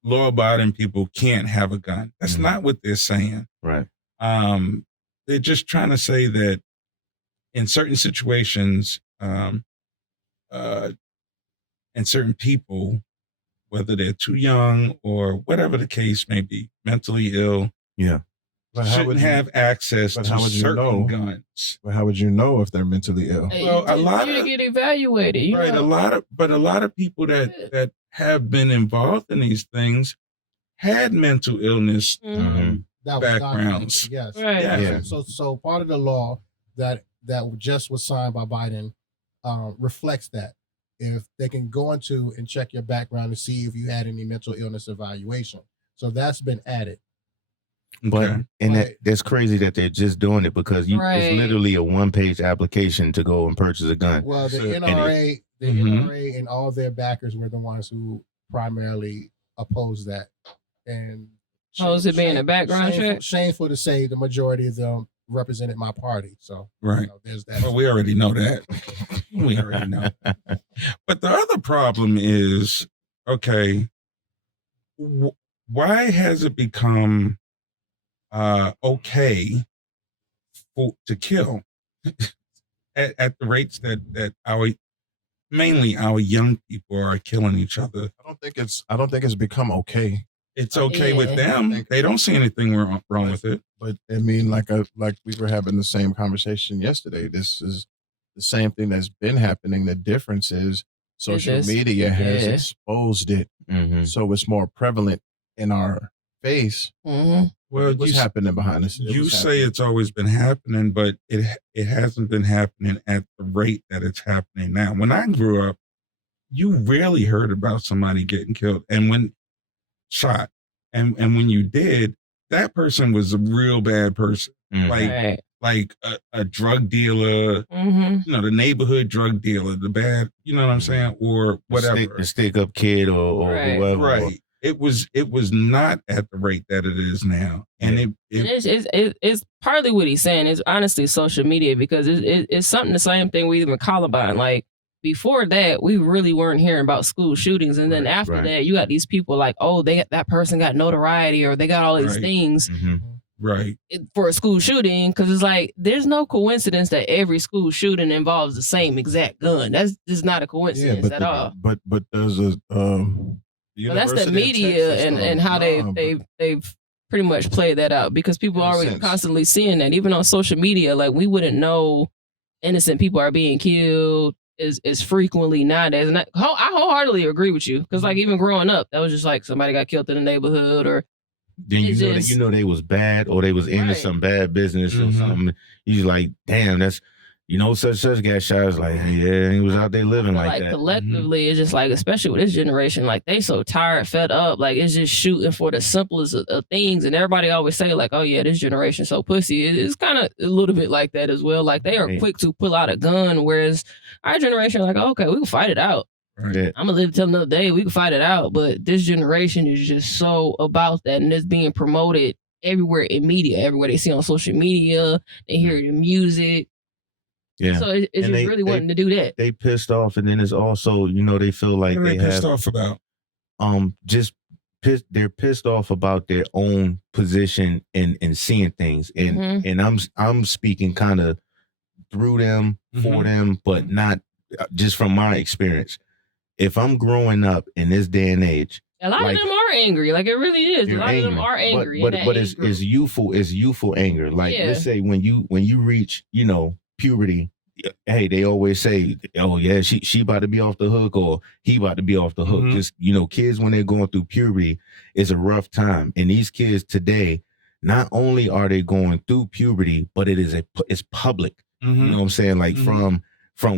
Law-abiding people can't have a gun. That's not what they're saying. Right. They're just trying to say that in certain situations, and certain people, whether they're too young or whatever the case may be, mentally ill, but shouldn't have access to certain guns. But how would you know if they're mentally ill? Well, a lot you of get evaluated. right, a lot of people that have been involved in these things had mental illness That was backgrounds. documented, yes. Right. Yeah. So part of the law that just was signed by Biden reflects that. If they can go into and check your background to see if you had any mental illness evaluation. So that's been added. But that's crazy that they're just doing it, because it's literally a 1-page application to go and purchase a gun. Well, the So- NRA, NRA and all their backers were the ones who primarily oppose that. And Oppose it being a background check? Shameful to say the majority of them represented my party. So Right. There's that. Well, we already know that. We already know. But the other problem is, okay, why has it become okay to kill at the rates that mainly our young people are killing each other? I don't think it's become okay. It's okay with them. They don't see anything wrong with it. But I mean, like we were having the same conversation yesterday. This is the same thing that's been happening. The difference is social media has exposed it, so it's more prevalent in our face. Mm-hmm. Well, what's happening behind us? You say it's always been happening, but it hasn't been happening at the rate that it's happening now. When I grew up, you rarely heard about somebody getting killed, and when shot, and when you did, that person was a real bad person, like a drug dealer, the neighborhood drug dealer, the bad, you know what I'm saying, or whatever, a stick up kid or whoever. Right. It was not at the rate that it is now, and it's partly what he's saying is honestly social media, because it's something the same thing with even Columbine. Like before that, we really weren't hearing about school shootings, and then after that, you got these people like, oh, that person got notoriety or they got all these things. Right. For a school shooting, because it's like there's no coincidence that every school shooting involves the same exact gun. That's just not a coincidence at all. But there's a well, that's the media and how they've pretty much played that out, because people are always constantly seeing that. Even on social media, like we wouldn't know innocent people are being killed as frequently nowadays. And I wholeheartedly agree with you, because like even growing up, that was just like somebody got killed in the neighborhood, or then you know they was bad, or they was into some bad business or something. You like, damn, that's such got shot. It's like, yeah, he was out there living like that. Collectively, it's just like, especially with this generation, like they so tired, fed up, like it's just shooting for the simplest of things. And everybody always say like, oh yeah, this generation so pussy. It's kind of a little bit like that as well. Like they are quick to pull out a gun, whereas our generation, like, okay, we can fight it out. Right. I'm gonna live till another day. We can fight it out. But this generation is just so about that, and it's being promoted everywhere in media. Everywhere they see on social media, they hear the music. Yeah. So it's just really wanting to do that. They pissed off, and then it's also, they feel like what are they pissed off about? They're pissed off about their own position and seeing things, and I'm speaking kind of through them, for them, but not just from my experience. If I'm growing up in this day and age, a lot of them are angry. Like it really is. A lot of them are angry. But it's youthful. It's youthful anger. Like let's say when you reach puberty, hey, they always say, oh yeah, she about to be off the hook, or he about to be off the hook. Just kids when they're going through puberty, it's a rough time. And these kids today, not only are they going through puberty, but it's public. You know what I'm saying? Like from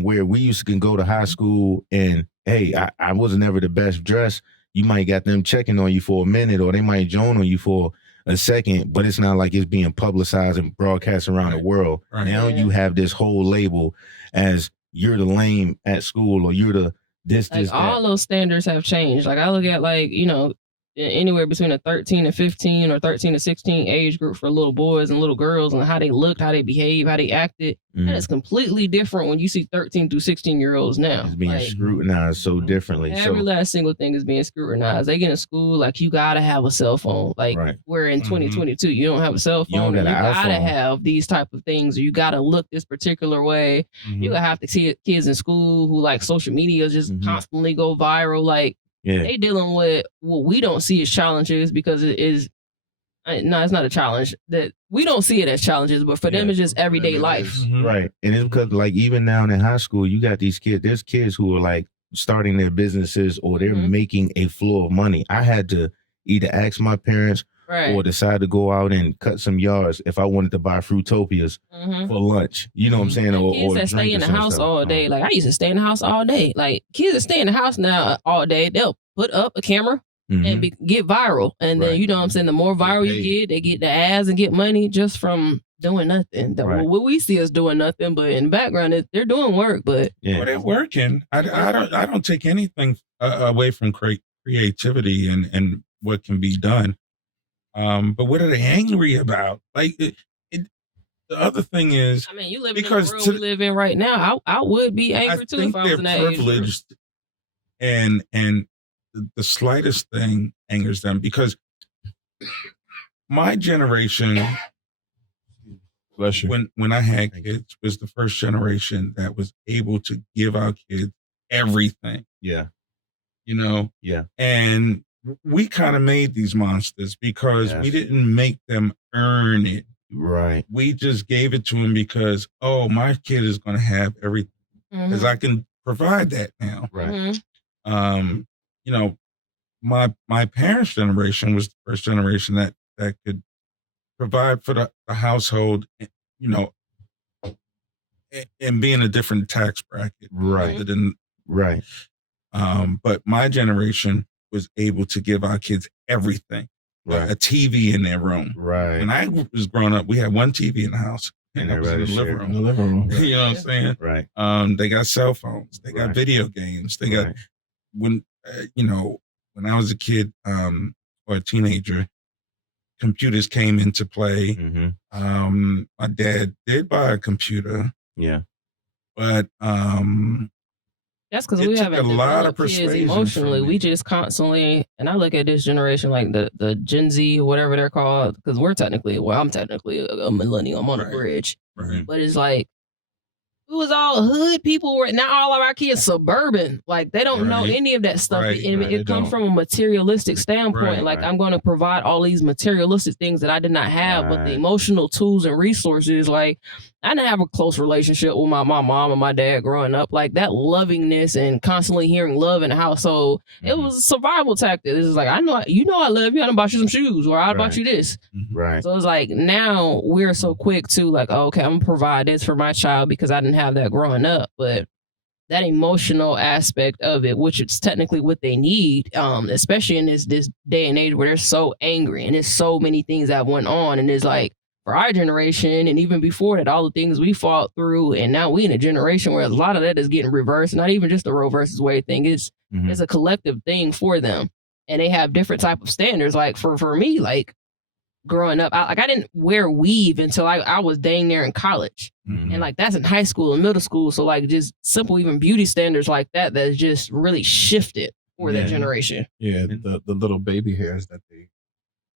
where we used to go to high school, and hey, I was never the best dressed. You might got them checking on you for a minute, or they might join on you for a second, but it's not like it's being publicized and broadcast around the world. Right. Now you have this whole label as you're the lame at school, or you're the this. All those standards have changed. Like I look at anywhere between a 13 and 15 or 13 to 16 age group for little boys and little girls, and how they looked, how they behave, how they acted. That is completely different when you see 13 to 16-year-olds now. It's being scrutinized so differently. Every last single thing is being scrutinized. They get in school, like you gotta have a cell phone. Like we're in 2022, you don't have a cell phone, you gotta have these type of things, or you gotta look this particular way. You gotta have to see kids in school who like social media just constantly go viral. Like they dealing with what we don't see as challenges, because it is it's not a challenge that we don't see it as challenges, but for them it's just everyday life. Right. And it's because like even now in high school, you got these kids, there's kids who are like starting their businesses, or they're making a flow of money. I had to either ask my parents or decide to go out and cut some yards if I wanted to buy Fruitopias for lunch. You know what I'm saying? Or kids that stay in the house all day. Like I used to stay in the house all day. Like kids that stay in the house now all day, they'll put up a camera and get viral. And then, you know what I'm saying? The more viral you get, they get the ads and get money just from doing nothing. What we see is doing nothing, but in the background, they're doing work. But well, they're working. I don't take anything away from creativity and what can be done. But what are they angry about? Like the other thing is, I mean, you live because in the world we live in right now. I would be angry too if I was in that age group. privileged, and the slightest thing angers them, because my generation, Bless you. when I had kids, was the first generation that was able to give our kids everything. Yeah. You know? Yeah. And we kind of made these monsters because we didn't make them earn it. Right. We just gave it to them because, oh, my kid is going to have everything because I can provide that now. Right. You know, my parents' generation was the first generation that could provide for the household, you know, and be in a different tax bracket. Right. Right. But my generation was able to give our kids everything. Right. A TV in their room. Right. When I was growing up, we had one TV in the house. And that was in the living room. You know what I'm saying? Right. They got cell phones. They got video games. They got, when I was a kid or a teenager, computers came into play. My dad did buy a computer. Yeah. But that's because we haven't a lot of kids persuasion emotionally. We just constantly, and I look at this generation like the Gen Z or whatever they're called, because I'm technically a millennial. I'm on a bridge. Right. But it's like, it was all hood people. Now all of our kids suburban. Like, they don't know any of that stuff. It comes from a materialistic standpoint. I'm going to provide all these materialistic things that I did not have, but the emotional tools and resources, like, I didn't have a close relationship with my mom and my dad growing up. Like, that lovingness and constantly hearing love in the household, it was a survival tactic. It's like, I love you. I done bought you some shoes, or I bought you this. Right. So it's like, now we're so quick to like, oh, okay, I'm gonna provide this for my child because I didn't have that growing up. But that emotional aspect of it, which is technically what they need, especially in this day and age where they're so angry and there's so many things that went on, and it's like, for our generation and even before that, all the things we fought through, and now we in a generation where a lot of that is getting reversed. Not even just the Roe versus Wade thing. It's a collective thing for them, and they have different type of standards. Like for me, like growing up, I didn't wear weave until I was dang near in college, and like that's in high school and middle school. So like just simple even beauty standards like that just really shifted for that generation. Yeah, the little baby hairs that they.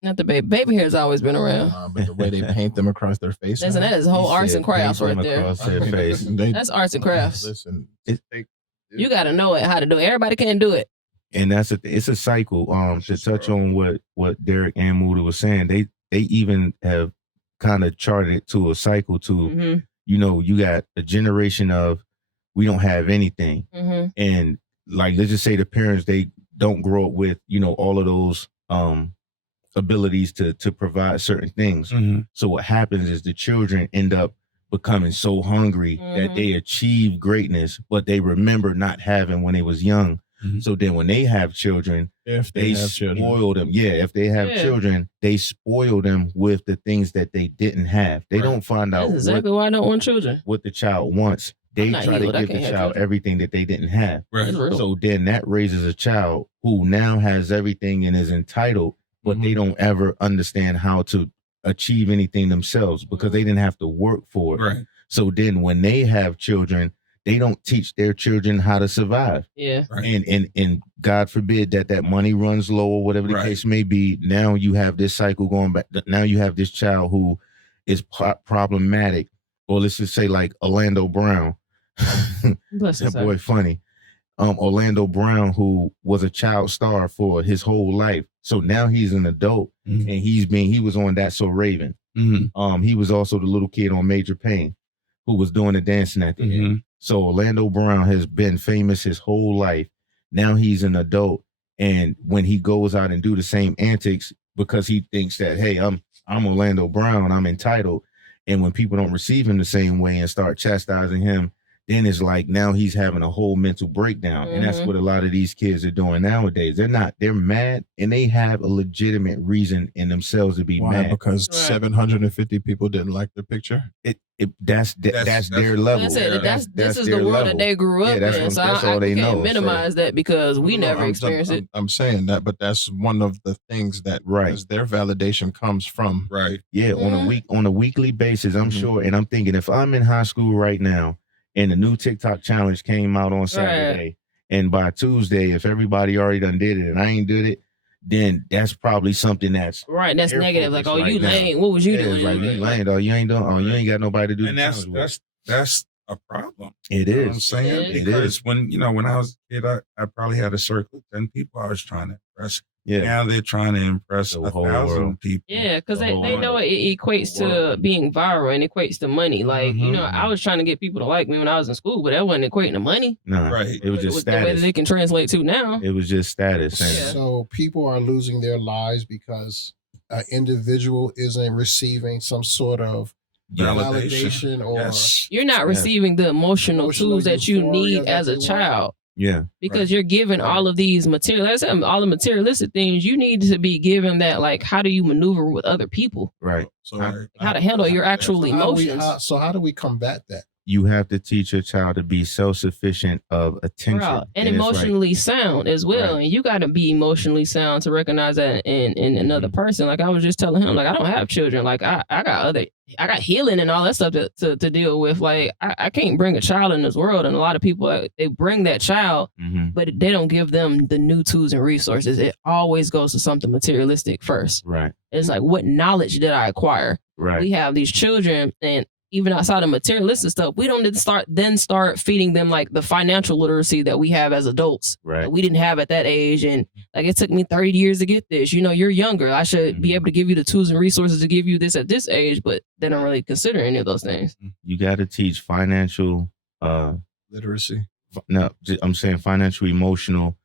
Not the baby hair's always been around, but the way they paint them across their face. Listen, that is whole arts and crafts right there. That's arts and crafts. Listen, you got to know how to do it. Everybody can't do it. And it's a cycle. To touch on what Derek and Moody was saying, they even have kind of charted it to a cycle to, you got a generation of we don't have anything, and like let's just say the parents, they don't grow up with all of those abilities to provide certain things. So what happens is the children end up becoming so hungry that they achieve greatness, but they remember not having when they was young. So then when they have children, if they spoil them. Yeah, if they have children, they spoil them with the things that they didn't have. They don't find out exactly why I don't want children. What the child wants. They try to give the child everything that they didn't have. Right. So then that raises a child who now has everything and is entitled, but they don't ever understand how to achieve anything themselves because they didn't have to work for it. Right. So then when they have children, they don't teach their children how to survive. Yeah. Right. And God forbid that money runs low or whatever the case may be. Now you have this cycle going back. Now you have this child who is problematic. Or let's just say like Orlando Brown. That boy funny. Orlando Brown, who was a child star for his whole life. So now he's an adult and he was on That's So Raven. He was also the little kid on Major Payne who was doing the dancing at the end. So Orlando Brown has been famous his whole life. Now he's an adult. And when he goes out and do the same antics because he thinks that, hey, I'm Orlando Brown, I'm entitled. And when people don't receive him the same way and start chastising him, then it's like now he's having a whole mental breakdown. And that's what a lot of these kids are doing nowadays. They're mad and they have a legitimate reason in themselves to be mad. Because 750 people didn't like the picture. That's their level. This is the world that they grew up in. So I can't minimize that because we never experienced it. I'm saying that, but that's one of the things that their validation comes from. Right. Yeah, on a weekly basis, I'm sure. And I'm thinking if I'm in high school right now and the new TikTok challenge came out on Saturday, and by Tuesday, if everybody already done did it and I ain't did it, then that's probably something that's that's negative. Like, you lame. What was you doing? Like, you lame, though. You ain't doing. You ain't got nobody to do. And that's a problem. It is. You know what I'm saying? Because when I was a kid, I probably had a circle of 10 people I was trying to impress. Yeah. Now they're trying to impress 1,000 people. Yeah, because they know it equates to being viral and equates to money. Like, I was trying to get people to like me when I was in school, but that wasn't equating to money. No, right. It was just status. The way that it can translate to now. It was just status. So people are losing their lives because an individual isn't receiving some sort of validation or you're not receiving the emotional tools that you need as a child. Yeah. Because you're given all of these all the materialistic things, you need to be given that, like, how do you maneuver with other people? Right. So how to handle your actual emotions. How do we combat that? You have to teach your child to be self-sufficient of attention. And emotionally sound as well. Right. And you got to be emotionally sound to recognize that in another person. Like I was just telling him, like, I don't have children. Like I got healing and all that stuff to deal with. Like I can't bring a child in this world. And a lot of people, they bring that child, but they don't give them the new tools and resources. It always goes to something materialistic first. Right. It's like, what knowledge did I acquire? Right. We have these children, and even outside of materialistic stuff, we don't need to start feeding them like the financial literacy that we have as adults. Right. That we didn't have at that age. And like, it took me 30 years to get this. You're younger. I should be able to give you the tools and resources to give you this at this age, but they don't really consider any of those things. You got to teach financial literacy. No, I'm saying financial, emotional,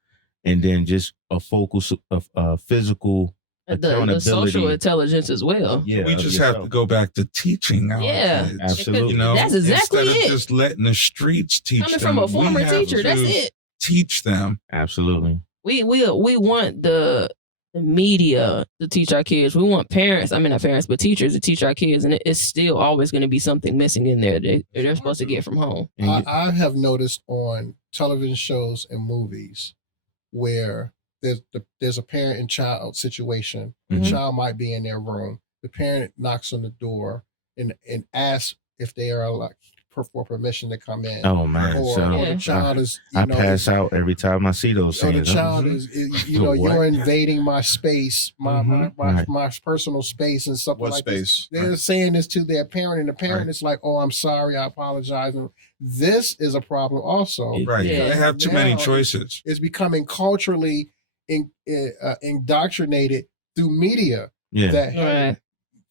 and then just a focus of physical the social intelligence as well. Yeah, we just have to go back to teaching our kids. Absolutely. That's exactly instead of just letting the streets teach Coming them. From a former teacher, that's it. Teach them. Absolutely. We want the media to teach our kids. We want not parents, but teachers to teach our kids, and it's still always going to be something missing in there they're supposed to get from home. I have noticed on television shows and movies where there's a parent and child situation. The child might be in their room. The parent knocks on the door and asks if they are like for permission to come in. Oh man! Or the child is. I pass out every time I see those scenes. The child is. You're invading my space, my personal space, and stuff like this. They're saying this to their parent, and the parent is like, "Oh, I'm sorry, I apologize." And this is a problem also. Right? They have too many choices. It's becoming culturally indoctrinated through media that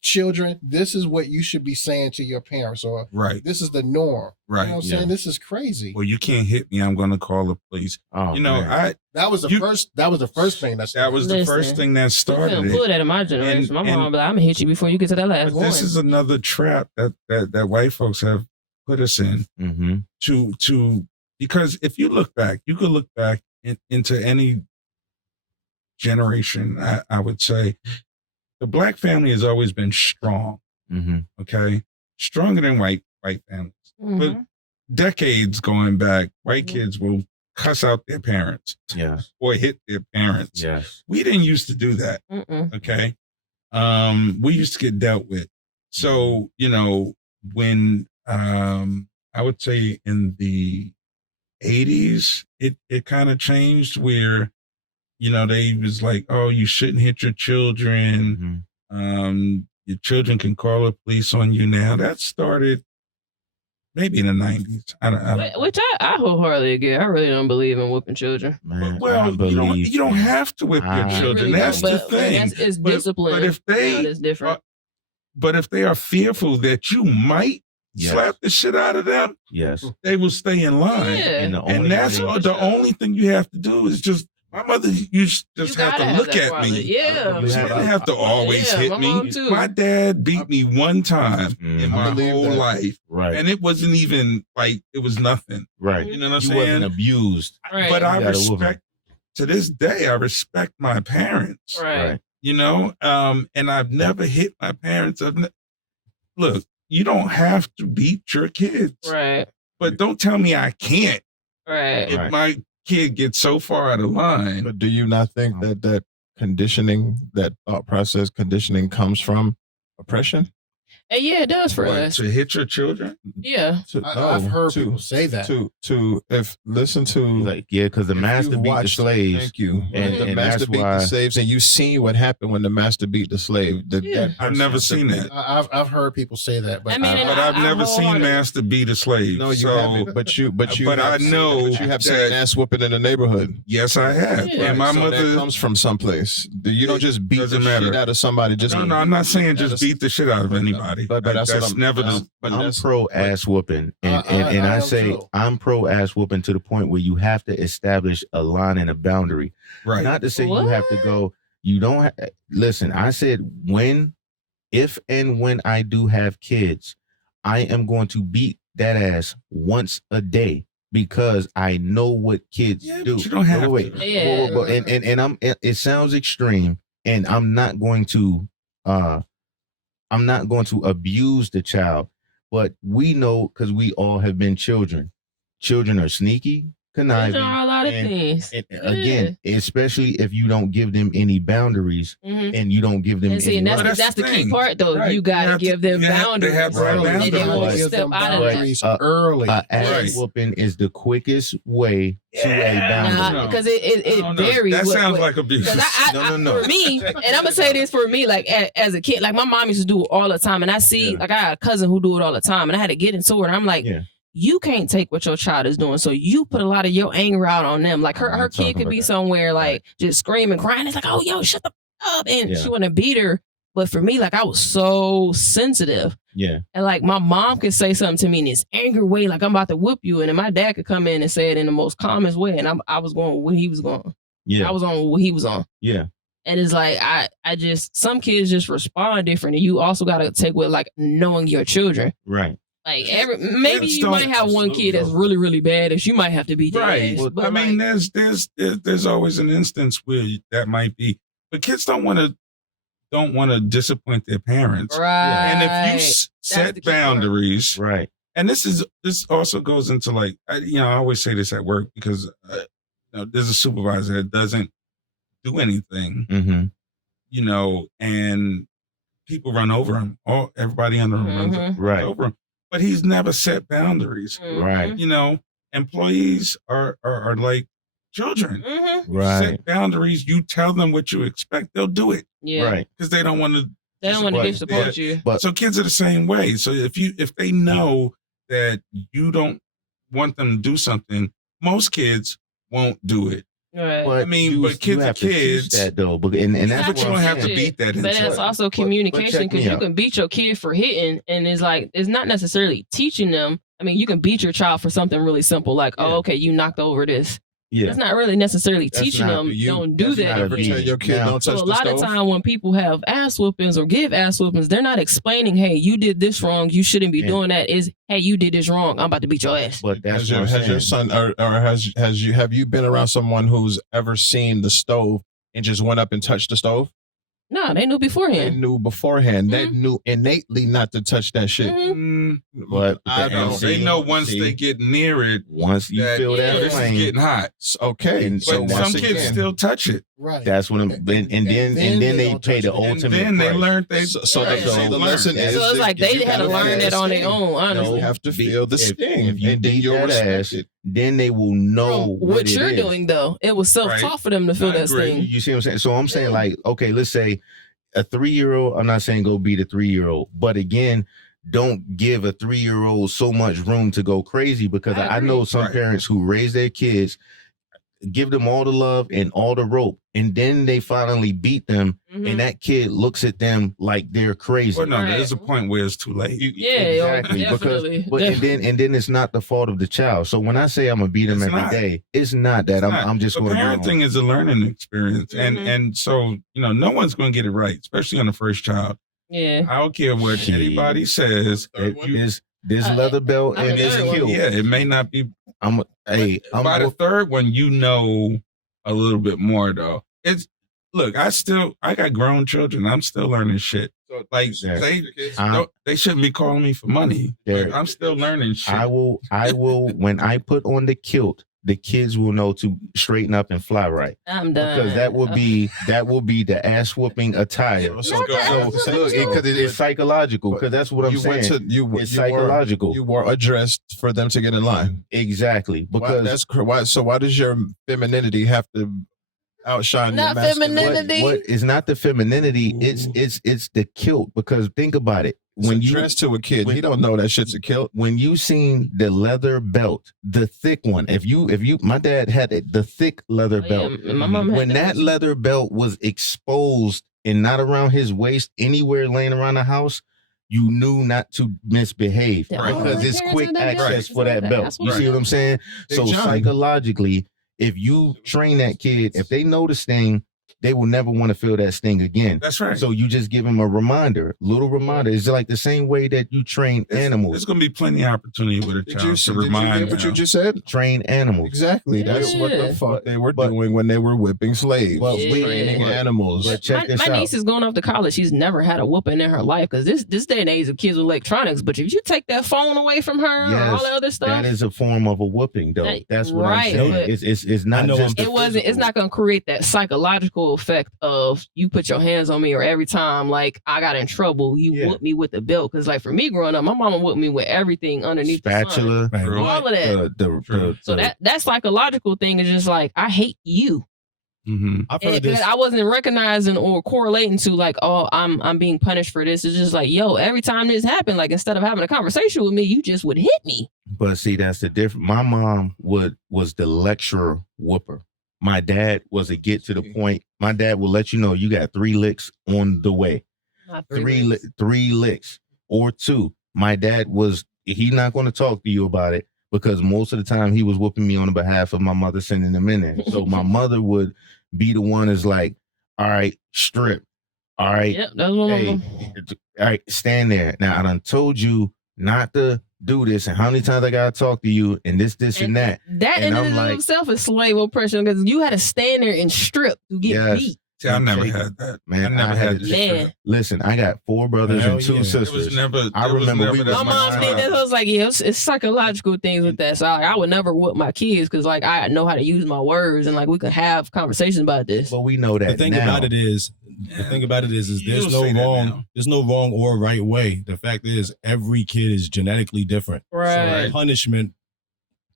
children, this is what you should be saying to your parents, or this is the norm. Right. You know what I'm saying? This is crazy. Well, you can't hit me. I'm going to call the police. Oh, that was the first thing that started. That was the first thing that started. You put that in my generation. My mom be like, I'm gonna hit you before you get to that last one. This is another trap that white folks have put us in to because if you look back, you could look back into any generation. I would say the black family has always been strong. Okay, stronger than white families. But decades going back, white kids will cuss out their parents, or hit their parents. Yes, we didn't used to do that. Okay, we used to get dealt with. So when I would say in the 80s, it kind of changed where. They was like, oh, you shouldn't hit your children. Your children can call the police on you now. That started maybe in the 90s. Which I wholeheartedly agree. I really don't believe in whipping children. Man, you don't have to whip your children. Really that's the thing. It's discipline. But if it's different. But if they are fearful that you might slap the shit out of them, yes, they will stay in line. Yeah. And that's the only thing you have to do is just My mother used to just You have gotta to have look that at quality. me. Yeah. She didn't have to always Yeah, hit my me. mom too. My dad beat me one time in I my believe whole that. life. Right. And it wasn't even like it was nothing. Right. You know what I'm You saying? wasn't abused. Right. But I You gotta whoop 'em. respect, to this day, I respect my parents. Right. You know, and I've never hit my parents. Look, you don't have to beat your kids. Right. But don't tell me I can't. Right. If my kid gets so far out of line. But do you not think that conditioning, that thought process conditioning comes from oppression? And yeah, it does for What, us. to hit your children? Yeah. I've heard people say that. Listen to Like, yeah, because the if master you've beat the watched- slaves. Thank you. And- the and master that's beat why- the slaves, and you've seen what happened when the master beat the slave. Yeah. I've never seen that. I've heard people say that, but I mean, and But I've never seen wholeheartedly- master beat a slave. No, you so, haven't. But you But have I seen- know but you have seen that- an ass whooping in the neighborhood. Yes, I have. Yeah. And my So that mother. comes from someplace. You don't just beat the Doesn't matter. shit out of somebody. Just No, I'm not saying just That's- beat the shit out of anybody. But that's what I'm- never the. but I'm that's- pro ass whooping, and I I am say too. I'm pro ass whooping to the point where you have to establish a line and a boundary. Right. Not to say you have to go. You don't listen. I said if and when I do have kids, I am going to beat that ass once a day because I know what kids Yeah, do. but you don't have wait, to. Yeah. and I'm. It sounds extreme, and I'm not going to. I'm not going to abuse the child, but we know because we all have been children. Children are sneaky, conniving. There are a lot of and- things. and again, especially if you don't give them any boundaries Mhm. and you don't give them And see, any and Well, that's, that's the the key thing. part, though. Right. You got You to have to- give them you have to boundaries, have bro, boundaries. and they You won't gotta give step them out of that. boundaries Uh, early. ass Right. whooping is the quickest way to a boundary. No. Because it No, no, varies. that what- sounds what- like abuse. 'cause No. For me, and I'm gonna say this for me, like as a kid, like my mom used to do it all the time, and I see, Yeah. like I got a cousin who do it all the time, and I had to get into it. And I'm like, Yeah. you can't take what your child is doing, so you put a lot of your anger out on them. Like I'm her not kid talking could about be that. somewhere like just screaming, crying. It's like, oh yo, shut the f- up, and Yeah. she want to beat her. But for me, like I was so sensitive. Yeah. And like my mom could say something to me in this angry way, like I'm about to whoop you, and then my dad could come in and say it in the most calmest way, and I was going where he was going. Yeah. I was on what he was on. Yeah. And it's like I just some kids just respond different, and you also got to take with like knowing your children. Right. Like maybe Kids you might don't- have one kid that's really really bad, and you might have to beat their Right. ass. Well, But I mean, like, there's always an instance where that might be, but kids don't want to disappoint their parents. right. And if you the set key part. boundaries, Right. and this also goes into like I always say this at work because there's a supervisor that doesn't do anything, Mm-hmm. and people run over him. Everybody under him runs Right. over him, but he's never set boundaries. Mhm. Right. Employees are like children. Mhm. Right. Set boundaries. You tell them what you expect, they'll do it Yeah. Right. because they don't want to. They don't want to But- disappoint you. But So kids are the same way. So if they know that you don't want them to do something, most kids won't do it. Right. I mean, but kids you are have to teach kids. that though, and You that's have But you to don't have to teach beat it. that But into it's it. also but communication check because me you out. can beat your kid for hitting, and it's like it's not necessarily teaching them. I mean, you can beat your child for something really simple, like, Yeah. oh, okay, you knocked over this. Yeah. It's not really necessarily That's teaching not- them you- don't do that's that. not a Ever tell your kid Now- don't So touch a the lot of stove? time when people have ass whoopings or give ass whoopings, they're not explaining, hey, you did this wrong, you shouldn't be Yeah. doing that. Is hey, you did this wrong, I'm about to beat your ass. But that's Has your son or have you been around someone who's ever seen the stove and just went up and touched the stove? No, they knew They beforehand. knew beforehand. They Mm-hmm. knew innately not to touch that shit. Mhm. But I don't. They know once they get near it, once you that feel that this is flame, getting hot. Okay, And But so some once kids again, still touch it, Right. that's when and then they don't pay touch the it. and ultimate then they price. learned they. So Right. the learned. lesson is, So it's like that they you had to gotta learn feel that on their sting. own, honestly. You have to feel the sting, If you and then beat you'll that respect ass, it. then they will know From what what it you're is. doing, though, it was self-taught for them to feel I that agree. sting. You see what I'm saying? So I'm saying Yeah. like, okay, let's say a 3-year-old. I'm not saying go beat a 3-year-old, but again, don't give a 3-year-old so much room to go crazy because I I know agree. some Right. parents who raise their kids. give them all the love and all the rope, and then they finally beat them, and that kid looks at them like they're crazy. Well, no, there's a point where it's too late. Exactly. Definitely. And then it's not the fault of the child. So when I say I'm gonna beat them every day, it's not that. I'm just going to. Parenting is a learning experience, and so no one's going to get it right, especially on the first child. Yeah, I don't care what anybody says. This leather belt and this kill. Yeah, it may not be. I'm by the third one, a little bit more though. I got grown children. I'm still learning shit. So they shouldn't be calling me for money. I'm still learning shit. I will when I put on the kilt, the kids will know to straighten up and fly right. I'm done. Because that will be the ass whooping attire. So because it's psychological. Because that's what I'm saying. It's psychological. You were addressed for them to get in line. Exactly. Because why does your femininity have to outshine not your femininity? What is not the femininity? It's the kilt. Because think about it. When you dress to a kid, he don't know that shit's a kilt. When you seen the leather belt, the thick one, my dad had the thick leather belt. Yeah, my mom had when that leather belt was exposed and not around his waist, anywhere laying around the house, you knew not to misbehave because it's quick access for that belt. You see what I'm saying? So psychologically, if you train that kid, if they know the sting, they will never want to feel that sting again. That's right. So you just give them a little reminder. It's like the same way that you train animals. There's going to be plenty of opportunity with a child to remind you get what you just said? Train animals. Exactly. That's what the fuck they were doing when they were whipping slaves. Training animals. But check this out. My niece is going off to college. She's never had a whooping in her life because this day and age of kids with electronics. But if you take that phone away from her or all the other stuff, that is a form of a whooping, though. That's what I'm saying. It's not just. It's not going to create that psychological effect of you put your hands on me, or every time like I got in trouble, you whoop me with the belt. Because like for me growing up, my mama whooped me with everything underneath spatula, the sun. All of that. So that psychological thing is just like I hate you. Mm-hmm. I've heard this. I wasn't recognizing or correlating to like, oh, I'm being punished for this. It's just like, yo, every time this happened, like instead of having a conversation with me, you just would hit me. But see, that's the difference. My mom was the lecturer whooper. My dad was a get to the point. My dad will let you know you got 3 licks on the way. Not 3 licks or 2. My dad he's not going to talk to you about it because most of the time he was whooping me on the behalf of my mother sending them in there. So my mother would be the one that's like, all right, strip. All right. Yep, that's what all right, stand there. Now, I done told you not to do this, and how many times I gotta talk to you, and this and that. That in and of itself is slave oppression because you had to stand there and strip to get beat. See, I never had that. Man, I never had that. Listen, I got 4 brothers and 2 sisters. I remember my mom did that. I was like, yeah, it's psychological things with that. So I would never whoop my kids because like I know how to use my words and like we could have conversations about this. But we know that. The thing about it is there's no wrong or right way. The fact is every kid is genetically different. Right. So punishment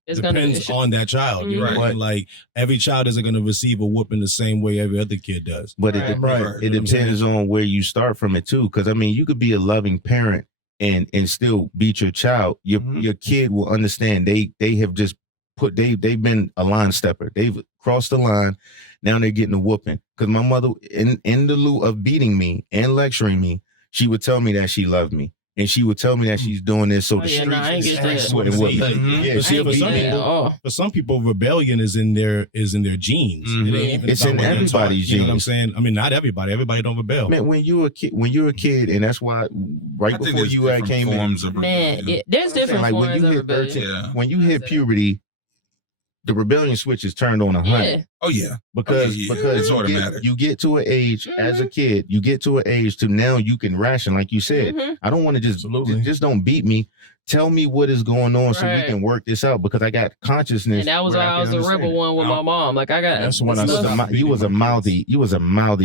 depends on that child. Mm-hmm. Right. Right. Like every child isn't going to receive a whooping the same way every other kid does. But it depends on where you start from it too. Because I mean, you could be a loving parent and still beat your child. Your kid will understand. They have just they've been a line stepper. They've crossed the line. Now they're getting a whooping. Because my mother, in the lieu of beating me and lecturing me, she would tell me that she loved me. And she would tell me that she's doing this so the streets for some people, rebellion is in their genes. Mm-hmm. It's in everybody's genes. You know what I'm saying? I mean, not everybody. Everybody don't rebel. Man, when you're a kid, and that's why before you came in, there's different forms of rebellion. When you hit puberty, the rebellion switch is turned on 100. Oh yeah, because it's automatic. You get to an age as a kid. You get to an age to now you can ration, like you said. I don't want to just don't beat me. Tell me what is going on so we can work this out because I got consciousness. And that was why I was a rebel one with my mom. Like I got. That's when you was a mouthy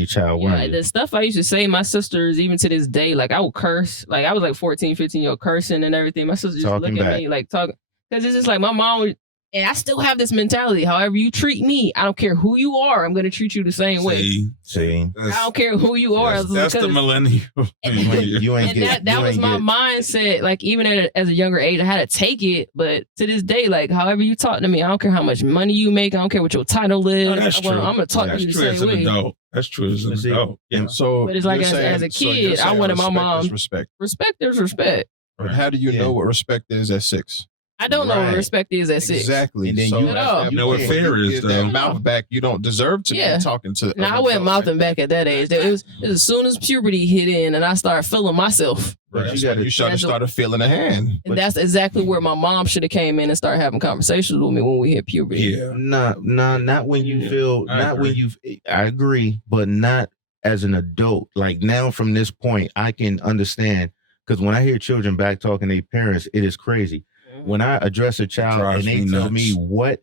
child. Yeah, the stuff I used to say, my sisters, even to this day, like I would curse. Like I was like 14, 15 year old cursing and everything. My sisters just look at me like talking because it's just like my mom would. And I still have this mentality. However you treat me, I don't care who you are. I'm going to treat you the same way. See, I don't care who you are. That's the millennial. you ain't get, that was my mindset. Like even as a younger age, I had to take it. But to this day, like however you talk to me, I don't care how much money you make. I don't care what your title is. No, that's true. I'm going to talk to you the same way. Adult. That's true as an adult. Yeah. So, but it's like as a kid, I wanted my mom respect. Respect is respect. But how do you know what respect is at 6? I don't know what respect is at 6. Exactly. And then so you know what fair is, though. That mouth back, you don't deserve to be talking to. Now I went mouthing back at that age. It was as soon as puberty hit in, and I started feeling myself. Right. You should have started feeling a hand. And that's exactly where my mom should have came in and started having conversations with me when we hit puberty. Yeah. Not when you feel. I agree, but not as an adult. Like now, from this point, I can understand because when I hear children back talking to their parents, it is crazy. When I address a child and they tell me what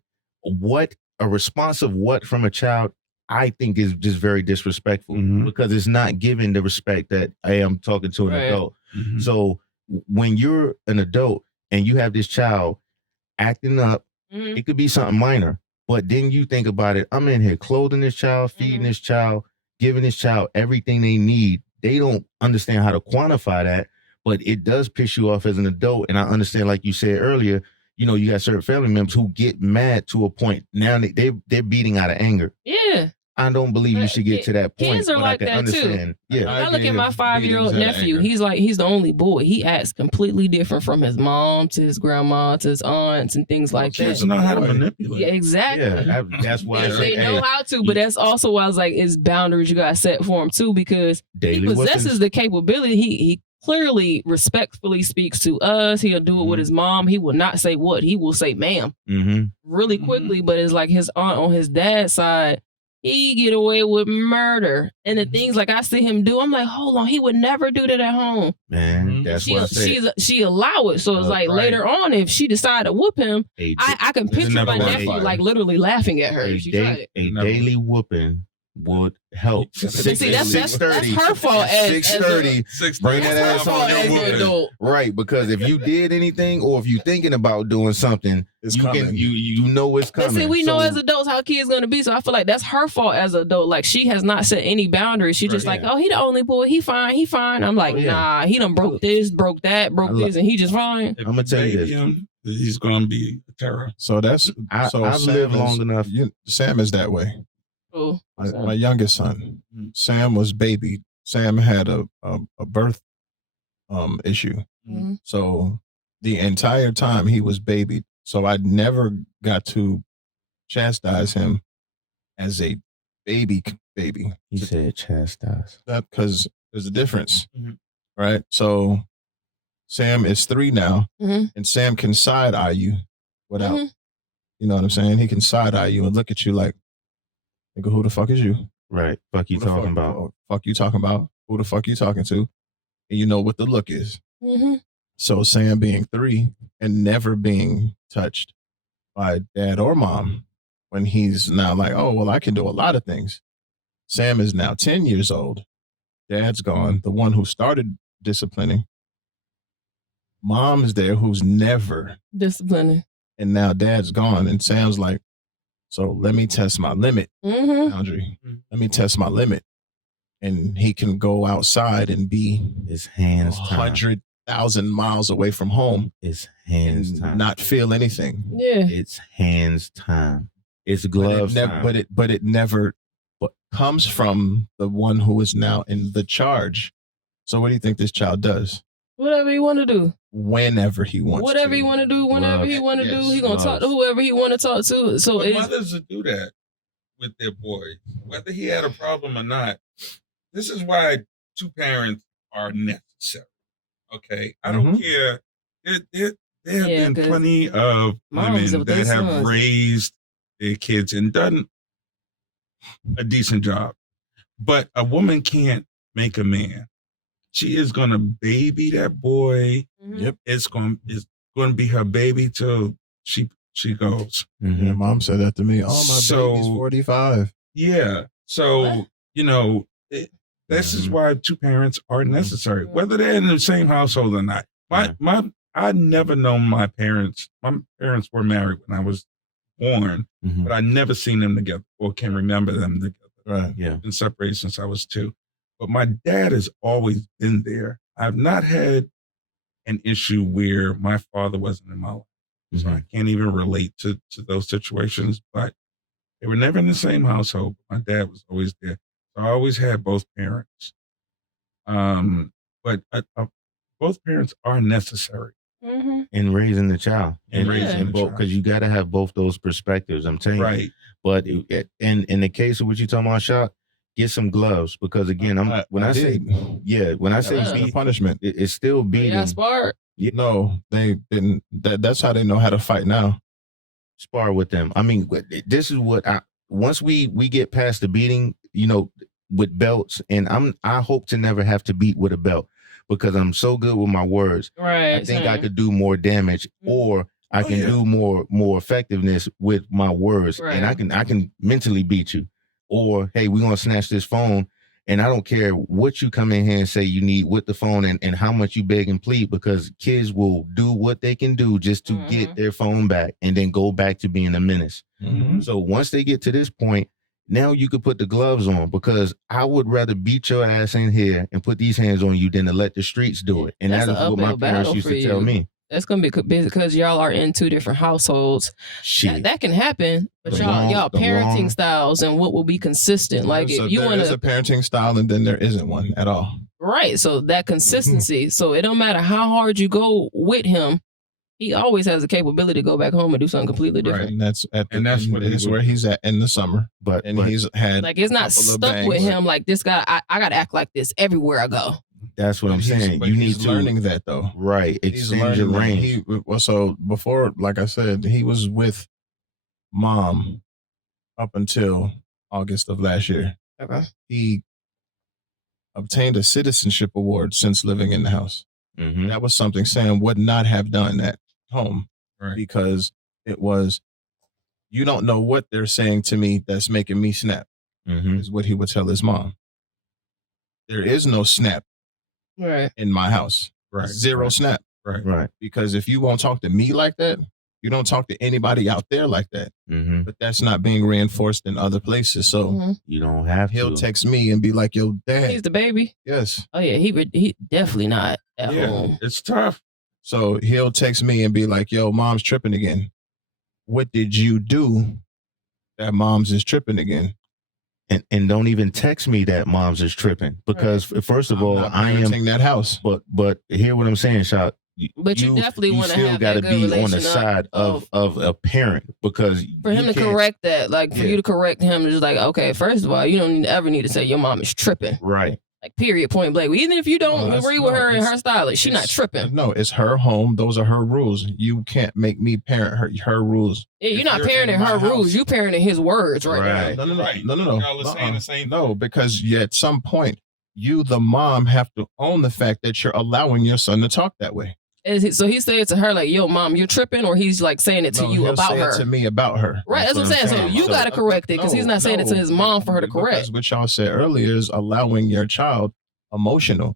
a response of what from a child, I think is just very disrespectful because it's not giving the respect that I am talking to an adult. Mm-hmm. So when you're an adult and you have this child acting up, it could be something minor, but then you think about it. I'm in here clothing this child, feeding this child, giving this child everything they need. They don't understand how to quantify that. But it does piss you off as an adult. And I understand, like you said earlier, you know, you got certain family members who get mad to a point. Now they're beating out of anger. Yeah. I don't believe you should get to that point. Kids are but like I can that understand. too. Yeah. I look at my 5-year-old nephew. He's the only boy. He acts completely different from his mom to his grandma to his aunts and things like that. Kids know how to manipulate. Yeah, exactly. Yeah, that's why they know how to, but that's also why I was like, it's boundaries you got to set for him too, because he possesses the capability. He clearly respectfully speaks to us. He'll do it with his mom. He will not say what. He will say ma'am really quickly, but it's like his aunt on his dad's side, he get away with murder. And the things like I see him do, I'm like, hold on, he would never do that at home. Man, that's what I said. She allow it. So it's like later on, if she decide to whoop him, I can picture my nephew like literally laughing at her. A daily whooping would help. See, that's her fault. 6:30. Bring that ass on. Right, because if you did anything or if you thinking about doing something, you know it's coming. But see, we know as adults how kids gonna be. So I feel like that's her fault as an adult. Like she has not set any boundaries. She just like, oh, he the only boy. He fine. I'm like, nah, he done broke this, broke that, broke this, and he just fine. I'm gonna tell you this. He's gonna be a terror. So that's I've lived long enough. Sam is that way. Oh, my youngest son, Sam was babied. Sam had a birth issue. So the entire time he was babied. So I never got to chastise him as a baby. He said chastise. That because there's a difference, right? So Sam is 3 now, and Sam can side eye you without, you know what I'm saying? He can side eye you and look at you like, nigga, who the fuck is you? Right. Fuck you talking about? Fuck you talking about? Who the fuck you talking to? And you know what the look is. So Sam being 3 and never being touched by dad or mom when he's now like, oh, well, I can do a lot of things. Sam is now 10 years old. Dad's gone. The one who started disciplining. Mom's there who's never disciplining. And now dad's gone. And Sam's like, so let me test my limit, boundary. Let me test my limit. And he can go outside and be his hands 100,000 miles away from home. It's hands time. Not feel anything. Yeah. It's hands time. It's gloves time. But it never comes from the one who is now in the charge. So what do you think this child does? Whatever he want to do. Whenever he wants Whatever he want to do, whenever he want to do. He going to talk to whoever he want to talk to. So mothers will do that with their boys, whether he had a problem or not. This is why 2 parents are necessary. Okay? I don't care. There have been plenty of women that have raised their kids and done a decent job. But a woman can't make a man. She is going to baby that boy. Yep. It's going to be her baby till she goes. Yeah, mom said that to me. Oh, my baby's 45. Yeah. So, you know, this is why 2 parents are necessary, whether they're in the same household or not. I never known my parents. My parents were married when I was born, but I never seen them together or can remember them together. Right. Yeah. Been separated since I was 2. But my dad has always been there. I've not had an issue where my father wasn't in my life. So I can't even relate to those situations. But they were never in the same household. My dad was always there. So I always had both parents. But both parents are necessary. In raising the child. In raising the both, child. because you got to have both those perspectives. I'm telling Right. you. But in the case of what you're talking about, Shot, get some gloves, because again, when I say the punishment, it's still beating. Yeah, sparred. No, they didn't. That's how they know how to fight now. Spar with them. I mean, this is what once we get past the beating, with belts, and I hope to never have to beat with a belt, because I'm so good with my words. Right. I think I could do more damage, or I can do more effectiveness with my words, Right. and I can mentally beat you. Or, hey, we're gonna snatch this phone, and I don't care what you come in here and say you need with the phone, and how much you beg and plead, because kids will do what they can do just to get their phone back and then go back to being a menace. So once they get to this point, now you could put the gloves on, because I would rather beat your ass in here and put these hands on you than to let the streets do it. And That's that is an what my uphill parents battle used for to tell you. me. That's gonna be because y'all are in 2 different households. Shit. That can happen, but The y'all wrong- parenting styles and what will be consistent. Like So if you there want is a to, parenting style, and then there isn't one at all. right? So that consistency. So it don't matter how hard you go with him, he always has the capability to go back home and do something completely different. And that's what where he's at in the summer. But He's had Like it's not couple of stuck with bangs. him. Like this guy, I gotta act like this everywhere I go. that's what I'm saying. You need he's to learning that though. right He's extend your learning that. range. So before, like I said, he was with mom up until August of last year. Okay. He obtained a citizenship award since living in the house. That was something Sam would not have done at home, because it was, you don't know what they're saying to me that's making me snap, is what he would tell his mom. There is no snap Right. in my house. Right. Zero snap. Right. Because if you won't talk to me like that, you don't talk to anybody out there like that. But that's not being reinforced in other places. So You don't have he'll to. text me and be like, yo, dad. He's the baby. Yes. Oh yeah, he definitely not at home. It's tough. So he'll text me and be like, yo, mom's tripping again. What did you do that mom's is tripping again? And don't even text me that mom's is tripping, because first of all, I am parenting that house. But hear what I'm saying, Shot. But you definitely wanna still have gotta that good be on the relation side of a parent, because for him you to can't- correct that, like for you to correct him, just like, okay, first of all, you don't ever need to say your mom is tripping. Right. Like period, point blank. Even if you don't agree with her and her style, like, she's not tripping. No, it's her home. Those are her rules. You can't make me parent her rules. Yeah, you're If not you're parenting in my her house- rules. You parenting his words right now. No. Y'all are saying the same thing. No, because at some point, you, the mom, have to own the fact that you're allowing your son to talk that way. So he said to her like, "Yo, mom, you're tripping," or he's like saying it to No, you he'll about say her. it to me about her. Right, that's what I'm saying. So you got to correct it, because he's not saying it to his mom for her to Because correct. what y'all said earlier is allowing your child emotional.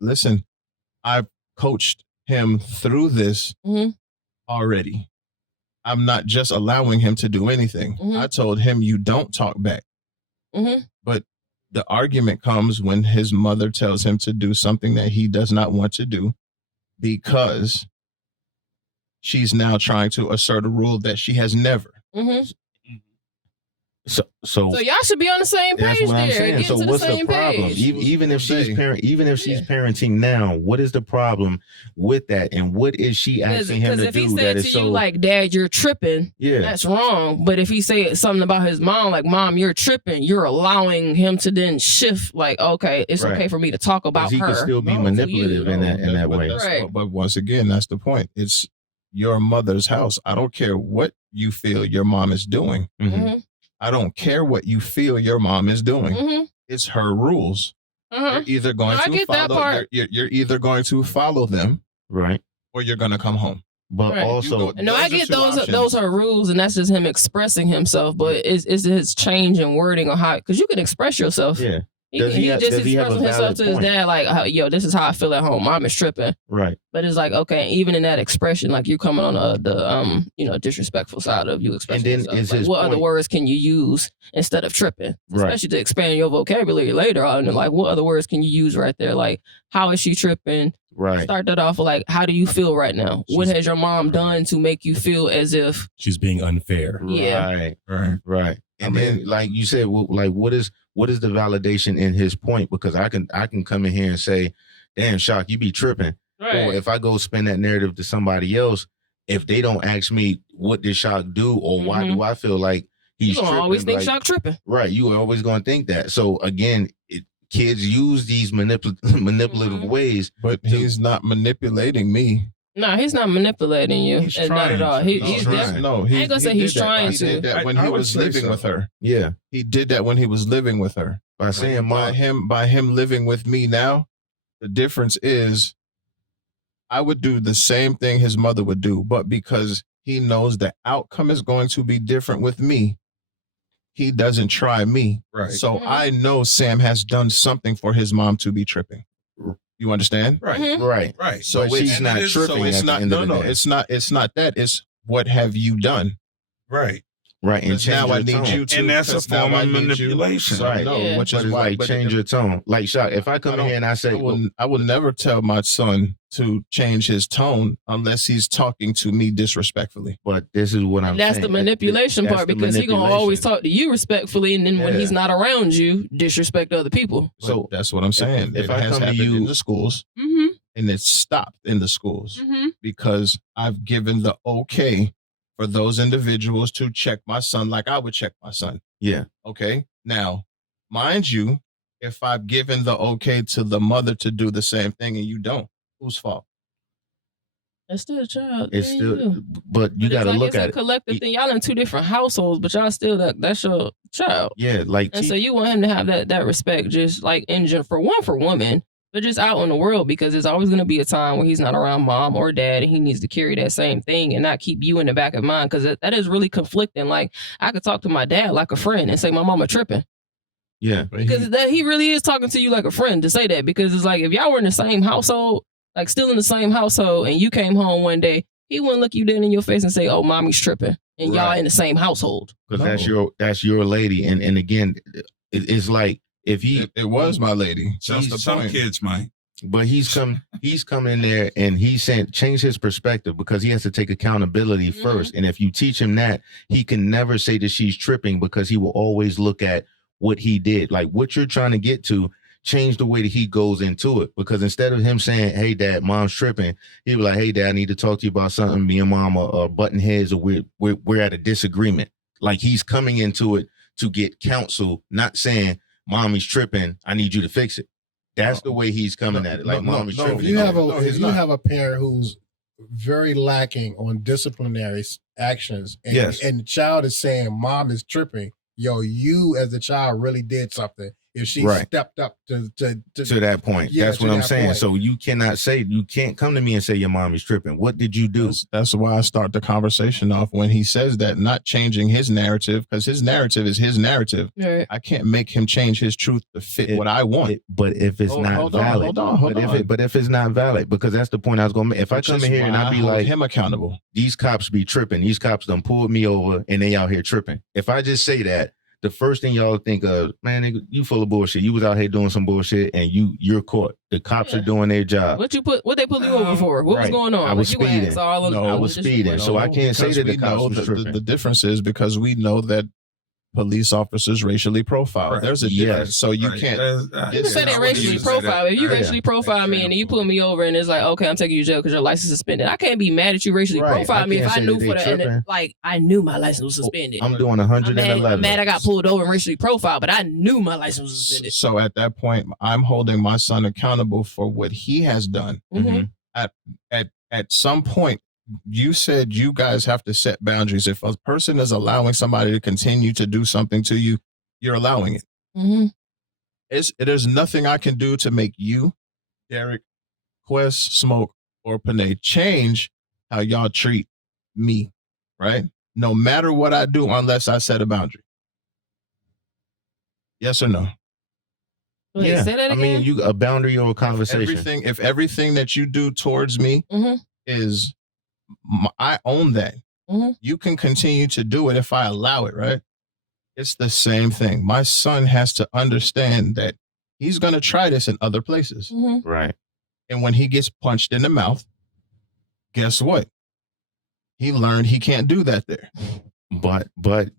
Listen, I've coached him through this already. I'm not just allowing him to do anything. I told him, you don't talk back. But the argument comes when his mother tells him to do something that he does not want to do, because she's now trying to assert a rule that she has never. So y'all should be on the same that's page what I'm there. saying. Get So to what's the the same problem? page. Even if she's parenting now, what is the problem with that? And what is she asking him to if he do that said is to so? you like, "Dad, you're tripping," Yeah. that's wrong. But if he said something about his mom, like, "Mom, you're tripping," you're allowing him to then shift. Like, okay, it's Right. okay for me to talk about he her. could still be No, manipulative in that way. Right. But once again, that's the point. It's your mother's house. I don't care what you feel your mom is doing. I don't care what you feel your mom is doing. It's her rules. You're either going I to get that follow. part. You're either going to follow them, right, or you're going to come home. But Right. also, No, I Those are get two those. options. Those are rules, and that's just him expressing himself. But is his change in wording or how? Because you can express yourself. yeah, He have just a expressing himself valid to his point? dad, like, yo, this is how I feel at home. Mom is tripping. Right. But it's like, okay, even in that expression, like you're coming on the disrespectful side of you expressing And then yourself. is Like, his what other point- words can you use instead of tripping? Right. Especially to expand your vocabulary later on. And like, what other words can you use right there? Like, how is she tripping? Right. Start that off with like, how do you feel right now? What has your mom done to make you feel as if She's being unfair. Yeah. Right. And then, like you said, like what is the validation in his point? Because I can come in here and say, "Damn, Shock, you be tripping." Right. Or if I go spin that narrative to somebody else, if they don't ask me what did Shock do or why do I feel like he's you tripping, always think like, Shock tripping. right? You are always going to think that. So again, kids use these manipulative ways, But he's not manipulating me. No, he's not manipulating you. He's not at trying all. to. He's trying. definitely. No, I ain't gonna say he's did that. trying He to. did that when I he would was say living so. with her. Yeah, He did that when he was living with her. by saying mom. By him living with me now, the difference is I would do the same thing his mother would do, but because he knows the outcome is going to be different with me, he doesn't try me. Right. So Mhm. I know Sam has done something for his mom to be tripping. You understand? Right. Mhm. Right. Right. So But she's it's not it is- tripping. So it's at the not end of the no, day. it's not that. It's what have you done? Right. Right. And Because change now your I need tone. you to. And that's a because now form I of need you- manipulation. So, Right. no, Yeah. which But is it's why. like but change your tone. Like Shock, if I come in here and I say, I will never tell my son to change his tone unless he's talking to me disrespectfully. but this is what I'm And that's saying. the manipulation That's part the because he gonna always manipulation. talk to you respectfully, and then when Yeah. he's not around you, disrespect other people. So That's what I'm saying. if It I has come to happened you- in the schools, Mm-hmm. and it stopped in the schools Mm-hmm. because I've given the okay for those individuals to check my son like I would check my son. yeah, Okay. Now, mind you, if I've given the okay to the mother to do the same thing and you don't, whose fault? That's still a child. it's Yeah, still, you. but you But got to it's look at a it. collective thing. Y'all in two different households, but y'all still that's your child. Yeah, like And so you want him to have that respect, just like engine for women, but just out in the world because there's always going to be a time where he's not around mom or dad, and he needs to carry that same thing and not keep you in the back of mind because that is really conflicting. Like I could talk to my dad like a friend and say my mama tripping yeah, But because he really is talking to you like a friend to say that because it's like if y'all were in the same household, like still in the same household, and you came home one day, he wouldn't look you dead in your face and say, "Oh, mommy's tripping," and y'all Right. in the same household. because No. that's your lady, and again, it's like if he, it was my lady. That's the Some point. kids might. but he's come in there and he's saying change his perspective because he has to take accountability Mhm. first, and if you teach him that, he can never say that she's tripping because he will always look at what he did, like what you're trying to get to. Change the way that he goes into it because instead of him saying, "Hey, Dad, Mom's tripping," he'd be like, "Hey, Dad, I need to talk to you about something. Me and Mom are butting heads, or we're at a disagreement." Like he's coming into it to get counsel, not saying, "Mommy's tripping. I need you to fix it." That's the way he's coming at it. Like Mommy's So tripping. if you have No, if he's you not. have a parent who's very lacking on disciplinary actions, and, Yes. and the child is saying mom is tripping, you as the child really did something. If she Right. stepped up to to that point. Yeah, That's to what I'm that saying. point. So you can't come to me and say your mom is tripping. What did you do? That's why I start the conversation off when he says that, not changing his narrative because his narrative is his narrative. Right. I can't make him change his truth to fit what I want. But if it's not Hold on, valid, hold on. but if it's not valid, because that's the point I was going to make. If I Which come is in here and why I be hold like, him accountable. these cops be tripping. These cops done pulled me over and they out here tripping. If I just say that, the first thing y'all think of, man, nigga, you full of bullshit. You was out here doing some bullshit and you're caught. The cops Yeah. are doing their job. What they pulled you over for? What was Right. going on? I was Like, you speeding. asked all of No, I was speeding, so I can't say Because that the we cops know was the tripping. difference is because we know that police officers racially profile. Right. There's a Yes. difference. So you Right. can't. You can say Yeah, they I racially wouldn't say that. profile. If you Yeah. racially profile me and then you put me over and it's like, okay, I'm taking you to jail because your license is suspended. I can't be mad at you racially Right. profile I me if can't I say knew that they for that. And tripping. like I knew my license was suspended. I'm doing I'm 111. mad I got pulled over and racially profiled, but I knew my license was suspended. So at that point, I'm holding my son accountable for what he has done. Mhm. At some point, you said you guys have to set boundaries. If a person is allowing somebody to continue to do something to you, you're allowing it. Mhm. There's nothing I can do to make you, Derek, Quest, Smoke, or Panay change how y'all treat me, right? No matter what I do, unless I set a boundary. Yes or no? Wait, Yeah. say that I again. mean, a boundary or a conversation. If everything that you do towards me is, I own that. You can continue to do it if I allow it, right? It's the same thing. My son has to understand that he's going to try this in other places. Right. And when he gets punched in the mouth, guess what? He learned he can't do that there. But I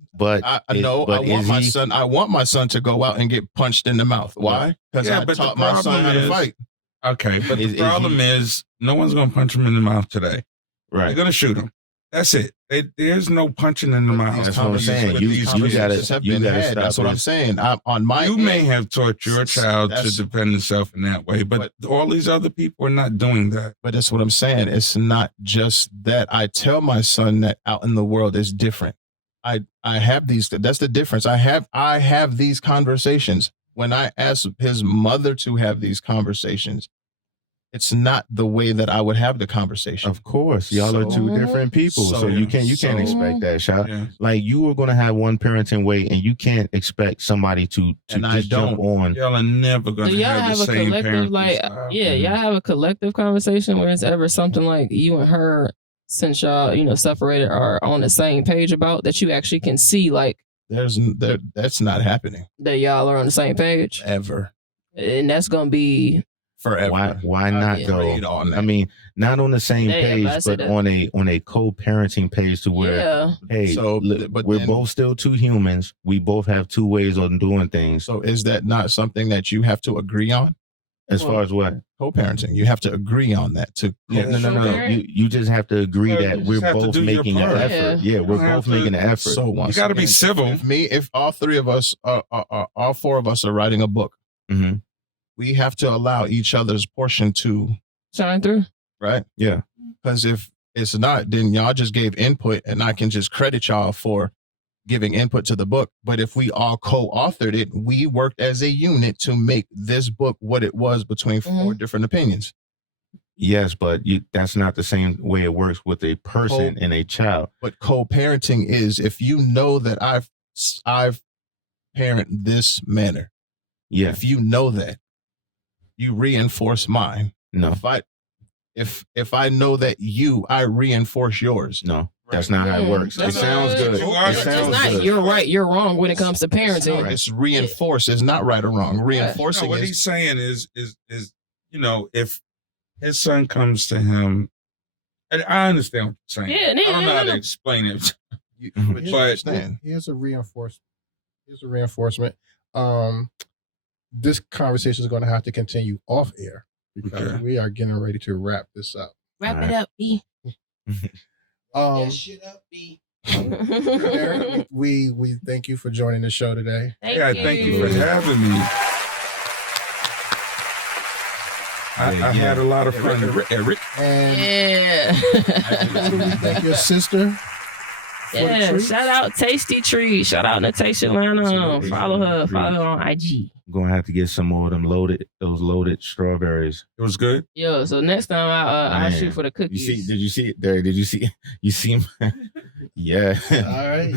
want my son to go out and get punched in the mouth. Why? Because I taught my son how to fight. Okay, but the problem is no one's going to punch him in the mouth today. Right. They're going to shoot him. That's it. There's no punching in the mouth. That's what I'm saying. You gotta stop. That's what I'm saying. You may have taught your child to defend himself in that way, but all these other people are not doing that. But that's what I'm saying. It's not just that. I tell my son that out in the world is different. I have these. That's the difference. I have these conversations. When I ask his mother to have these conversations, it's not the way that I would have the conversation. Of course, y'all are two different people, so you can't expect that, shot. Yeah. Like you are gonna have one parenting way, and you can't expect somebody to just jump on. Y'all are never gonna have the same collective, y'all have a collective conversation where it's ever something like you and her, since y'all separated, are on the same page about that. You actually can see like that's not happening. That y'all are on the same page ever, and that's gonna be. Forever. Why not though? I mean, not on the same page, but on a co-parenting page to where, we're both still two humans. We both have two ways of doing things. So is that not something that you have to agree on? As far as what? Co-parenting. You have to agree on that. No. You just have to agree that we're both making an effort. Yeah, we're both making an effort. So you got to be civil. If all three of us, all four of us are writing a book, we have to allow each other's portion to shine through. Right? Yeah. Because if it's not, then y'all just gave input and I can just credit y'all for giving input to the book. But if we all co-authored it, we worked as a unit to make this book what it was between four different opinions. Yes, but that's not the same way it works with a person and a child. But co-parenting is if you know that I've parent this manner. Yeah. If you know that, you reinforce mine. No. If I know that I reinforce yours. No, that's not how it works. It sounds good. It's not you're right, you're wrong when it comes to parenting. It's reinforce. It's not right or wrong. Reinforcing. What he's saying is if his son comes to him, and I understand what you're saying. Yeah, I don't know how to explain it. But here's a reinforcement. This conversation is going to have to continue off air because we are getting ready to wrap this up. Wrap it up, B. Shit up, B. Eric, we thank you for joining the show today. Thank you for having me. I had a lot of fun, Eric. And we thank your sister. Yeah, shout out Taysty Treats. Shout out Natasha Lana. Follow her on IG. I'm gonna have to get some more of them loaded strawberries. It was good. Yo, so next time I'll shoot for the cookies. Did you see it there? Did you see? You see? Yeah. All right.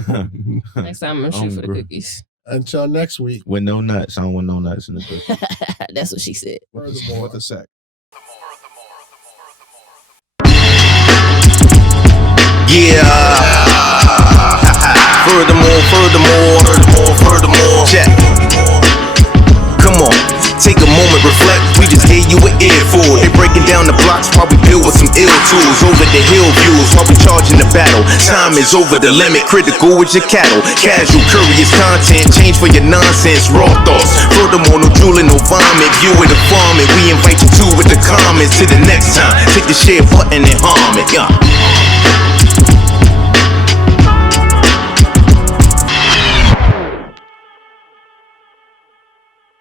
Next time I'm gonna shoot for the cookies. Until next week. With no nuts. I don't want no nuts in the cookie. That's what she said. Furthermore, with a sec. Yeah. Furthermore. Check. Come on. Take a moment, reflect. We just gave you an earful. They breaking down the blocks while we build with some ill tools. Over the hill views while we charging the battle. Time is over the limit. Critical with your cattle. Casual, curious content. Change for your nonsense. Raw thoughts. Furthermore, no drooling, no vomit. View it a farm and we invite you to with the comments. Till the next time. Take the share button and harm it.